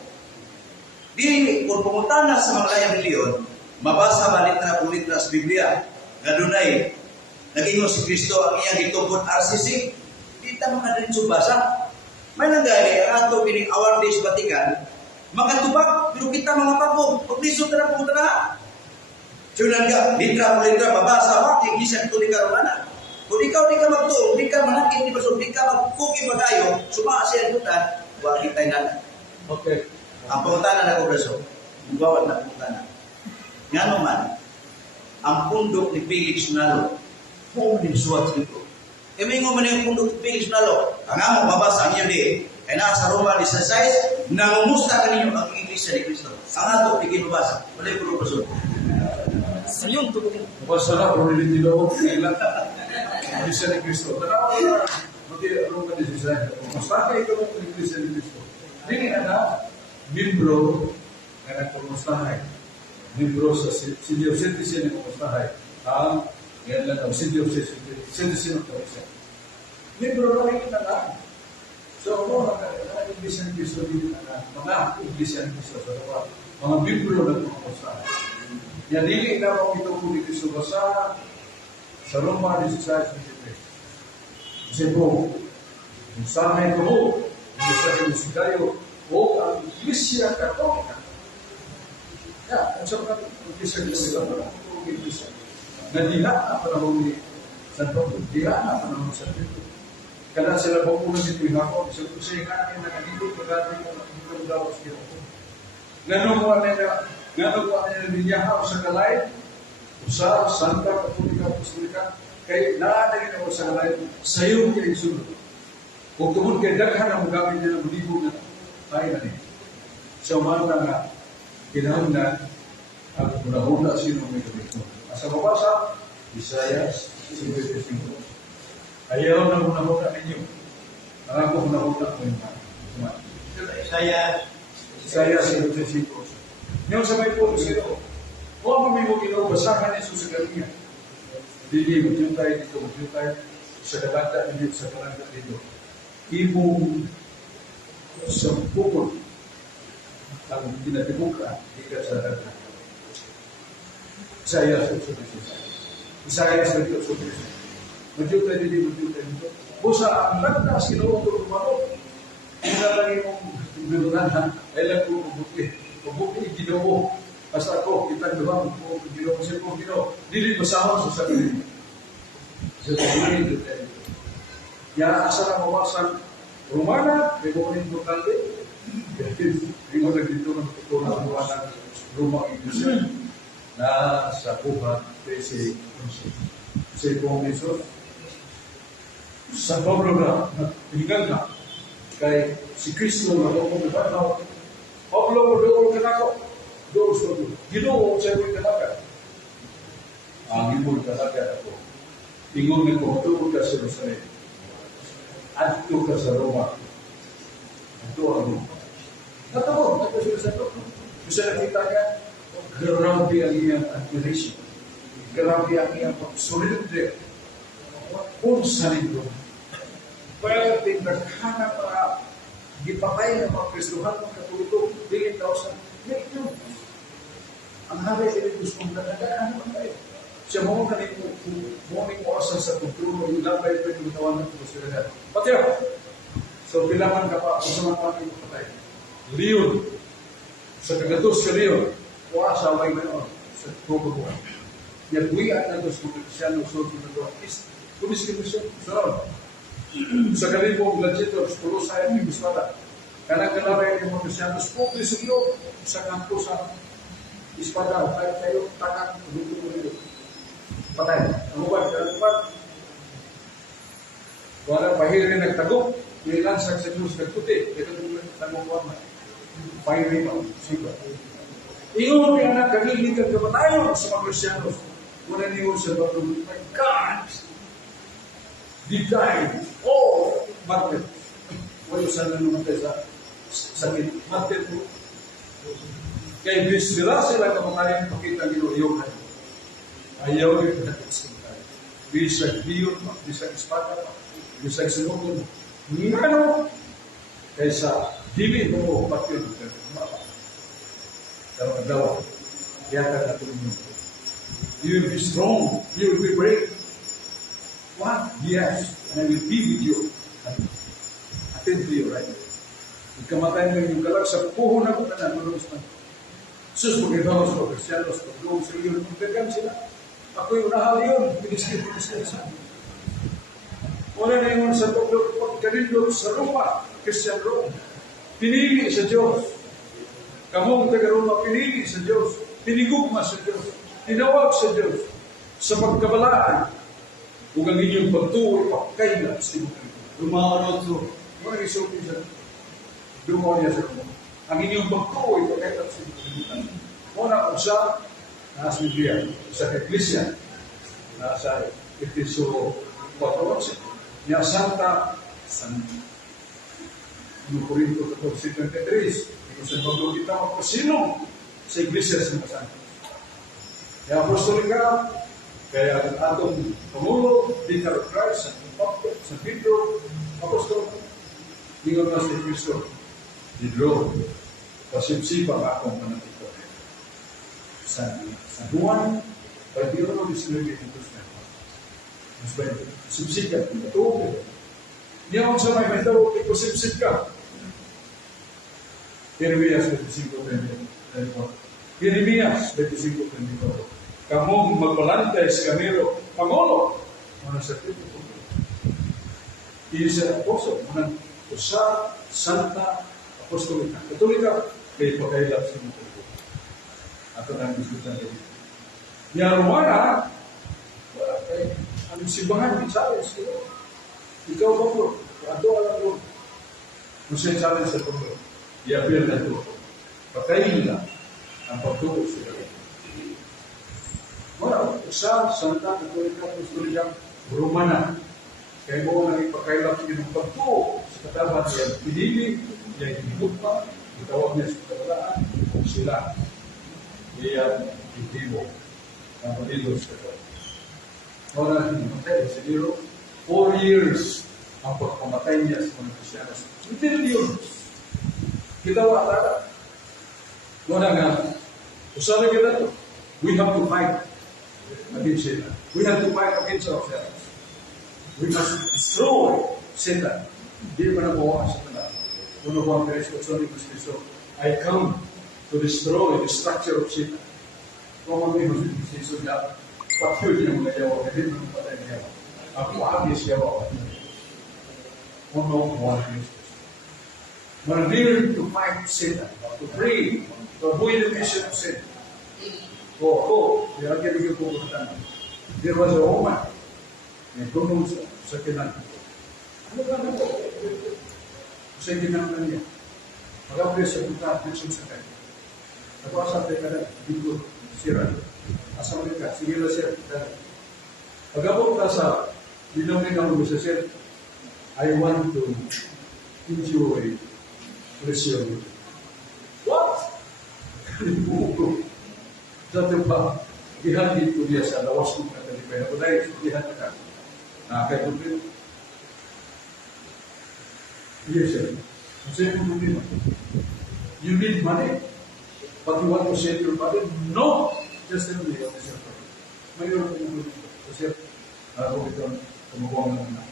Di, kung pumunta na sa mga layang reliyon, mabasa ba litra po litra sa Biblia, nga dunay, naging si Kristo ang iyang itubod RCC, di tama ka rin subasa. May nangyari, ato pining award day sa Vatican, makatubak, pero kita mga papo, pag-lisod na po na. So yun nga, litra po litra, mabasa ba, Iglesia Katolika Romana. Kung ikaw di ka magtuong, di ka manakit, di ka magkuki pa tayo, sumasi ang tutan, huwag kita'y natin. Okay. Ang pangutanan na Kongreso, bawat na pangutanan. Nga naman, ang pundok ni Felix Nalo, kung dinsuat dito. E may nga man yung pundok ni Felix Nalo, ang among babasa ang yun ay nasa Roma 16, nangumusta ka ninyo ang Iglesia ni Cristo. Ang ato, ikinubasa. Wala yung pulupasun. Sayong tubugin. Masarap, kung nilitilo ko, kailan. Iglesia ni Cristo. Tanawa na, mag-iarong ka ni Sisay. Kumusta kayo ito ng Iglesia ni Cristo? Dini na, membro na nagkumustahay. Membro sa senior citizen na kumustahay. Ang yan lang ang senior citizen of the Iglesia. Membro na rin na. So, mga Iglesia ni Cristo din na mga Iglesia ni Cristo sa lupa. Mga membro na kumustahay. Yan dili na ako ito po ni Cristo basa sa Roma 16:23. Kasi po, kumustahay ko po, kumustahay ko si kayo, o ang Iglesia Katolika. Ya, ang sa mga kisah kita kisah. Nadiha na panahon ni San Pablo, diha na panahon ni San Pedro. Kaya sila po muna dito yung ako, isa ko sa ikan yung nakikita ko dati yung daw sa Ginoo. Nanukuha nila niya sa kalay, sa Santa Katolika Apostolika, kay naadagin ako sa kalay, sayo kayo sunod. Kung tumun kay daghan ang gamit niya ng libo na tayo na niya. Sa umanda nga, kinahanglan at hunahuna sino may kabito. Asa mabasa, Isaias 55. Ayaw na hunahuna ninyo. Ang ako hunahuna ko yung mga. Isaias 55. Yung sa may puno sino, kung may mo basahan ni Jesus sa galinga. Dili, yung tayo dito, yung tayo sa kalanda, hindi sa kalanda dito. Ibong sa pupon ang pinatibuka, ikat sa kalanda. Isaias 55. Isaias 55. Majuta dito. Busa ang landas, sinuotong kumaro. Hindi na lang yung bilunan, kailan ko mabuti. Mabuti, Ginoo. Basta ako, kita doon ko, Ginoo, siya ko, Ginoo. Dili basahon sa sarili. Sa sarili dito. Ya, asa na mawasan Romana, may mga rin lokale. May mga dito ng tutunan ng Roma Iglesia na sa buhat si Komisyon. Sa Pablo na hinggan na kay si Kristo na kung na Pablo mo doon ka na ko. Doon sa doon. Ginoo sa iyo talaga. Ang ibon talaga ako. Ingon ko, doon ka sa Jerusalem. At doon ka sa Roma. Ito ang Roma. Natawag, nagkasunod sa doon. Bisa nakita ka, grabe ang iyang admiration. Grabe ang iyang pagsurrender. Kung sa nito. Kaya tinaghanap para gipatay ng mga Kristohan ng Katoliko, bilin daw sa ito. Ang hari ay gusto mong nagdagaan naman tayo. Siya mo na rin morning oras sa pagtulong, yung labay ito yung tawan ng posibilidad. Pati ako. So, pilaman ka pa, kung saan natin yung patay. Leon, sa kagatos ka Leon, kuha sa away na yun, sa tubo ko. Yagwian na ito sa mga Kristiano, so, kumiskin mo siya, sa kalibong Gladiator, pulo sa iyo, yung espada. Karang kalabay ng mga Kristiano, spokli sa iyo, sa kampo sa espada, tayo, takang, dito. Patay. Ang uwan, wala pahirin nagtagok, may lansak sa Diyos nagputi, ito yung nagmukuhan na. Pahirin mo, siba. Ingon yung anak, kagilig ang kapatayon sa mga Kristiano. Wala niyo sa Lord, my God! They died. Oh, martyr. Wala sana namatay sa sakit. Martyr po. Kaya bisira sila kamatayan pakita ginuhiyong na. Ayaw rin natin tayo. Bisag diyon pa, bisag espada pa, bisag sinunod. Ngano? Kaysa dili mo martyr. Pero adawa. Yata na tulungan. You will be strong. You will be brave. What? Yes, and I will be with you. Attend to you, right? Ikamatay mo yung galag sa puho na kung nananulong sa sus, pag-ibaw sa Kristiyanos, pag-doon sa iyo, magdagan sila. Ako yung nahal yun, piniskin sa wala na yung sa pagkarilyo sa Roma, Christian Rome. Pinili sa Diyos. Kamong taga-Roma, pinili sa Diyos. Pinigugma sa Diyos. Tinawag sa Diyos. Sa pagkabalaan, kung ang inyong pagtuloy, pakailan sa inyo. Lumaon ito. Mga isulti siya. Lumaon niya sa inyo. Ang inyong pagtuloy, pakailan sa inyo. Muna kung siya, nasa Biblia, sa Iglesia, nasa Episo 4:11, niya Santa, Corinto 14:23, ito sa Pablo kita magpasilong sa Iglesia sa mga Santa. Kaya apostolika, kaya ang atong Pangulo, Vicar of Christ, San Pedro, Apostol, ingon na si Cristo, Pedro, pasipsipang akong panatiko. Sa Juan, pagkiro mo disilagay ito sa mas ba yun? Sipsip ka, ito. Niya kung sa may tawag, ito sipsip ka. Jeremias 25:24. Jeremias 25:24. Kamong magbalantay sa kamero, Pangulo, mga sa tito. Isa apostol, mga usa, santa, apostolika. Katolika, kay pagkailap sa mga tito. Ato na ang diskutan nila. Niya Romana, wala kay, ang simbahan, may challenge ko. Ikaw ba po? Ato alam ko. Kung siya challenge sa pagkakas, i-appeal na ito. Patayin nila ang pagtuko sa kanya. Wala, usa, santa, katolika, apostolika, Romana. Kaya mo nang ipakailang ng pagtuo sa katapat niya, pinili, niya hinigugma, itawag niya sa katalaan, kung sila, iyan, itibo, ang panilos sa katalaan. Wala na hinimatay, siguro, 4 years ang pagpamatay niya sa mga Kristiyanos. Hindi yun. Kita wala. Wala nga, usabi kita to, we have to fight against Satan. We have to fight against ourselves. We must destroy Satan. Hindi pa nabawa sa kanila. Uno Juan 3:8, I come to destroy the structure of Satan. Kung ang mga Kristo niya, patyo niya mga yawa, hindi mo patay niya. Ako abis yawa. Uno Juan 3:8. We're here to fight Satan, to pray, to avoid the mission of sin. Kaya kaya ko there was a woman may gunung sa kinan. Ano ba na po? Sa kinan na niya. Magapre sa punta, kitchen sa kanya. Ako asap ka na, dito, sira. Asam ka, sige na siya. Pagkabot ka sa binong-binong mo sa siya, I want to enjoy pleasure. What? Kalimuto. Dati pa, ihandi ko niya sa lawas kong katalipay. Ako dahil, ihandi ka. Kaya kung yes, sir. Kasi kung you need money, but you want to save your body? No! Just tell me what is your problem. Mayroon kong ito. Kasi ako ito, kumukuha mo na.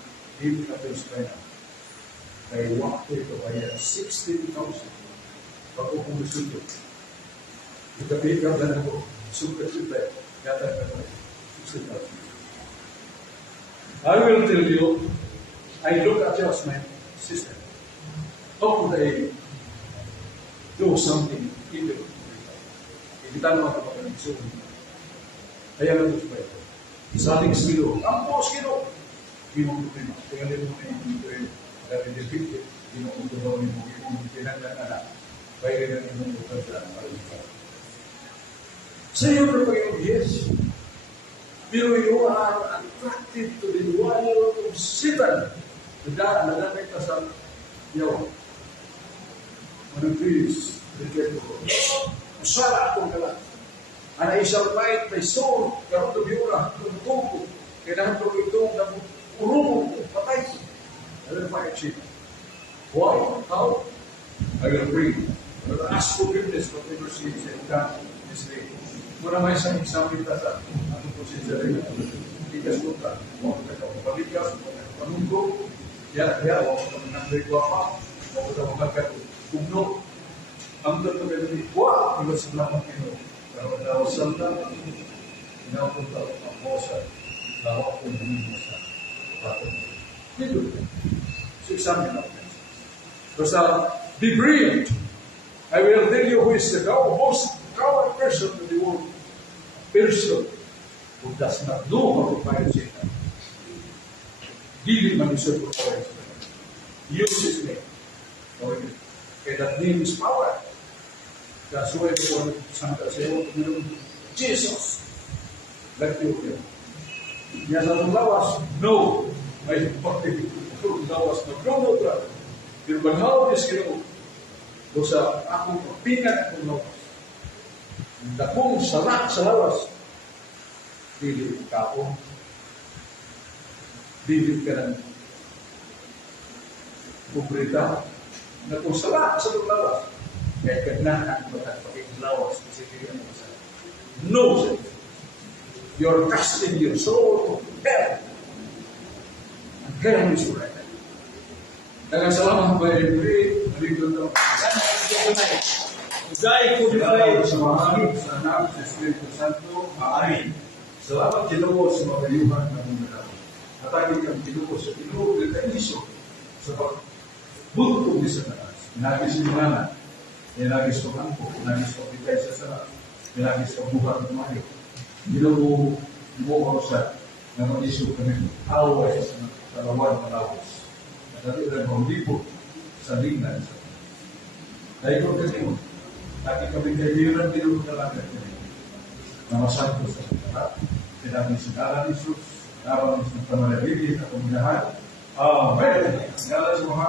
Hindi na ito sa kanya. Kaya wakto ito kaya 16,000. Pag ako kumusunod. Ikapigaw na ako. Sukat-sukat. Kata ka na. 16,000. I will tell you, I look at you as my sister. How could I do something evil? Kita naman ito pa ng iso. Kaya lang ito pa ito. Saling skilo. Ang po skilo. Ginong prima. Kaya nito na yung ito yung dati depicted. Ginong ito daw yung mga pinagdaan. Kaya rin yung mga pagdaan. Sa iyo na Panginoon, yes. Pero you are attracted to the wire of Satan. Nagamit ka sa yaw. Managbilis, reject ko. Usara akong kalat. And I shall fight my soul, karoon na biyura, tumutuko. Kailangan itong urumong, patay. I will fight Satan. Why? How? I will pray. I will ask forgiveness for whatever sins I have done this day. Muna may isang example ta sa atong posisyon rin. Ikas ko ta. Huwag ka palikas, panunggo. Kaya, huwag ka nangyay ko pa. Huwag ka magkakugno. Ang tatlo ka rin, huwag! Iwas sa lamang ino. Pero daw salta, inapunta ang bosa. Lawak ko hindi sa patong. Dito. So, example natin. Basta, be brilliant. I will tell you who is the most coward person in the world. Person who does not know how to fight Satan. Give him an usurper power. Use his name. Okay. And that name is power. That's why the Santa said, Jesus, let you hear. Niya sa lawas, no. May pagtigil. Lawas na no, brother. Pero maghaw is kino. O sa akong pagpingan akong lawas. Dakong salak sa lawas. Dili kaon. Dili ka ng pubrita. Na kung salak sa lawas. Kaya kagnahan mo at pag-lawas kasi kaya mo sa no, sir. You're casting your soul to hell. And hell is right. Dagang salamat ba yung pray? Nalito ito. Salamat sa mahangin, sa anak, sa Espiritu Santo. Amen. Salamat Ginoo sa makayuhan ng mga at aking kang Ginoo sa Ginoo ng kaiso sa pagbuntog ni Satanas. Pinagis ni Mana, pinagis ko kampo, pinagis ko pitay sa sarap, pinagis ko buhat ng mayo. Ginoo mo ko sa na mag-iso kami away sa kalawan ng lawas. At dati rin ang lipo sa lingnan. Dahil ko kasi mo, aking kami kaibiran, Ginoo talaga kami. Nama santo sa sarap, pinagis sa dalan Isus, dapat sa pamalabili at pagdahan. Amen. Ngalan sa mga